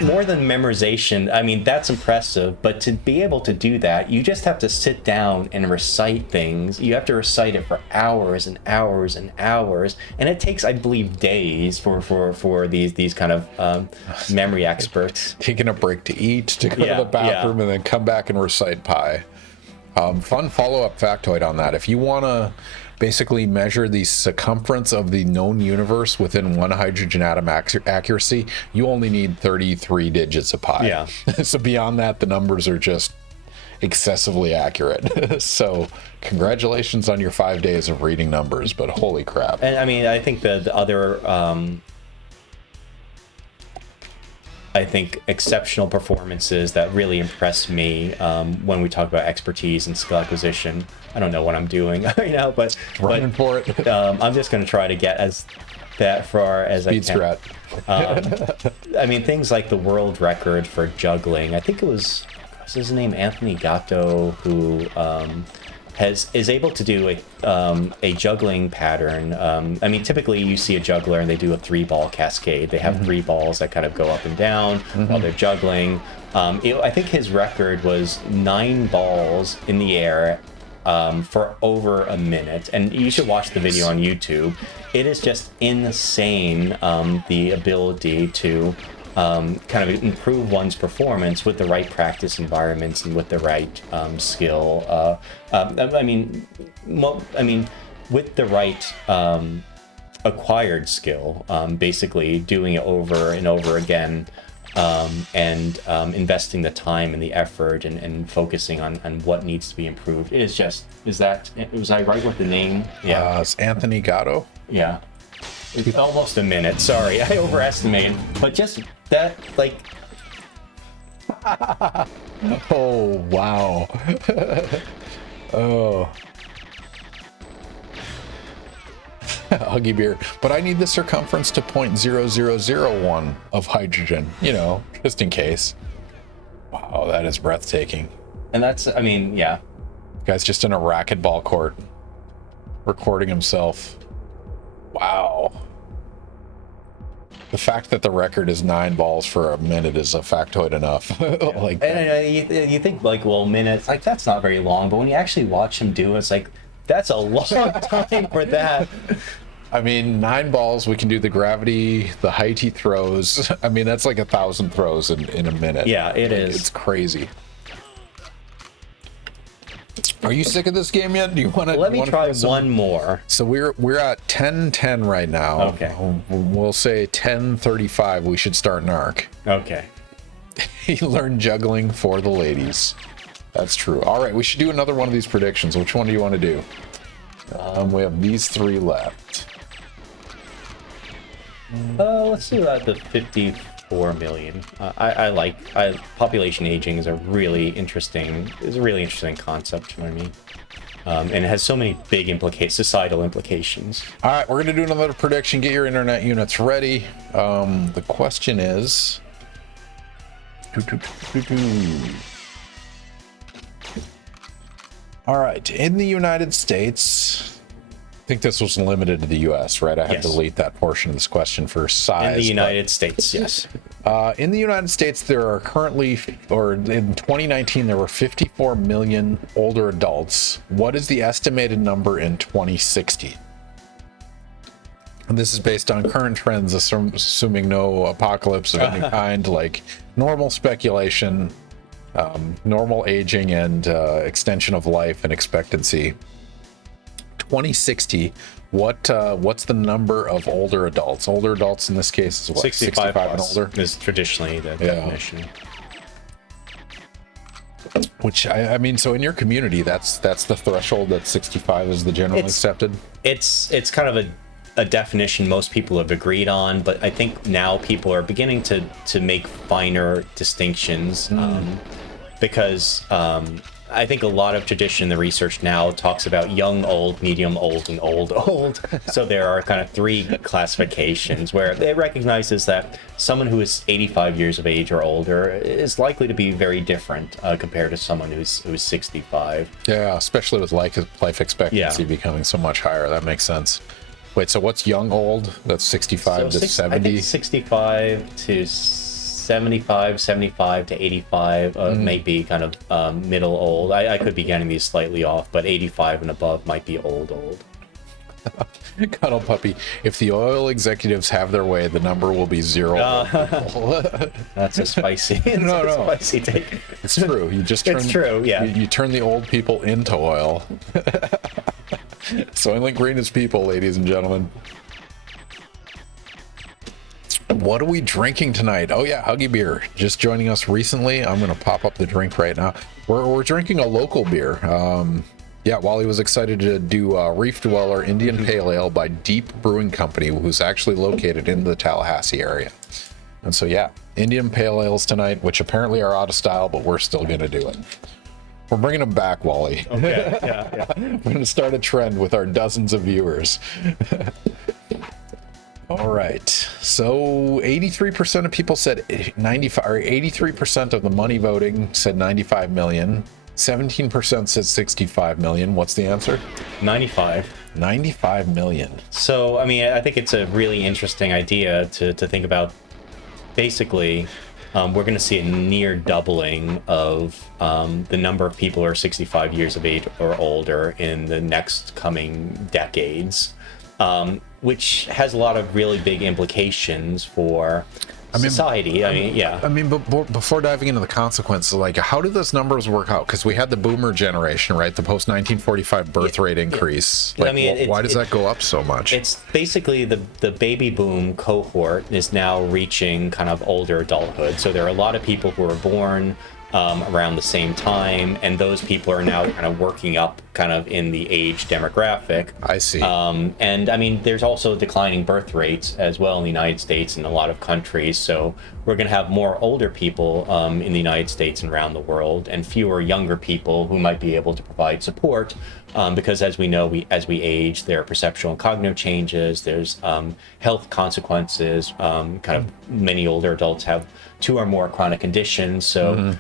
more than memorization? I mean, that's impressive, but to be able to do that, you just have to sit down and recite things. You have to recite it for hours and hours and hours, and it takes, I believe, days for these kind of memory experts. Taking a break to eat, to go to the bathroom, and then come back and recite pi. Fun follow-up factoid on that. If you want to basically measure the circumference of the known universe within one hydrogen atom accuracy, you only need 33 digits of pi. Yeah. So beyond that, the numbers are just excessively accurate. So congratulations on your 5 days of reading numbers, but holy crap. And I mean, I think the other I think exceptional performances that really impress me when we talk about expertise and skill acquisition. I don't know what I'm doing right now, but Running for it. I'm just going to try to get as that far as Speed I can. I mean, things like the world record for juggling. I think it was, what's his name, Anthony Gatto, who is able to do a juggling pattern. I mean, typically you see a juggler and they do a 3-ball cascade. They have 3 balls that kind of go up and down while they're juggling. I think his record was 9 balls in the air for over a minute, and you should watch the video on YouTube. It is just insane, the ability to kind of improve one's performance with the right practice environments and with the right skill. I mean, with the right acquired skill, basically doing it over and over again, and investing the time and the effort and focusing on what needs to be improved. It is just, was I right with the name? Yeah. It's Anthony Gatto. Yeah. It's almost a minute. Sorry, I overestimated. But just that, like... Oh, wow. Oh. Huggy beer. But I need the circumference to 0.0001 of hydrogen, just in case. Wow, that is breathtaking. And that's, I mean, yeah. Guy's just in a racquetball court, recording himself. Wow. The fact that the record is 9 balls for a minute is a factoid enough. Like, and you think, like, well, minutes, like, that's not very long, but when you actually watch him do it, it's like, that's a long time for that. I mean, 9 balls, we can do the gravity, the height he throws. I mean, that's like 1,000 throws in a minute. Yeah, it is. It's crazy. Are you sick of this game yet? Do you want to? Let me try one more. So we're at 10:10 right now. Okay. We'll say 10:35. We should start NARC. Okay. He learned juggling for the ladies. That's true. All right, we should do another one of these predictions. Which one do you want to do? We have these 3 left. Let's do the 54 million. Population aging is a really interesting concept. You know what I mean? And it has so many big societal implications. All right, we're going to do another prediction. Get your internet units ready. The question is... All right, in the United States... I think this was limited to the U.S., right? I have to delete that portion of this question for size. In the United States, yes. In the United States, there are currently, or in 2019, there were 54 million older adults. What is the estimated number in 2060? And this is based on current trends, assuming no apocalypse of any kind, like normal speculation, normal aging, and extension of life and expectancy. 2060, what's the number of older adults? Older adults in this case is what? 65 and plus older? is traditionally the definition. Which I mean, so in your community, that's the threshold, that 65 is the generally accepted. It's kind of a definition most people have agreed on, but I think now people are beginning to make finer distinctions, because I think a lot of tradition in the research now talks about young, old, medium, old, and old. So there are kind of three classifications where it recognizes that someone who is 85 years of age or older is likely to be very different compared to someone who's 65. Yeah, especially with life expectancy becoming so much higher. That makes sense. Wait, so what's young, old? That's 65 to 70? I think 65 to 75, 75 to 85 may be kind of middle old. I could be getting these slightly off, but 85 and above might be old. Cuddle puppy. If the oil executives have their way, the number will be 0. That's a spicy. Spicy take. It's true. You just turn. It's true. Yeah. You turn the old people into oil. Soylent Green is people, ladies and gentlemen. What are we drinking tonight? Oh yeah, Huggy Beer. Just joining us recently. I'm going to pop up the drink right now. We're drinking a local beer. Yeah, Wally was excited to do Reef Dweller Indian Pale Ale by Deep Brewing Company, who's actually located in the Tallahassee area. And so yeah, Indian Pale Ales tonight, which apparently are out of style, but we're still going to do it. We're bringing them back, Wally. Okay. Yeah. We're going to start a trend with our dozens of viewers. All right. So 83% of people said 95, or 83% of the money voting said 95 million. 17% said 65 million. What's the answer? 95. 95 million. So, I mean, I think it's a really interesting idea to think about. Basically, we're going to see a near doubling of the number of people who are 65 years of age or older in the next coming decades, which has a lot of really big implications for society. I mean, but before diving into the consequences, like, how do those numbers work out? Because we had the boomer generation, right? The post 1945 birth rate increase. Like, I mean, why does that go up so much? It's basically the baby boom cohort is now reaching kind of older adulthood. So there are a lot of people who were born around the same time, and those people are now kind of working up kind of in the age demographic. I see. And I mean, there's also declining birth rates as well in the United States and a lot of countries. So we're going to have more older people in the United States and around the world, and fewer younger people who might be able to provide support. Because as we know, as we age, there are perceptual and cognitive changes. There's health consequences. Kind of many older adults have 2 or more chronic conditions. So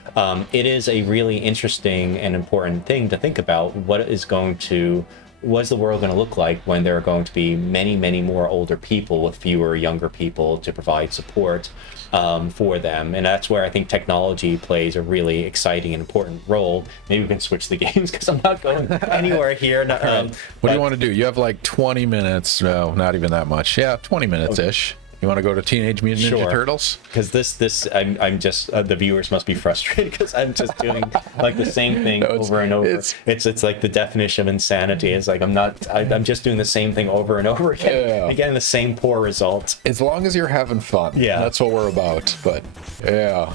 it is a really interesting and important thing to think about. What is the world going to look like when there are going to be many, many more older people with fewer younger people to provide support for them? And that's where I think technology plays a really exciting and important role. Maybe we can switch the games because I'm not going anywhere here. What do you want to do? You have like 20 minutes. No, not even that much. Yeah, 20 minutes-ish. You want to go to Teenage Mutant Ninja Turtles? Because I'm just the viewers must be frustrated because I'm just doing like the same thing over and over. It's like the definition of insanity. It's like I'm just doing the same thing over and over again, and getting the same poor results. As long as you're having fun, that's what we're about. But yeah,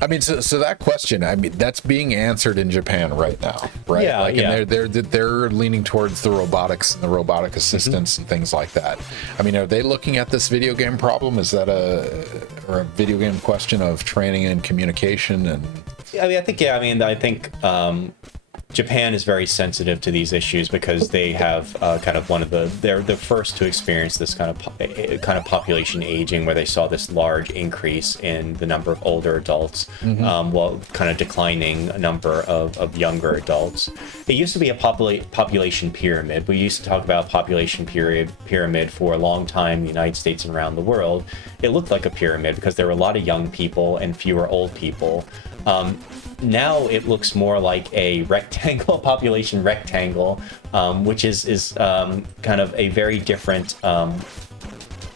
I mean, so that question, I mean, that's being answered in Japan right now, right? Yeah, and they're leaning towards the robotics and the robotic assistants and things like that. I mean, are they looking at this video game problem? Is that a video game question of training and communication? And I mean, I think Japan is very sensitive to these issues because they have kind of they're the first to experience this kind of population aging, where they saw this large increase in the number of older adults, while kind of declining number of younger adults. It used to be a population pyramid. We used to talk about population pyramid for a long time in the United States and around the world. It looked like a pyramid because there were a lot of young people and fewer old people. Now it looks more like a population rectangle, which is kind of a very different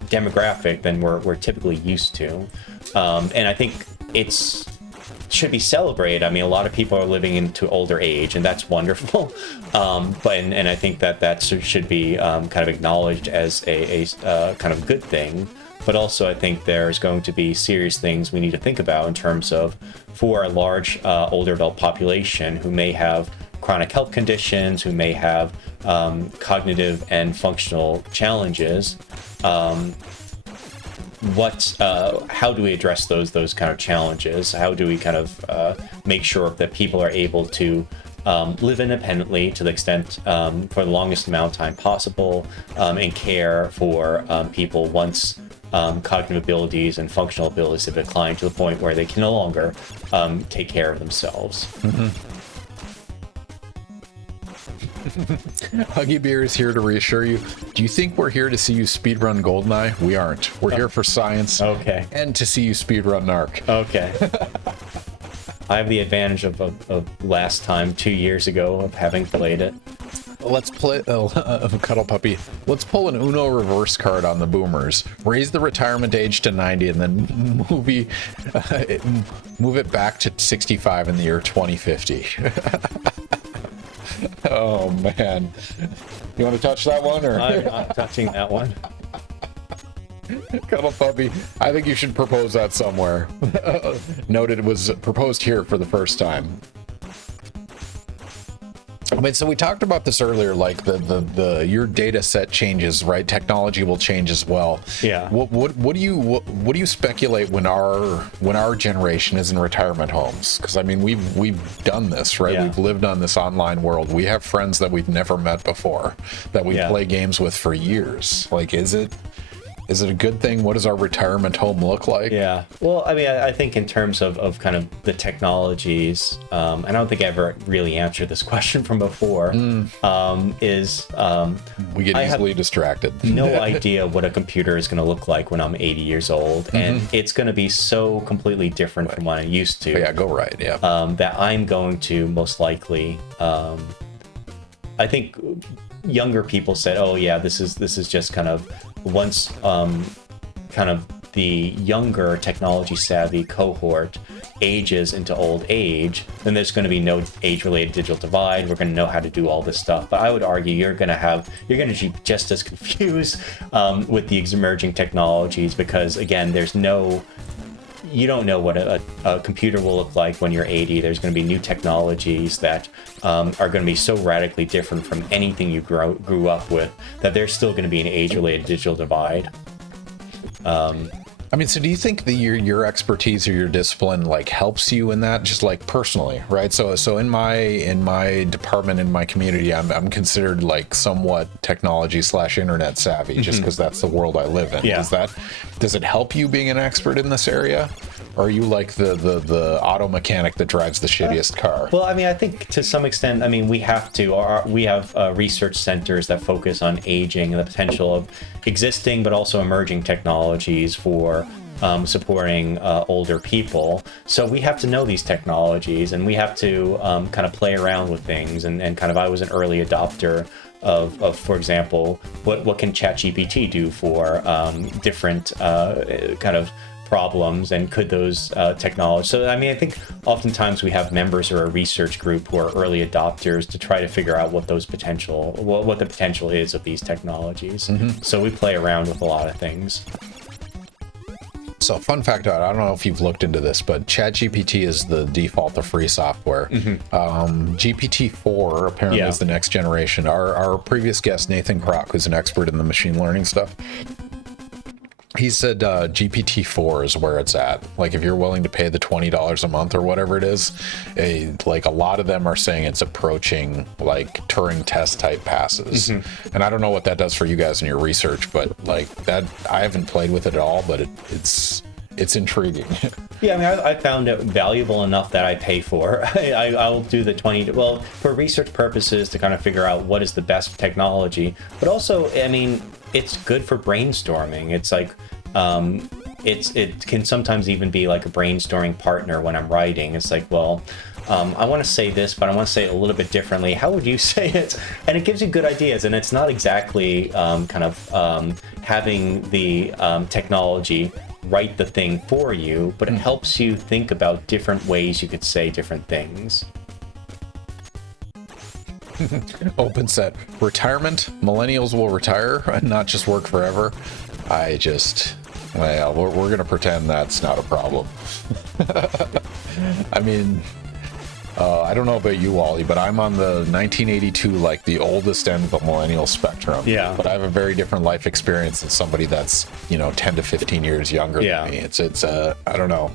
demographic than we're typically used to. And I think it's should be celebrated. I mean, a lot of people are living into older age, and that's wonderful. And I think that should be kind of acknowledged as a kind of good thing. But also, I think there's going to be serious things we need to think about in terms of, for a large older adult population who may have chronic health conditions, who may have cognitive and functional challenges. How do we address those kind of challenges? How do we kind of make sure that people are able to live independently to the extent for the longest amount of time possible, and care for people once cognitive abilities and functional abilities have declined to the point where they can no longer take care of themselves. Huggy Beer is here to reassure you. Do you think we're here to see you speedrun GoldenEye? We aren't. We're here for science. Okay. And to see you speedrun NARC. Okay. I have the advantage of last time 2 years ago of having played it. Let's play Cuddle Puppy. Let's pull an Uno reverse card on the boomers. Raise the retirement age to 90 and then move it back to 65 in the year 2050. Oh man. You want to touch that one or? I'm not touching that one. Cuddle Puppy, I think you should propose that somewhere. Noted it was proposed here for the first time. I mean, so we talked about this earlier, like your data set changes, right? Technology will change as well. Yeah. What do you speculate when our generation is in retirement homes? Because I mean, we've done this, right? Yeah. We've lived on this online world. We have friends that we've never met before, that we play games with for years. Like, is it a good thing? What does our retirement home look like? Yeah. Well, I mean, I think in terms of kind of the technologies, I don't think I ever really answered this question from before, We get easily distracted. No idea what a computer is going to look like when I'm 80 years old. And it's going to be so completely different from what I used to. Yeah, go right. Yeah. That I'm going to most likely, I think younger people said, oh yeah, this is just kind of once kind of the younger technology savvy cohort ages into old age, then there's going to be no age-related digital divide. We're going to know how to do all this stuff. But I would argue you're going to be just as confused with the emerging technologies, because again, you don't know what a computer will look like when you're 80. There's going to be new technologies that are going to be so radically different from anything you grew up with, that there's still going to be an age-related digital divide. I mean, so do you think that your expertise or your discipline like helps you in that, just like personally, right? So in my department, in my community, I'm considered like somewhat technology / internet savvy, just because that's the world I live in. Yeah. Does it help you being an expert in this area? Or are you like the auto mechanic that drives the shittiest car? Well, I mean, I think to some extent, I mean, we have research centers that focus on aging and the potential of existing but also emerging technologies for supporting older people. So we have to know these technologies, and we have to kind of play around with things. And kind of, I was an early adopter of for example, what can ChatGPT do for different kind of problems, and could those technologies. So I mean, I think oftentimes we have members or a research group who are early adopters to try to figure out what the potential is of these technologies. So we play around with a lot of things. So fun fact, I don't know if you've looked into this, but ChatGPT is the default of free software. GPT-4 apparently is the next generation. Our previous guest, Nathan Kroc, who's an expert in the machine learning stuff, he said GPT-4 is where it's at. Like, if you're willing to pay the $20 a month or whatever it is, like a lot of them are saying it's approaching like Turing test type passes. And I don't know what that does for you guys in your research, but like that, I haven't played with it at all, but it's intriguing. Yeah, I mean, I found it valuable enough that I pay for. I'll do the 20, well, for research purposes, to kind of figure out what is the best technology. But also, I mean, it's good for brainstorming. It's like, it can sometimes even be like a brainstorming partner when I'm writing. It's like, well, I want to say this, but I want to say it a little bit differently. How would you say it? And it gives you good ideas. And it's not exactly kind of having the technology write the thing for you, but it helps you think about different ways you could say different things. Open set. Retirement. Millennials will retire and not just work forever. Well, we're going to pretend that's not a problem. I mean, I don't know about you, Wally, but I'm on the 1982, like the oldest end of the millennial spectrum. Yeah. But I have a very different life experience than somebody that's, 10 to 15 years younger than me. It's I don't know.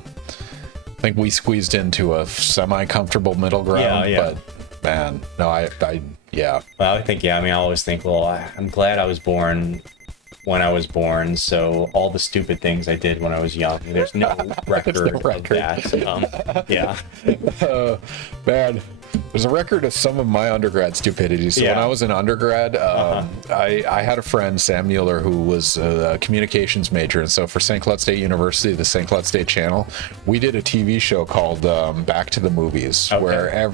I think we squeezed into a semi-comfortable middle ground, but man, no, yeah. Well, I think, I always think, well, I'm glad I was born when I was born, so all the stupid things I did when I was young, there's no record of that. Yeah. Man, there's a record of some of my undergrad stupidity. So when I was in undergrad, I had a friend, Sam Mueller, who was a communications major. And so for St. Cloud State University, the St. Cloud State Channel, we did a TV show called Back to the Movies, where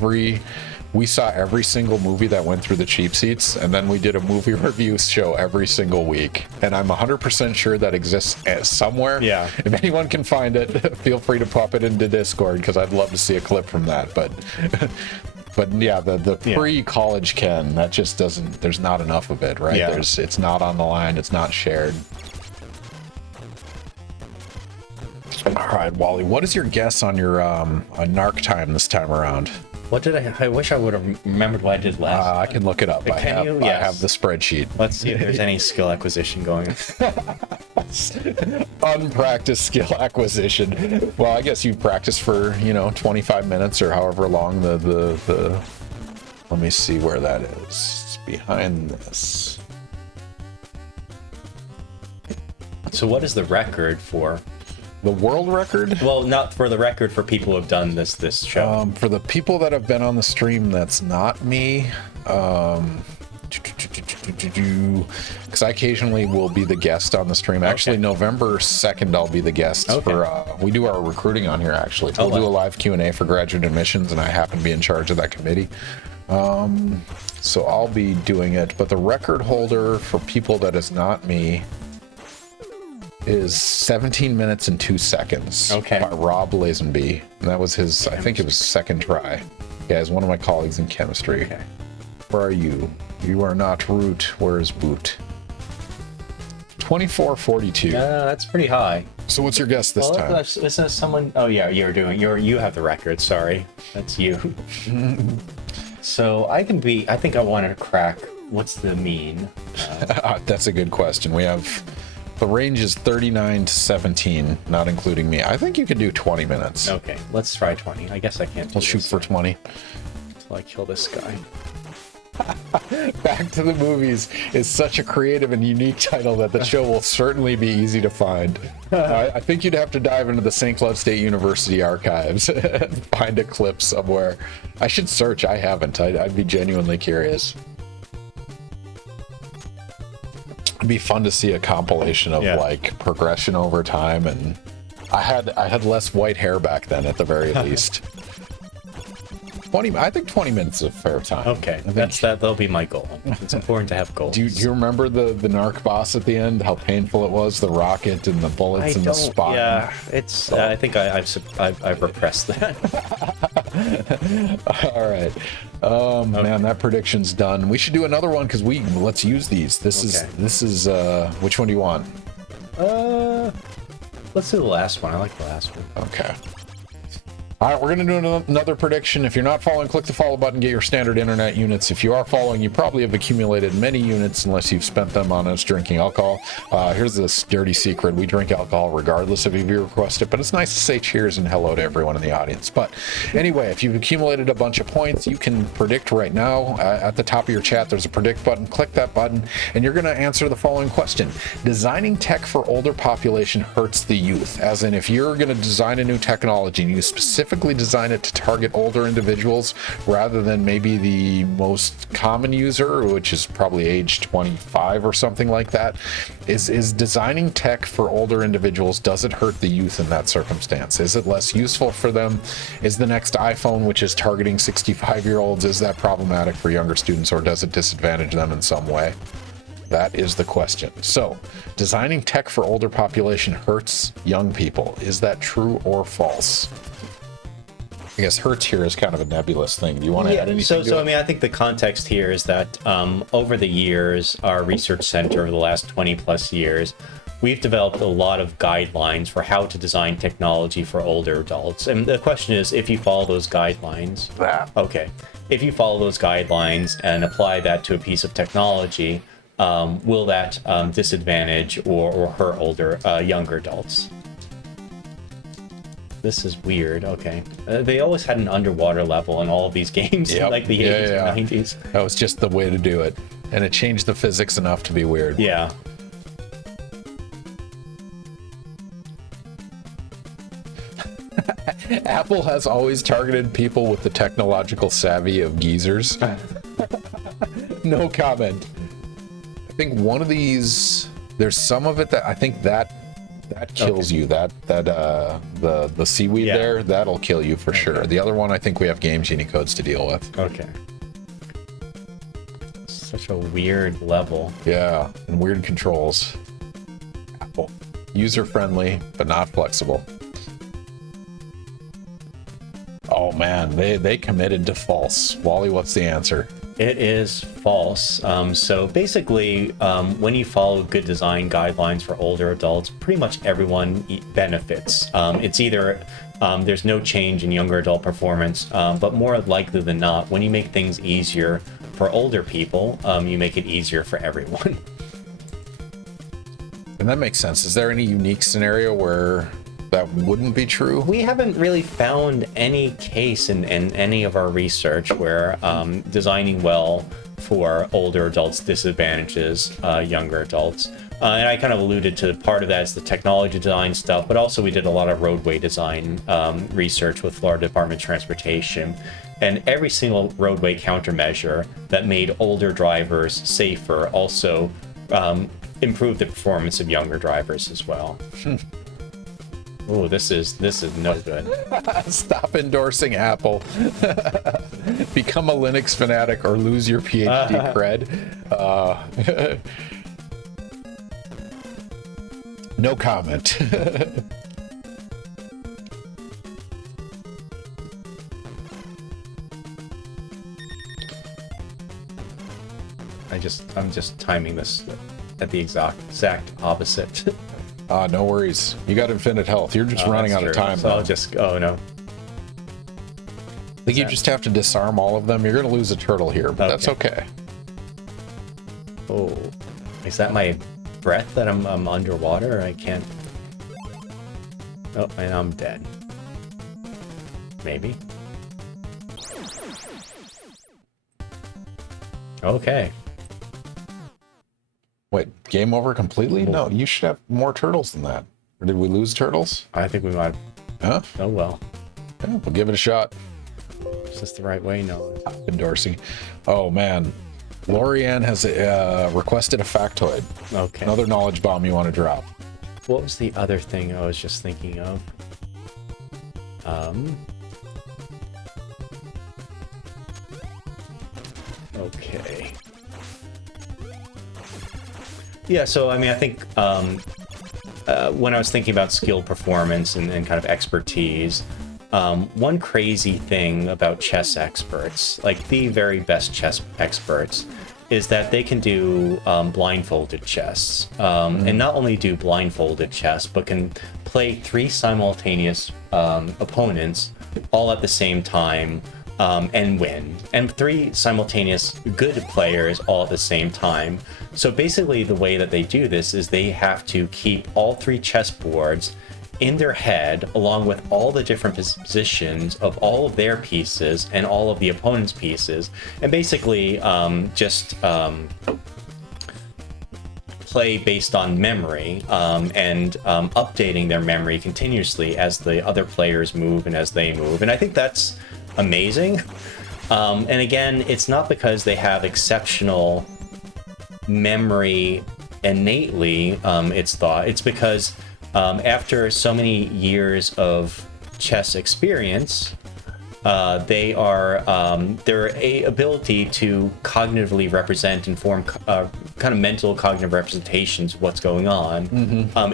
we saw every single movie that went through the cheap seats, and then we did a movie review show every single week. And I'm 100% sure that exists somewhere. Yeah. If anyone can find it, feel free to pop it into Discord, because I'd love to see a clip from that. But yeah, the pre-college Ken, that just doesn't, there's not enough of it, right? Yeah. It's not on the line, it's not shared. All right, Wally, what is your guess on your NARC time this time around? What did I wish I would have remembered what I did last I can look it up. I have the spreadsheet. Let's see if there's any skill acquisition going on. Unpracticed skill acquisition. Well, I guess you practice for 25 minutes or however long the let me see where that is. It's behind this. So what is the record for? The world record? Well, not for the record, for people who have done this show. For the people that have been on the stream, that's not me. Because I occasionally will be the guest on the stream. Actually, November 2nd, I'll be the guest for. We do our recruiting on here. Actually, we'll do a live Q&A for graduate admissions, and I happen to be in charge of that committee. So I'll be doing it. But the record holder for people that is not me is 17 minutes and 2 seconds by Rob Lazenby. And that was his, I think it was second try. Yeah, he's one of my colleagues in chemistry. Okay. Where are you? You are not Root. Where is Boot? 2442. That's pretty high. So what's your guess this time? Is that someone? Oh yeah, you have the record. Sorry, that's you. So I think I wanted to crack. What's the mean? That's a good question. We have. The range is 39 to 17, not including me. I think you can do 20 minutes. Okay, let's try 20. I guess I can't. We'll shoot for 20. Until I kill this guy. Back to the Movies is such a creative and unique title that the show will certainly be easy to find. I think you'd have to dive into the St. Cloud State University archives and find a clip somewhere. I should search. I haven't. I'd be genuinely curious. It'd be fun to see a compilation of like progression over time, and I had less white hair back then at the very least. 20. I think 20 minutes is a fair time. Okay, that'll be my goal. It's important to have goals. Do you remember the NARC boss at the end? How painful it was, the rocket and the bullets and the spine. Yeah, it's. I think I've repressed that. All right. Man, that prediction's done. We should do another one because let's use these. This is which one do you want? Let's do the last one. I like the last one. Okay. All right, we're going to do another prediction. If you're not following, click the follow button, get your standard internet units. If you are following, you probably have accumulated many units unless you've spent them on us drinking alcohol. Here's this dirty secret. We drink alcohol regardless if you request it, but it's nice to say cheers and hello to everyone in the audience. But anyway, if you've accumulated a bunch of points, you can predict right now. At the top of your chat, there's a predict button. Click that button, and you're going to answer the following question. Designing tech for older population hurts the youth. As in, if you're going to design a new technology and you specifically design it to target older individuals rather than maybe the most common user, which is probably age 25 or something like that, is designing tech for older individuals, does it hurt the youth in that circumstance? Is it less useful for them? Is the next iPhone, which is targeting 65-year-olds, is that problematic for younger students, or does it disadvantage them in some way? That is the question. So, designing tech for older population hurts young people. Is that true or false? I guess hurts here is kind of a nebulous thing. Do you want to add anything to it? I mean, I think the context here is that over the years, our research center, over the last 20 plus years, we've developed a lot of guidelines for how to design technology for older adults. And the question is, if you follow those guidelines, okay, if you follow those guidelines and apply that to a piece of technology, will that disadvantage or hurt younger adults? This is weird. Okay. They always had an underwater level in all of these games in like the 80s and 90s. That was just the way to do it. And it changed the physics enough to be weird. Yeah. Apple has always targeted people with the technological savvy of geezers. No comment. I think one of these, there's some of it that I think that kills you. The seaweed there, that'll kill you for sure. The other one, I think we have game genie codes to deal with. Okay. Such a weird level. Yeah, and weird controls. Apple. User friendly, but not flexible. Oh man, they committed to false. Wally, what's the answer? It is false. So basically, when you follow good design guidelines for older adults, pretty much everyone benefits. It's either there's no change in younger adult performance, but more likely than not, when you make things easier for older people, you make it easier for everyone. And that makes sense. Is there any unique scenario where that wouldn't be true? We haven't really found any case in any of our research where designing well for older adults disadvantages younger adults. And I kind of alluded to part of that is the technology design stuff, but also we did a lot of roadway design research with Florida Department of Transportation. And every single roadway countermeasure that made older drivers safer also improved the performance of younger drivers as well. Oh, this is no good. Stop endorsing Apple. Become a Linux fanatic or lose your PhD cred. No comment. I'm just timing this at the exact opposite. No worries. You got infinite health. You're just running out of time. So I'll just, oh no. I think you just have to disarm all of them. You're going to lose a turtle here, but that's okay. Oh, is that my breath that I'm underwater? I can't. Oh, and I'm dead. Maybe. Okay. Wait, game over completely? No, you should have more turtles than that. Or did we lose turtles? I think we might. Huh? Oh well. Yeah, we'll give it a shot. Is this the right way? No. Endorsing. Oh man, Lorianne has requested a factoid. Okay. Another knowledge bomb you want to drop. What was the other thing I was just thinking of? Okay. Yeah, so I mean, I think when I was thinking about skill performance and kind of expertise, one crazy thing about chess experts, like the very best chess experts, is that they can do blindfolded chess. And not only do blindfolded chess, but can play 3 simultaneous opponents all at the same time and win. And 3 simultaneous good players all at the same time. So basically the way that they do this is they have to keep all 3 chessboards in their head, along with all the different positions of all of their pieces and all of the opponent's pieces, and basically play based on memory and updating their memory continuously as the other players move and as they move. And I think that's amazing. And again, it's not because they have exceptional memory innately, it's thought. It's because after so many years of chess experience, they are their ability to cognitively represent and form kind of mental cognitive representations of what's going on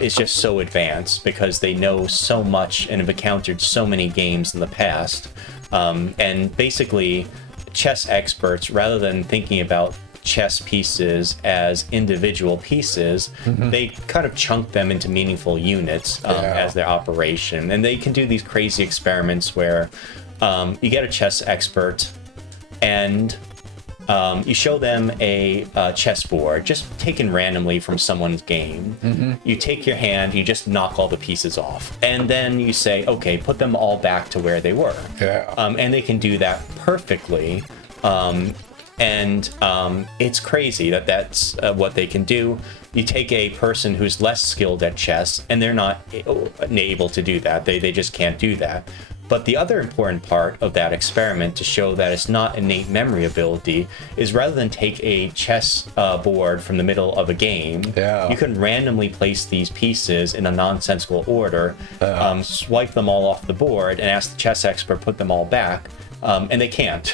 is just so advanced because they know so much and have encountered so many games in the past. And basically, chess experts, rather than thinking about chess pieces as individual pieces, they kind of chunk them into meaningful units as their operation. And they can do these crazy experiments where you get a chess expert and you show them a chessboard just taken randomly from someone's game. You take your hand, you just knock all the pieces off, and then you say, okay, put them all back to where they were. And they can do that perfectly. And it's crazy that that's what they can do. You take a person who's less skilled at chess, and they're not able to do that. They just can't do that. But the other important part of that experiment to show that it's not innate memory ability is rather than take a chess board from the middle of a game, you can randomly place these pieces in a nonsensical order, swipe them all off the board, and ask the chess expert put them all back. And they can't,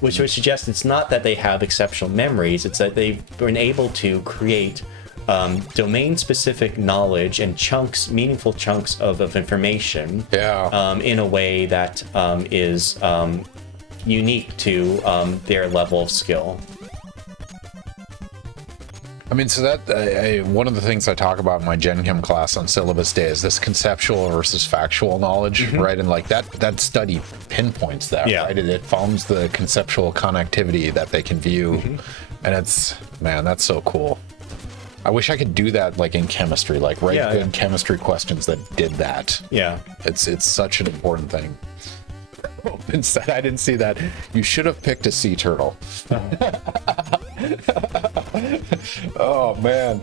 which would suggest it's not that they have exceptional memories, it's that they've been able to create domain-specific knowledge and meaningful chunks of information in a way that is unique to their level of skill. I mean, so that one of the things I talk about in my Gen Chem class on syllabus day is this conceptual versus factual knowledge, right? And like that study pinpoints that, right? It founds the conceptual connectivity that they can view, and it's, man, that's so cool. I wish I could do that like in chemistry, like write good chemistry questions that did that. It's such an important thing. Instead, I didn't see that. You should have picked a sea turtle. Oh man,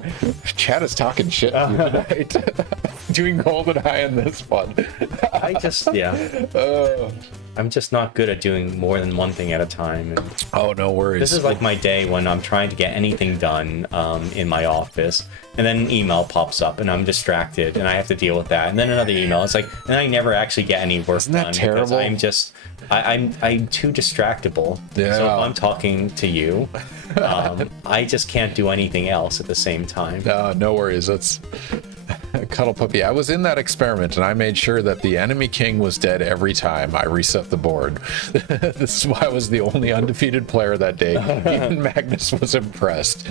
Chad is talking shit to you tonight. Doing golden high in this one. I'm just not good at doing more than one thing at a time. And oh, no worries. This is like my day when I'm trying to get anything done in my office, and then an email pops up, and I'm distracted, and I have to deal with that. And then another email. It's like, and I never actually get any work Isn't that done terrible? because I'm too distractible. So if I'm talking to you, I just can't do anything else at the same time. No worries. That's Cuddle Puppy. I was in that experiment, and I made sure that the enemy king was dead every time I reset the board. This is why I was the only undefeated player that day. Even Magnus was impressed.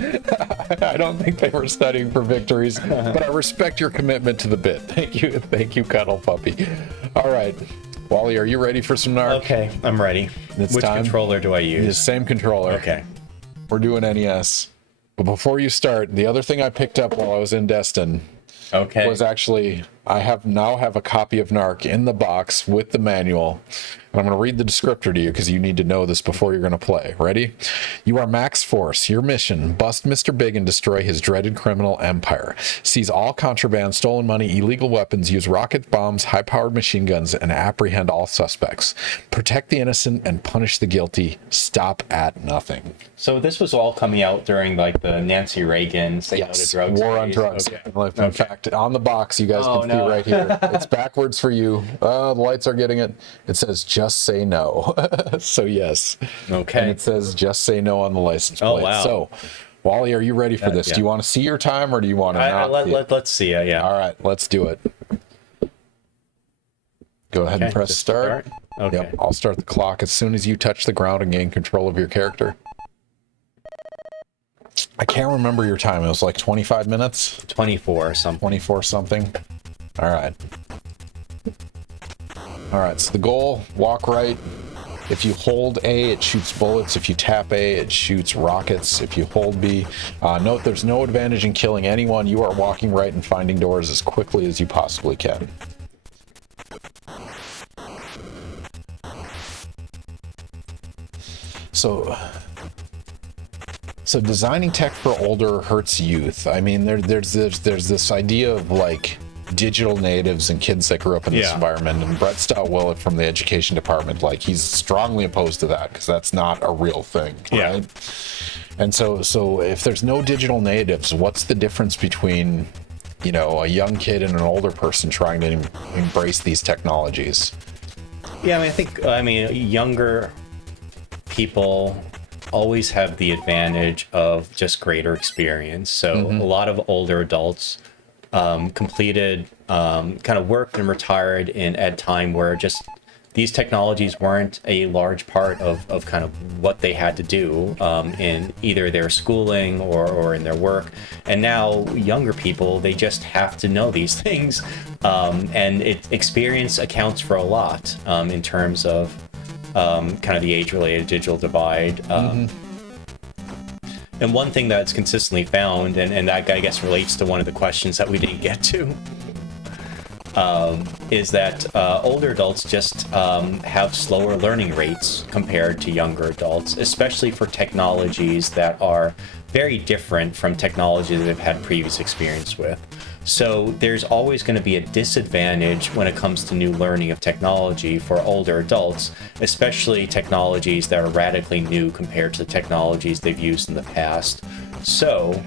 I don't think they were studying for victories, but I respect your commitment to the bit. Thank you, Cuddle Puppy. All right, Wally, are you ready for some NARC? Okay, I'm ready. It's Which time. controller do I use? The same controller. Okay. We're doing NES. But before you start, the other thing I picked up while I was in Destin was actually, I now have a copy of NARC in the box with the manual. And I'm going to read the descriptor to you because you need to know this before you're going to play. Ready? You are Max Force. Your mission, bust Mr. Big and destroy his dreaded criminal empire. Seize all contraband, stolen money, illegal weapons, use rocket bombs, high-powered machine guns, and apprehend all suspects. Protect the innocent and punish the guilty. Stop at nothing. So this was all coming out during like the Nancy Reagan Say No to Drugs War on days. Drugs. Okay. In fact, on the box, you guys can see right here. It's backwards for you. The lights are getting it. It says just say no. So yes. Okay. And it says just say no on the license plate. Oh, wow. So Wally, are you ready for this? Do you want to see your time or do you want to not? Let's see it, yeah. All right, let's do it. Go ahead and press start. Okay. Yep, I'll start the clock as soon as you touch the ground and gain control of your character. I can't remember your time. It was like 25 minutes? 24 or something. 24 something. All right. All right, so the goal, walk right. If you hold A, it shoots bullets. If you tap A, it shoots rockets. If you hold B, note there's no advantage in killing anyone. You are walking right and finding doors as quickly as you possibly can. So designing tech for older hurts youth. I mean, there's this idea of like digital natives and kids that grew up in this environment, and Brett Stout-Willett from the education department, like, he's strongly opposed to that because that's not a real thing, right? And so if there's no digital natives, what's the difference between, you know, a young kid and an older person trying to embrace these technologies? Yeah, I mean, younger people always have the advantage of just greater experience. So a lot of older adults completed, kind of worked and retired in at time where just these technologies weren't a large part of kind of what they had to do in either their schooling or in their work. And now younger people, they just have to know these things. And experience accounts for a lot in terms of kind of the age-related digital divide. And one thing that's consistently found, and that I guess relates to one of the questions that we didn't get to, is that older adults just have slower learning rates compared to younger adults, especially for technologies that are very different from technologies that they've had previous experience with. So there's always going to be a disadvantage when it comes to new learning of technology for older adults, especially technologies that are radically new compared to the technologies they've used in the past. So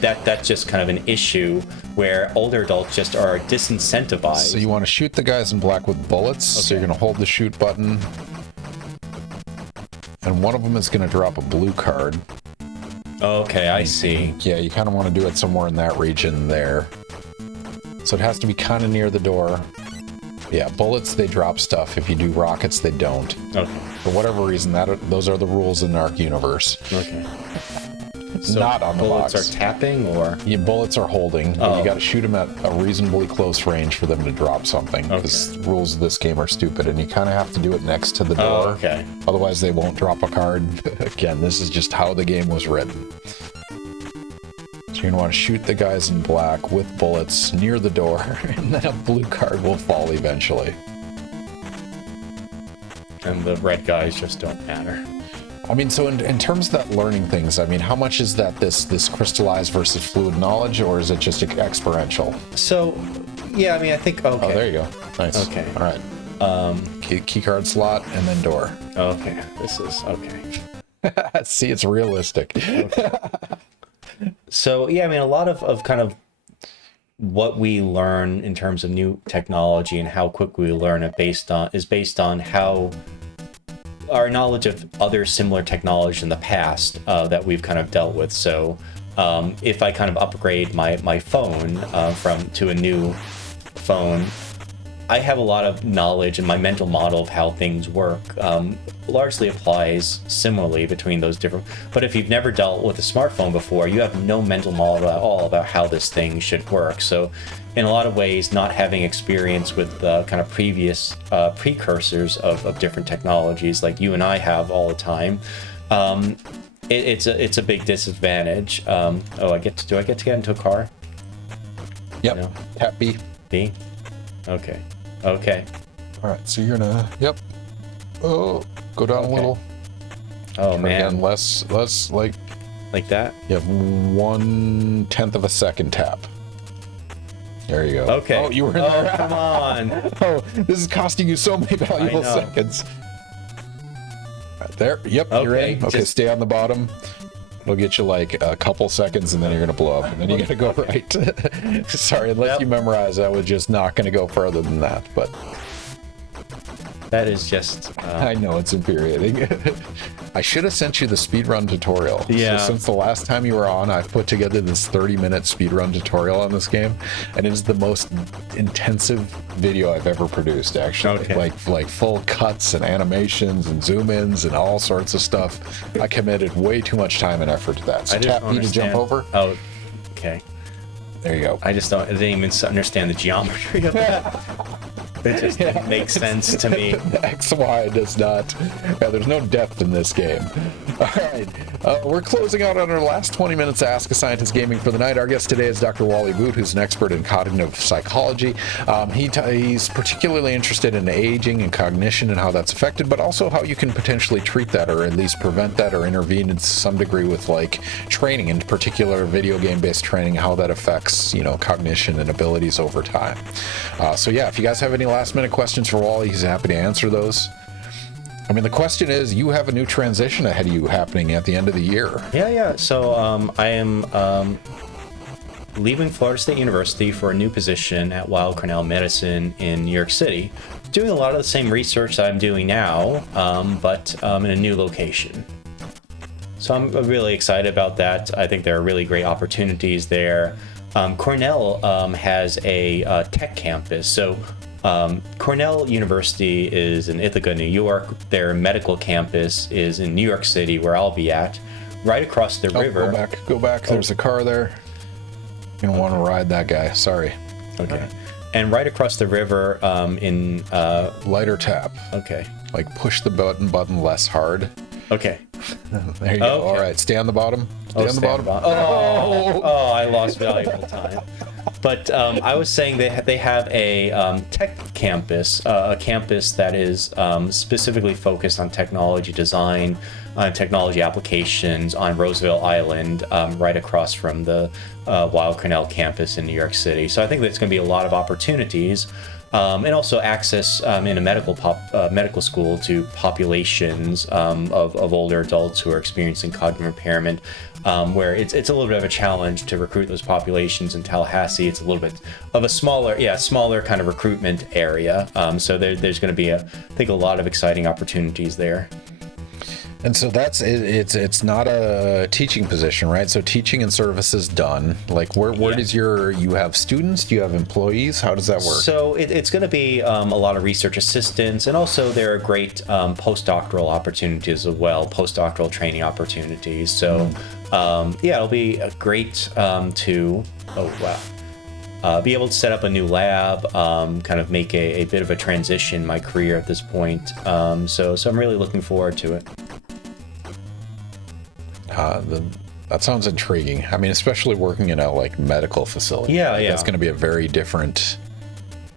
that's just kind of an issue where older adults just are disincentivized. So you want to shoot the guys in black with bullets. Okay. So you're going to hold the shoot button. And one of them is going to drop a blue card. Okay, I see. Yeah, you kind of want to do it somewhere in that region there. So it has to be kind of near the door. Yeah, bullets, they drop stuff. If you do rockets, they don't. Okay. For whatever reason, those are the rules in NARC universe. Okay. So not on the bullets box. Are tapping, or bullets are holding. But you got to shoot them at a reasonably close range for them to drop something. Because the rules of this game are stupid, and you kind of have to do it next to the door. Okay. Otherwise, they won't drop a card. Again, this is just how the game was written. So you're gonna want to shoot the guys in black with bullets near the door, and then a blue card will fall eventually. And the red guys just don't matter. I mean, so in terms of that learning things, I mean, how much is that this crystallized versus fluid knowledge, or is it just experiential? So, yeah, I mean, I think, okay. Oh, there you go. Nice. Okay. All right. Key card slot and then door. Okay. This is, okay. See, it's realistic. Okay. So, yeah, I mean, a lot of kind of what we learn in terms of new technology and how quick we learn it is based on how our knowledge of other similar technology in the past that we've kind of dealt with. So if I kind of upgrade my phone to a new phone, I have a lot of knowledge, and my mental model of how things work largely applies similarly between those different. But if you've never dealt with a smartphone before, you have no mental model at all about how this thing should work. So in a lot of ways, not having experience with kind of previous precursors of different technologies like you and I have all the time, it's a big disadvantage. Do I get to get into a car? Yep. No? Tap B. B? Okay. Okay. All right, so you're gonna, go down a little. Oh, man. Again, less like that? You have 1/10 of a second tap. There you go. Okay. Oh, you were in there. Come on. Oh, this is costing you so many valuable seconds. Right there. Yep, okay, you're in. Okay, stay on the bottom. It'll get you like a couple seconds, and then you're gonna blow up, and then you gotta go right. Sorry, unless you memorize, I was just not gonna go further than that. But that is just. I know it's infuriating. I should have sent you the speedrun tutorial. Yeah. So since the last time you were on, I've put together this 30-minute speedrun tutorial on this game, and it is the most intensive video I've ever produced. Actually, like full cuts and animations and zoom-ins and all sorts of stuff. I committed way too much time and effort to that. So tap B to jump over. Oh, okay. There you go. I didn't even understand the geometry of that. It just didn't make sense to me. XY does not. Yeah, there's no depth in this game. All right. We're closing out on our last 20 minutes of Ask a Scientist Gaming for the night. Our guest today is Dr. Wally Boot, who's an expert in cognitive psychology. He's particularly interested in aging and cognition and how that's affected, but also how you can potentially treat that, or at least prevent that, or intervene in some degree with like training, in particular video game-based training, how that affects, cognition and abilities over time. So yeah, if you guys have any last-minute questions for Wally, he's happy to answer those. I mean, the question is, you have a new transition ahead of you happening at the end of the year. Yeah. So I am leaving Florida State University for a new position at Weill Cornell Medicine in New York City, doing a lot of the same research that I'm doing now, but in a new location. So I'm really excited about that. I think there are really great opportunities there. Cornell has a tech campus. So Cornell University is in Ithaca, New York. Their medical campus is in New York City, where I'll be at, right across the river. Go back. There's a car there. You're gonna want to ride that guy. Sorry. Okay. And right across the river in... Lighter tap. Okay. Like push the button less hard. Okay. There you go. Okay. All right, stay on the bottom. Stay on the bottom. Oh, I lost valuable time. But I was saying they have a tech campus, a campus that is specifically focused on technology design, on technology applications on Roosevelt Island, right across from the Weill Cornell campus in New York City. So I think there's going to be a lot of opportunities. And also access in a medical school to populations of older adults who are experiencing cognitive impairment, where it's a little bit of a challenge to recruit those populations. In Tallahassee, it's a little bit of a smaller kind of recruitment area. So there's going to be, I think, a lot of exciting opportunities there. And so that's it. It's not a teaching position, right? So teaching and services done. Like where does you have students? Do you have employees? How does that work? So it's going to be a lot of research assistants, and also there are great postdoctoral opportunities as well, postdoctoral training opportunities. So it'll be great to be able to set up a new lab, kind of make a bit of a transition in my career at this point. So I'm really looking forward to it. That sounds intriguing. I mean, especially working in a medical facility. Yeah. That's going to be a very different.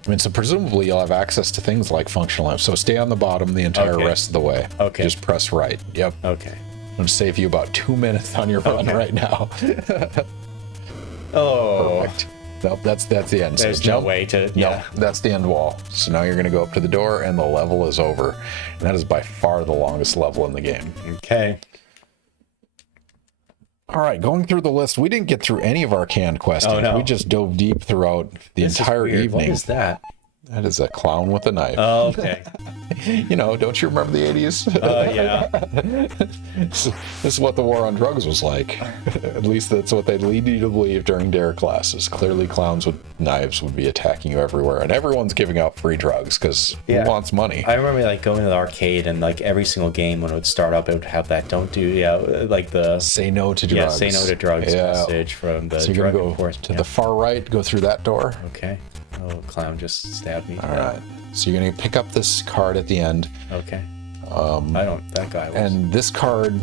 I mean, so presumably you'll have access to things like functional labs. So stay on the bottom the entire rest of the way. Okay. Just press right. Yep. Okay. I'm going to save you about 2 minutes on your run right now. Oh. Perfect. Nope, that's the end. There's So no way to. No, that's the end wall. So now you're going to go up to the door, and the level is over. And that is by far the longest level in the game. Okay. All right, going through the list, we didn't get through any of our canned questions. Oh, no. We just dove deep throughout the entire evening. What is that? That is a clown with a knife. Oh, okay. Don't you remember the 80s? Yeah. This is what the war on drugs was like. At least that's what they lead you to believe during dare classes. Clearly clowns with knives would be attacking you everywhere, and everyone's giving out free drugs because who wants money? I remember going to the arcade, and every single game when it would start up, it would have that the say no to drugs. Say no to drugs message from the so you're drug gonna go enforcement. to the far right, go through that door. Okay. Oh, clown just stabbed me. All right. So you're going to pick up this card at the end. Okay. That guy was. And this card,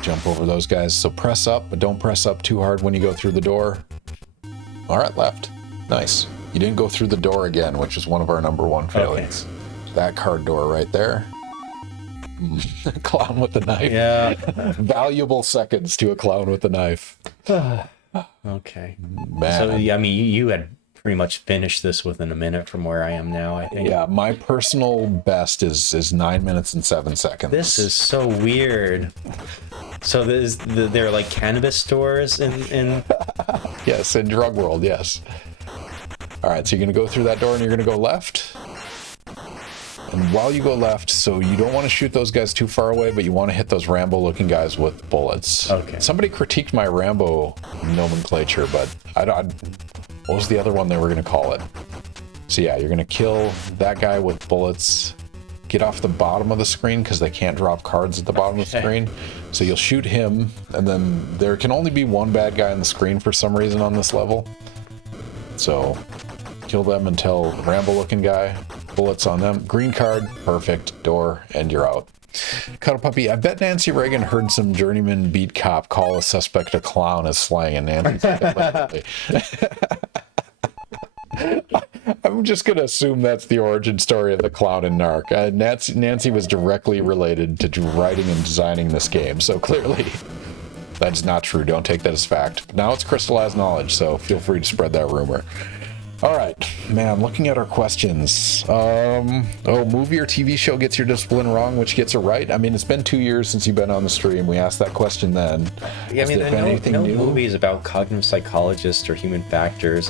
jump over those guys. So press up, but don't press up too hard when you go through the door. All right, left. Nice. You didn't go through the door again, which is one of our number one failings. Okay. That card door right there. Clown with the knife. Yeah. Valuable seconds to a clown with the knife. Okay. Man. So, I mean, you had pretty much finished this within a minute from where I am now, I think. Yeah, my personal best is 9 minutes and 7 seconds. This is so weird. So there are cannabis stores in Yes, in drug world, yes. All right, so you're going to go through that door and you're going to go left. And while you go left, so you don't want to shoot those guys too far away, but you want to hit those Rambo-looking guys with bullets. Okay. Somebody critiqued my Rambo nomenclature, but what was the other one they were going to call it? So yeah, you're going to kill that guy with bullets. Get off the bottom of the screen because they can't drop cards at the bottom of the screen. So you'll shoot him, and then there can only be one bad guy on the screen for some reason on this level. So kill them until Rambo-looking guy, bullets on them. Green card, perfect, door, and you're out. Cuddle Puppy, I bet Nancy Reagan heard some journeyman beat cop call a suspect a clown as slang, and Nancy said it literally. I'm just going to assume that's the origin story of the clown in NARC. Nancy was directly related to writing and designing this game, so clearly that's not true. Don't take that as fact. Now it's crystallized knowledge, so feel free to spread that rumor. All right, man, looking at our questions. Movie or TV show gets your discipline wrong, which gets it right? I mean, it's been 2 years since you've been on the stream. We asked that question then. Yeah, I mean, there are no movies about cognitive psychologists or human factors.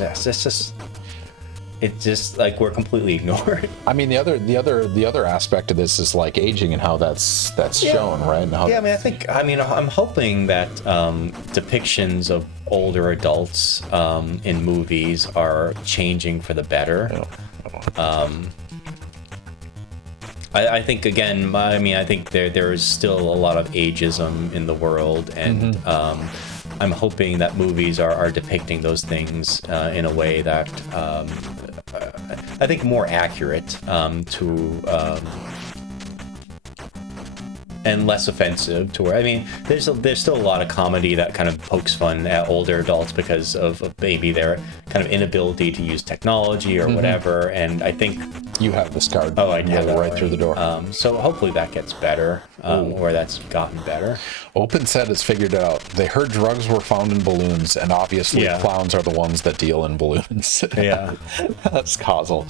It's just like we're completely ignored. I mean, the other aspect of this is like aging and how that's shown, right? And how I'm hoping that depictions of older adults in movies are changing for the better. I think again, I think there is still a lot of ageism in the world, and I'm hoping that movies are depicting those things in a way that I think more accurate to and less offensive to where, I mean, there's still a lot of comedy that kind of pokes fun at older adults because of maybe their kind of inability to use technology or whatever. And I think you have this card. Oh, I do. Right through the door. So hopefully that gets better, or that's gotten better. OpenSet has figured it out. They heard drugs were found in balloons, and obviously clowns are the ones that deal in balloons. Yeah. That's causal.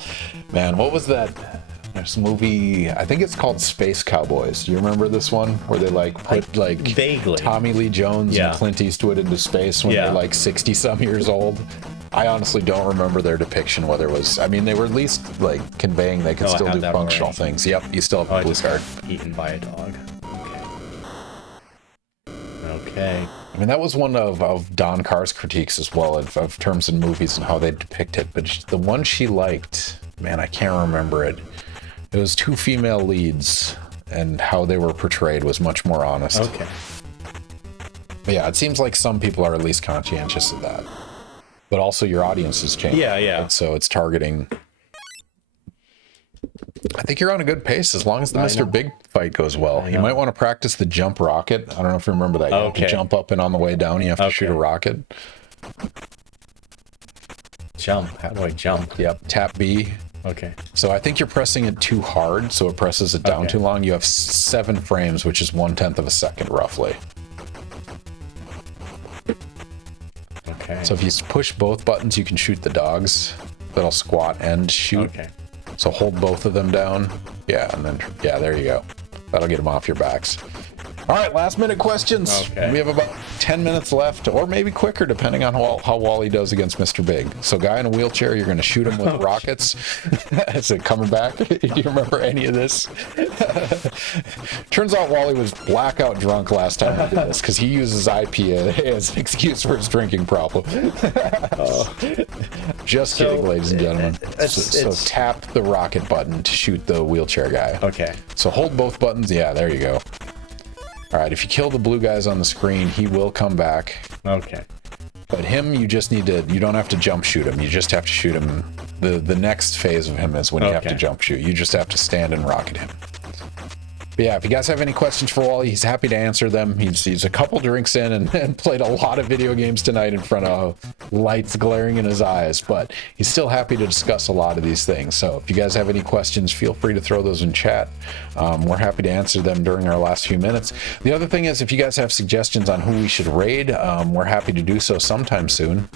Man, what was that? There's a movie, I think it's called Space Cowboys. Do you remember this one? Where they put vaguely Tommy Lee Jones and Clint Eastwood into space when they're 60-some years old. I honestly don't remember their depiction, whether it was, I mean, they were at least conveying they could still do functional things. Yep, you still have a blue card. Eaten by a dog. Okay. I mean, that was one of Don Carr's critiques as well of terms in movies and how they depict it. But the one she liked, man, I can't remember it. It was 2 female leads, and how they were portrayed was much more honest. Okay. But yeah, it seems like some people are at least conscientious of that. But also your audience has changed. Yeah. Right? So it's targeting. I think you're on a good pace as long as the Mr. Big fight goes well. You might want to practice the jump rocket. I don't know if you remember that. You have to jump up, and on the way down you have to shoot a rocket. Jump. How do I jump? Yep. Tap B. Okay. So I think you're pressing it too hard, so it presses it down too long. You have 7 frames, which is 1/10 of a second, roughly. Okay. So if you push both buttons, you can shoot the dogs that'll squat and shoot. Okay. So hold both of them down. Yeah, and then, there you go. That'll get them off your backs. All right, last minute questions. Okay. We have about 10 minutes left, or maybe quicker, depending on how Wally does against Mr. Big. So guy in a wheelchair, you're going to shoot him with rockets. Is it coming back? Do you remember any of this? Turns out Wally was blackout drunk last time he did this, because he uses IPA as an excuse for his drinking problem. Just kidding, ladies and gentlemen. So tap the rocket button to shoot the wheelchair guy. Okay. So hold both buttons. Yeah, there you go. All right, if you kill the blue guys on the screen, he will come back. Okay. But him, you don't have to jump shoot him. You just have to shoot him. The next phase of him is when you have to jump shoot. You just have to stand and rocket him. But yeah, if you guys have any questions for Wally, he's happy to answer them. He's a couple drinks in and played a lot of video games tonight in front of lights glaring in his eyes, but he's still happy to discuss a lot of these things. So if you guys have any questions, feel free to throw those in chat. We're happy to answer them during our last few minutes. The other thing is, if you guys have suggestions on who we should raid, we're happy to do so sometime soon.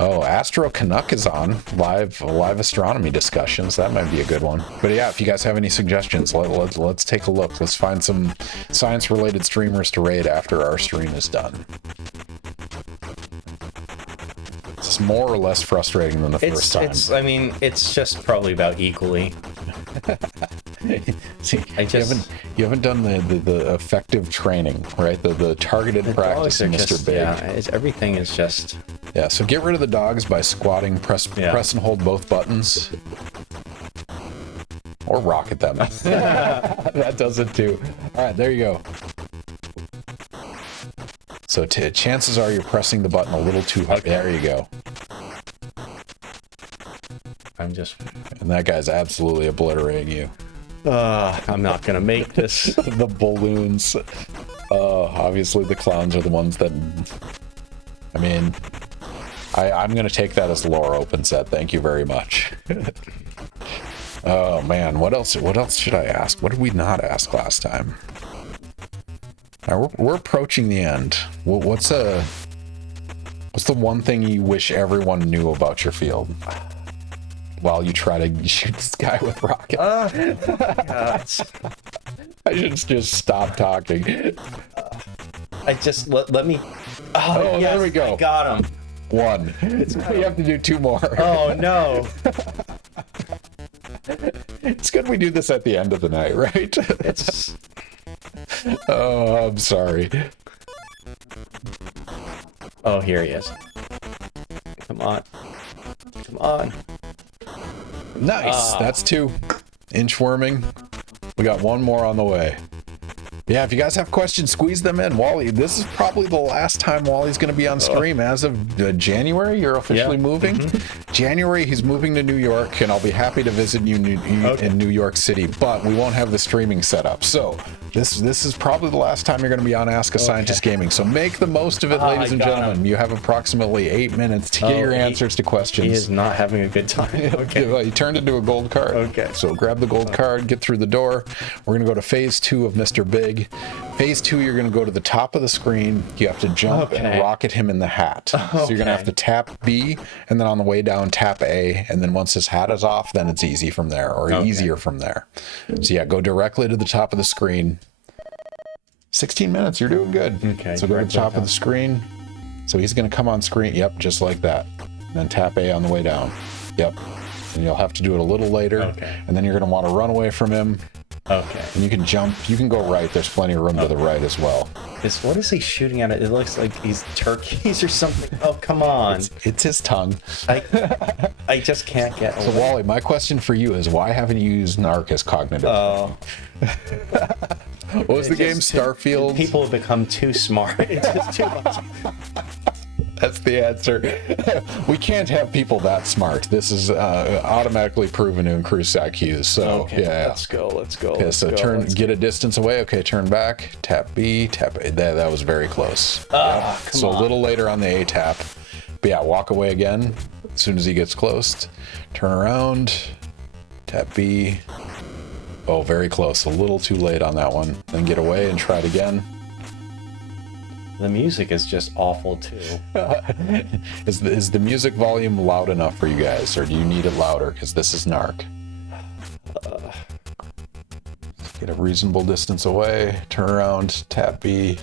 Oh, Astro Canuck is on live astronomy discussions. That might be a good one. But yeah, if you guys have any suggestions, let's take a look. Let's find some science-related streamers to raid after our stream is done. It's more or less frustrating than the first time. It's just probably about equally. See, you haven't done the effective training, right? The targeted practice in Mr. Big. Yeah, everything is just. Yeah, so get rid of the dogs by squatting, press and hold both buttons. Or rocket them. That does it too. All right, there you go. So chances are you're pressing the button a little too hard. Okay. There you go. And that guy's absolutely obliterating you. I'm not gonna make this. The balloons. Obviously the clowns are the ones that. I mean, I'm gonna take that as lore open set. Thank you very much. Oh man, what else should I ask? What did we not ask last time? Now we're approaching the end. What's the one thing you wish everyone knew about your field? while you try to shoot this guy with rockets. I should just stop talking. I just let me. Oh, yes, there we go. I got him. 1. We have to do 2 more. Oh no. It's good we do this at the end of the night, right? It's. Oh, I'm sorry. Oh, here he is. Come on. Come on. Nice. That's 2. Inchworming. We got 1 more on the way. Yeah, if you guys have questions, squeeze them in. Wally, this is probably the last time Wally's going to be on stream. As of January, you're officially moving. January, he's moving to New York, and I'll be happy to visit you in New York City, but we won't have the streaming set up. So this is probably the last time you're going to be on Ask a Scientist Gaming. So make the most of it, ladies and gentlemen. You have approximately 8 minutes to get your answers to questions. He is not having a good time. Okay. Well, you turned into a gold card. Okay. So grab the gold card, get through the door. We're going to go to phase 2 of Mr. Big. Phase 2, you're going to go to the top of the screen. You have to jump and rocket him in the hat. So you're going to have to tap B, and then on the way down, tap A. And then once his hat is off, then it's easy from there, or easier from there. So yeah, go directly to the top of the screen. 16 minutes, you're doing good. Okay. So go to the top of the screen. So he's going to come on screen. Yep, just like that. And then tap A on the way down. Yep. And you'll have to do it a little later. And then you're going to want to run away from him. And you can jump. You can go right. There's plenty of room to the right as well. What is he shooting at? It looks like he's turkeys or something. Oh, come on. It's his tongue. I just can't get So, Wally, my question for you is, why haven't you used NARC as cognitive? What was the game? Starfield? People have become too smart. It's just too much. That's the answer. We can't have people that smart. This is automatically proven to increase IQs. So yeah, let's go. Okay, so get a distance away. Okay, turn back. Tap B. Tap A. That was very close. So a little later on the A tap. But yeah, walk away again as soon as he gets close. Turn around. Tap B. Oh, very close. A little too late on that one. Then get away and try it again. The music is just awful too. Is the music volume loud enough for you guys, or do you need it louder? Because this is NARC. Get a reasonable distance away. Turn around. Tap B.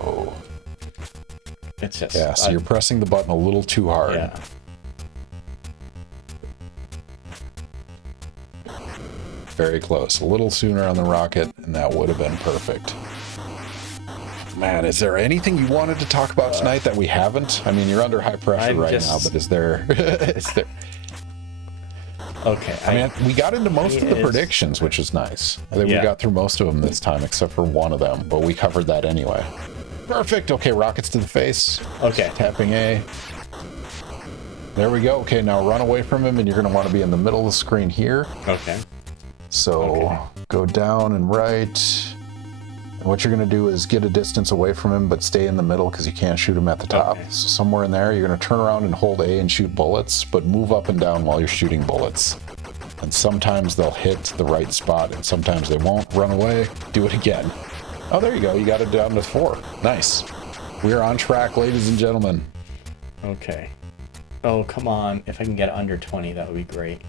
Oh. It's just So you're pressing the button a little too hard. Yeah. Very close. A little sooner on the rocket, and that would have been perfect. Man, is there anything you wanted to talk about tonight that we haven't? I mean, you're under high pressure now, but is there? Okay. I mean, we got into most of the predictions, which is nice. I think we got through most of them this time, except for one of them, but we covered that anyway. Perfect. Okay, rockets to the face. Okay. Tapping A. There we go. Okay, now run away from him, and you're going to want to be in the middle of the screen here. Okay. So go down and right. And what you're going to do is get a distance away from him, but stay in the middle because you can't shoot him at the top. Okay. So somewhere in there, you're going to turn around and hold A and shoot bullets, but move up and down while you're shooting bullets. And sometimes they'll hit the right spot, and sometimes they won't. Run away. Do it again. Oh, there you go. You got it down to 4. Nice. We are on track, ladies and gentlemen. Okay. Oh, come on. If I can get under 20, that would be great.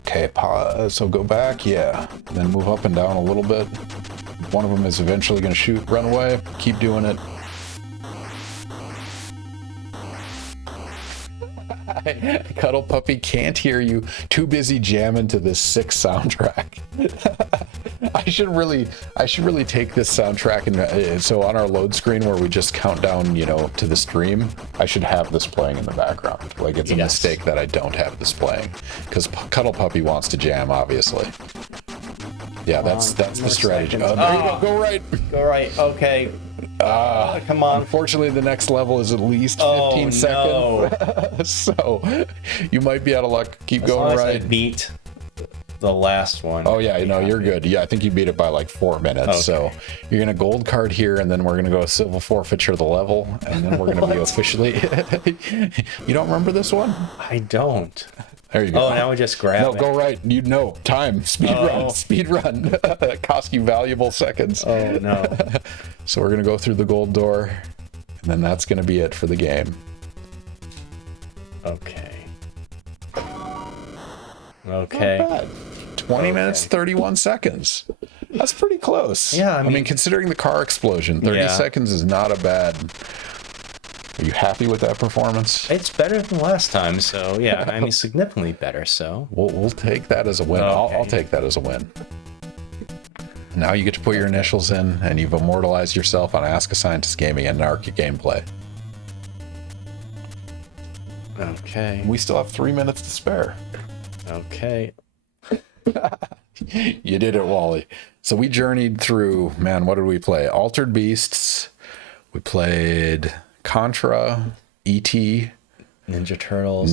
Okay, pause. So go back. Yeah. And then move up and down a little bit. One of them is eventually going to shoot. Run away. Keep doing it. Cuddle Puppy can't hear you. Too busy jamming to this sick soundtrack. I should really take this soundtrack and so on our load screen where we just count down, to the stream, I should have this playing in the background. Like, it's a mistake that I don't have this playing because Cuddle Puppy wants to jam, obviously. Yeah, that's the strategy. There you go. Go right. Go right. Okay. Come on. Unfortunately, the next level is at least 15 seconds. So you might be out of luck. Keep going right. I beat the last one. Oh, yeah. You're good. Yeah, I think you beat it by like 4 minutes. Okay. So you're going to gold card here, and then we're going to go civil forfeiture the level, and then we're going to be officially... You don't remember this one? I don't. There you go. Oh, now we just grab it. No, go right. Time. Speed run. Cost you valuable seconds. Oh, no. So we're going to go through the gold door, and then that's going to be it for the game. Okay. Okay. Not bad. 20 minutes, 31 seconds. That's pretty close. Yeah, I mean, considering the car explosion, 30 seconds is not a bad... Are you happy with that performance? It's better than last time, so yeah, I mean, significantly better, so. We'll take that as a win. Okay. I'll take that as a win. Now you get to put your initials in, and you've immortalized yourself on Ask a Scientist Gaming and NARC gameplay. Okay. We still have 3 minutes to spare. Okay. You did it, Wally. So we journeyed through, man, what did we play? Altered Beasts. We played Contra, E.T., Ninja Turtles.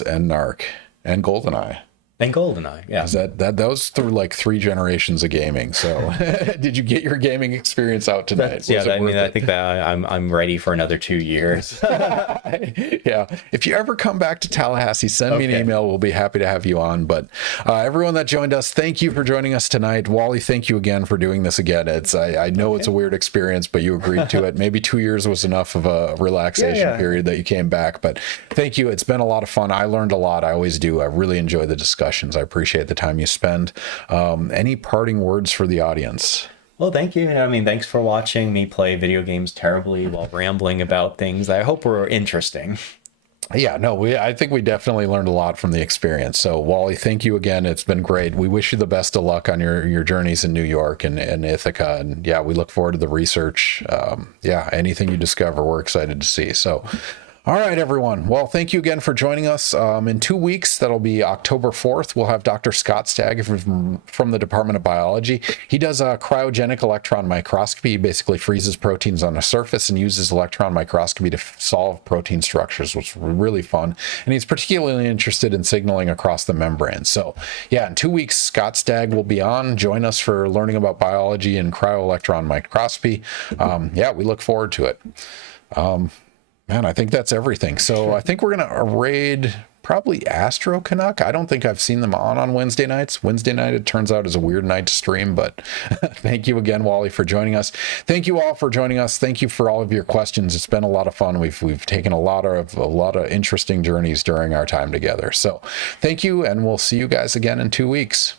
and NARC, and GoldenEye. And GoldenEye, yeah. Those through like 3 generations of gaming. So, did you get your gaming experience out tonight? I think that I'm ready for another 2 years. Yeah. If you ever come back to Tallahassee, send me an email. We'll be happy to have you on. But everyone that joined us, thank you for joining us tonight. Wally, thank you again for doing this again. I know it's a weird experience, but you agreed to it. Maybe 2 years was enough of a relaxation period that you came back. But thank you. It's been a lot of fun. I learned a lot. I always do. I really enjoy the discussions. I appreciate the time you spend. Any parting words for the audience? Well, thank you. I mean, thanks for watching me play video games terribly while rambling about things I hope were interesting. Yeah, no, I think we definitely learned a lot from the experience. So, Wally, thank you again. It's been great. We wish you the best of luck on your journeys in New York and Ithaca. And yeah, we look forward to the research. Anything you discover, we're excited to see. So, all right, everyone. Well, thank you again for joining us. In 2 weeks, that'll be October 4th, we'll have Dr. Scott Stagg from the Department of Biology. He does a cryogenic electron microscopy. He basically freezes proteins on a surface and uses electron microscopy to solve protein structures, which is really fun. And he's particularly interested in signaling across the membrane. So, yeah, in 2 weeks, Scott Stagg will be on. Join us for learning about biology and cryo-electron microscopy. We look forward to it. Man, I think that's everything. So I think we're going to raid probably Astro Canuck. I don't think I've seen them on Wednesday nights. Wednesday night, it turns out, is a weird night to stream, but thank you again, Wally, for joining us. Thank you all for joining us. Thank you for all of your questions. It's been a lot of fun. We've taken a lot of interesting journeys during our time together. So thank you, and we'll see you guys again in 2 weeks.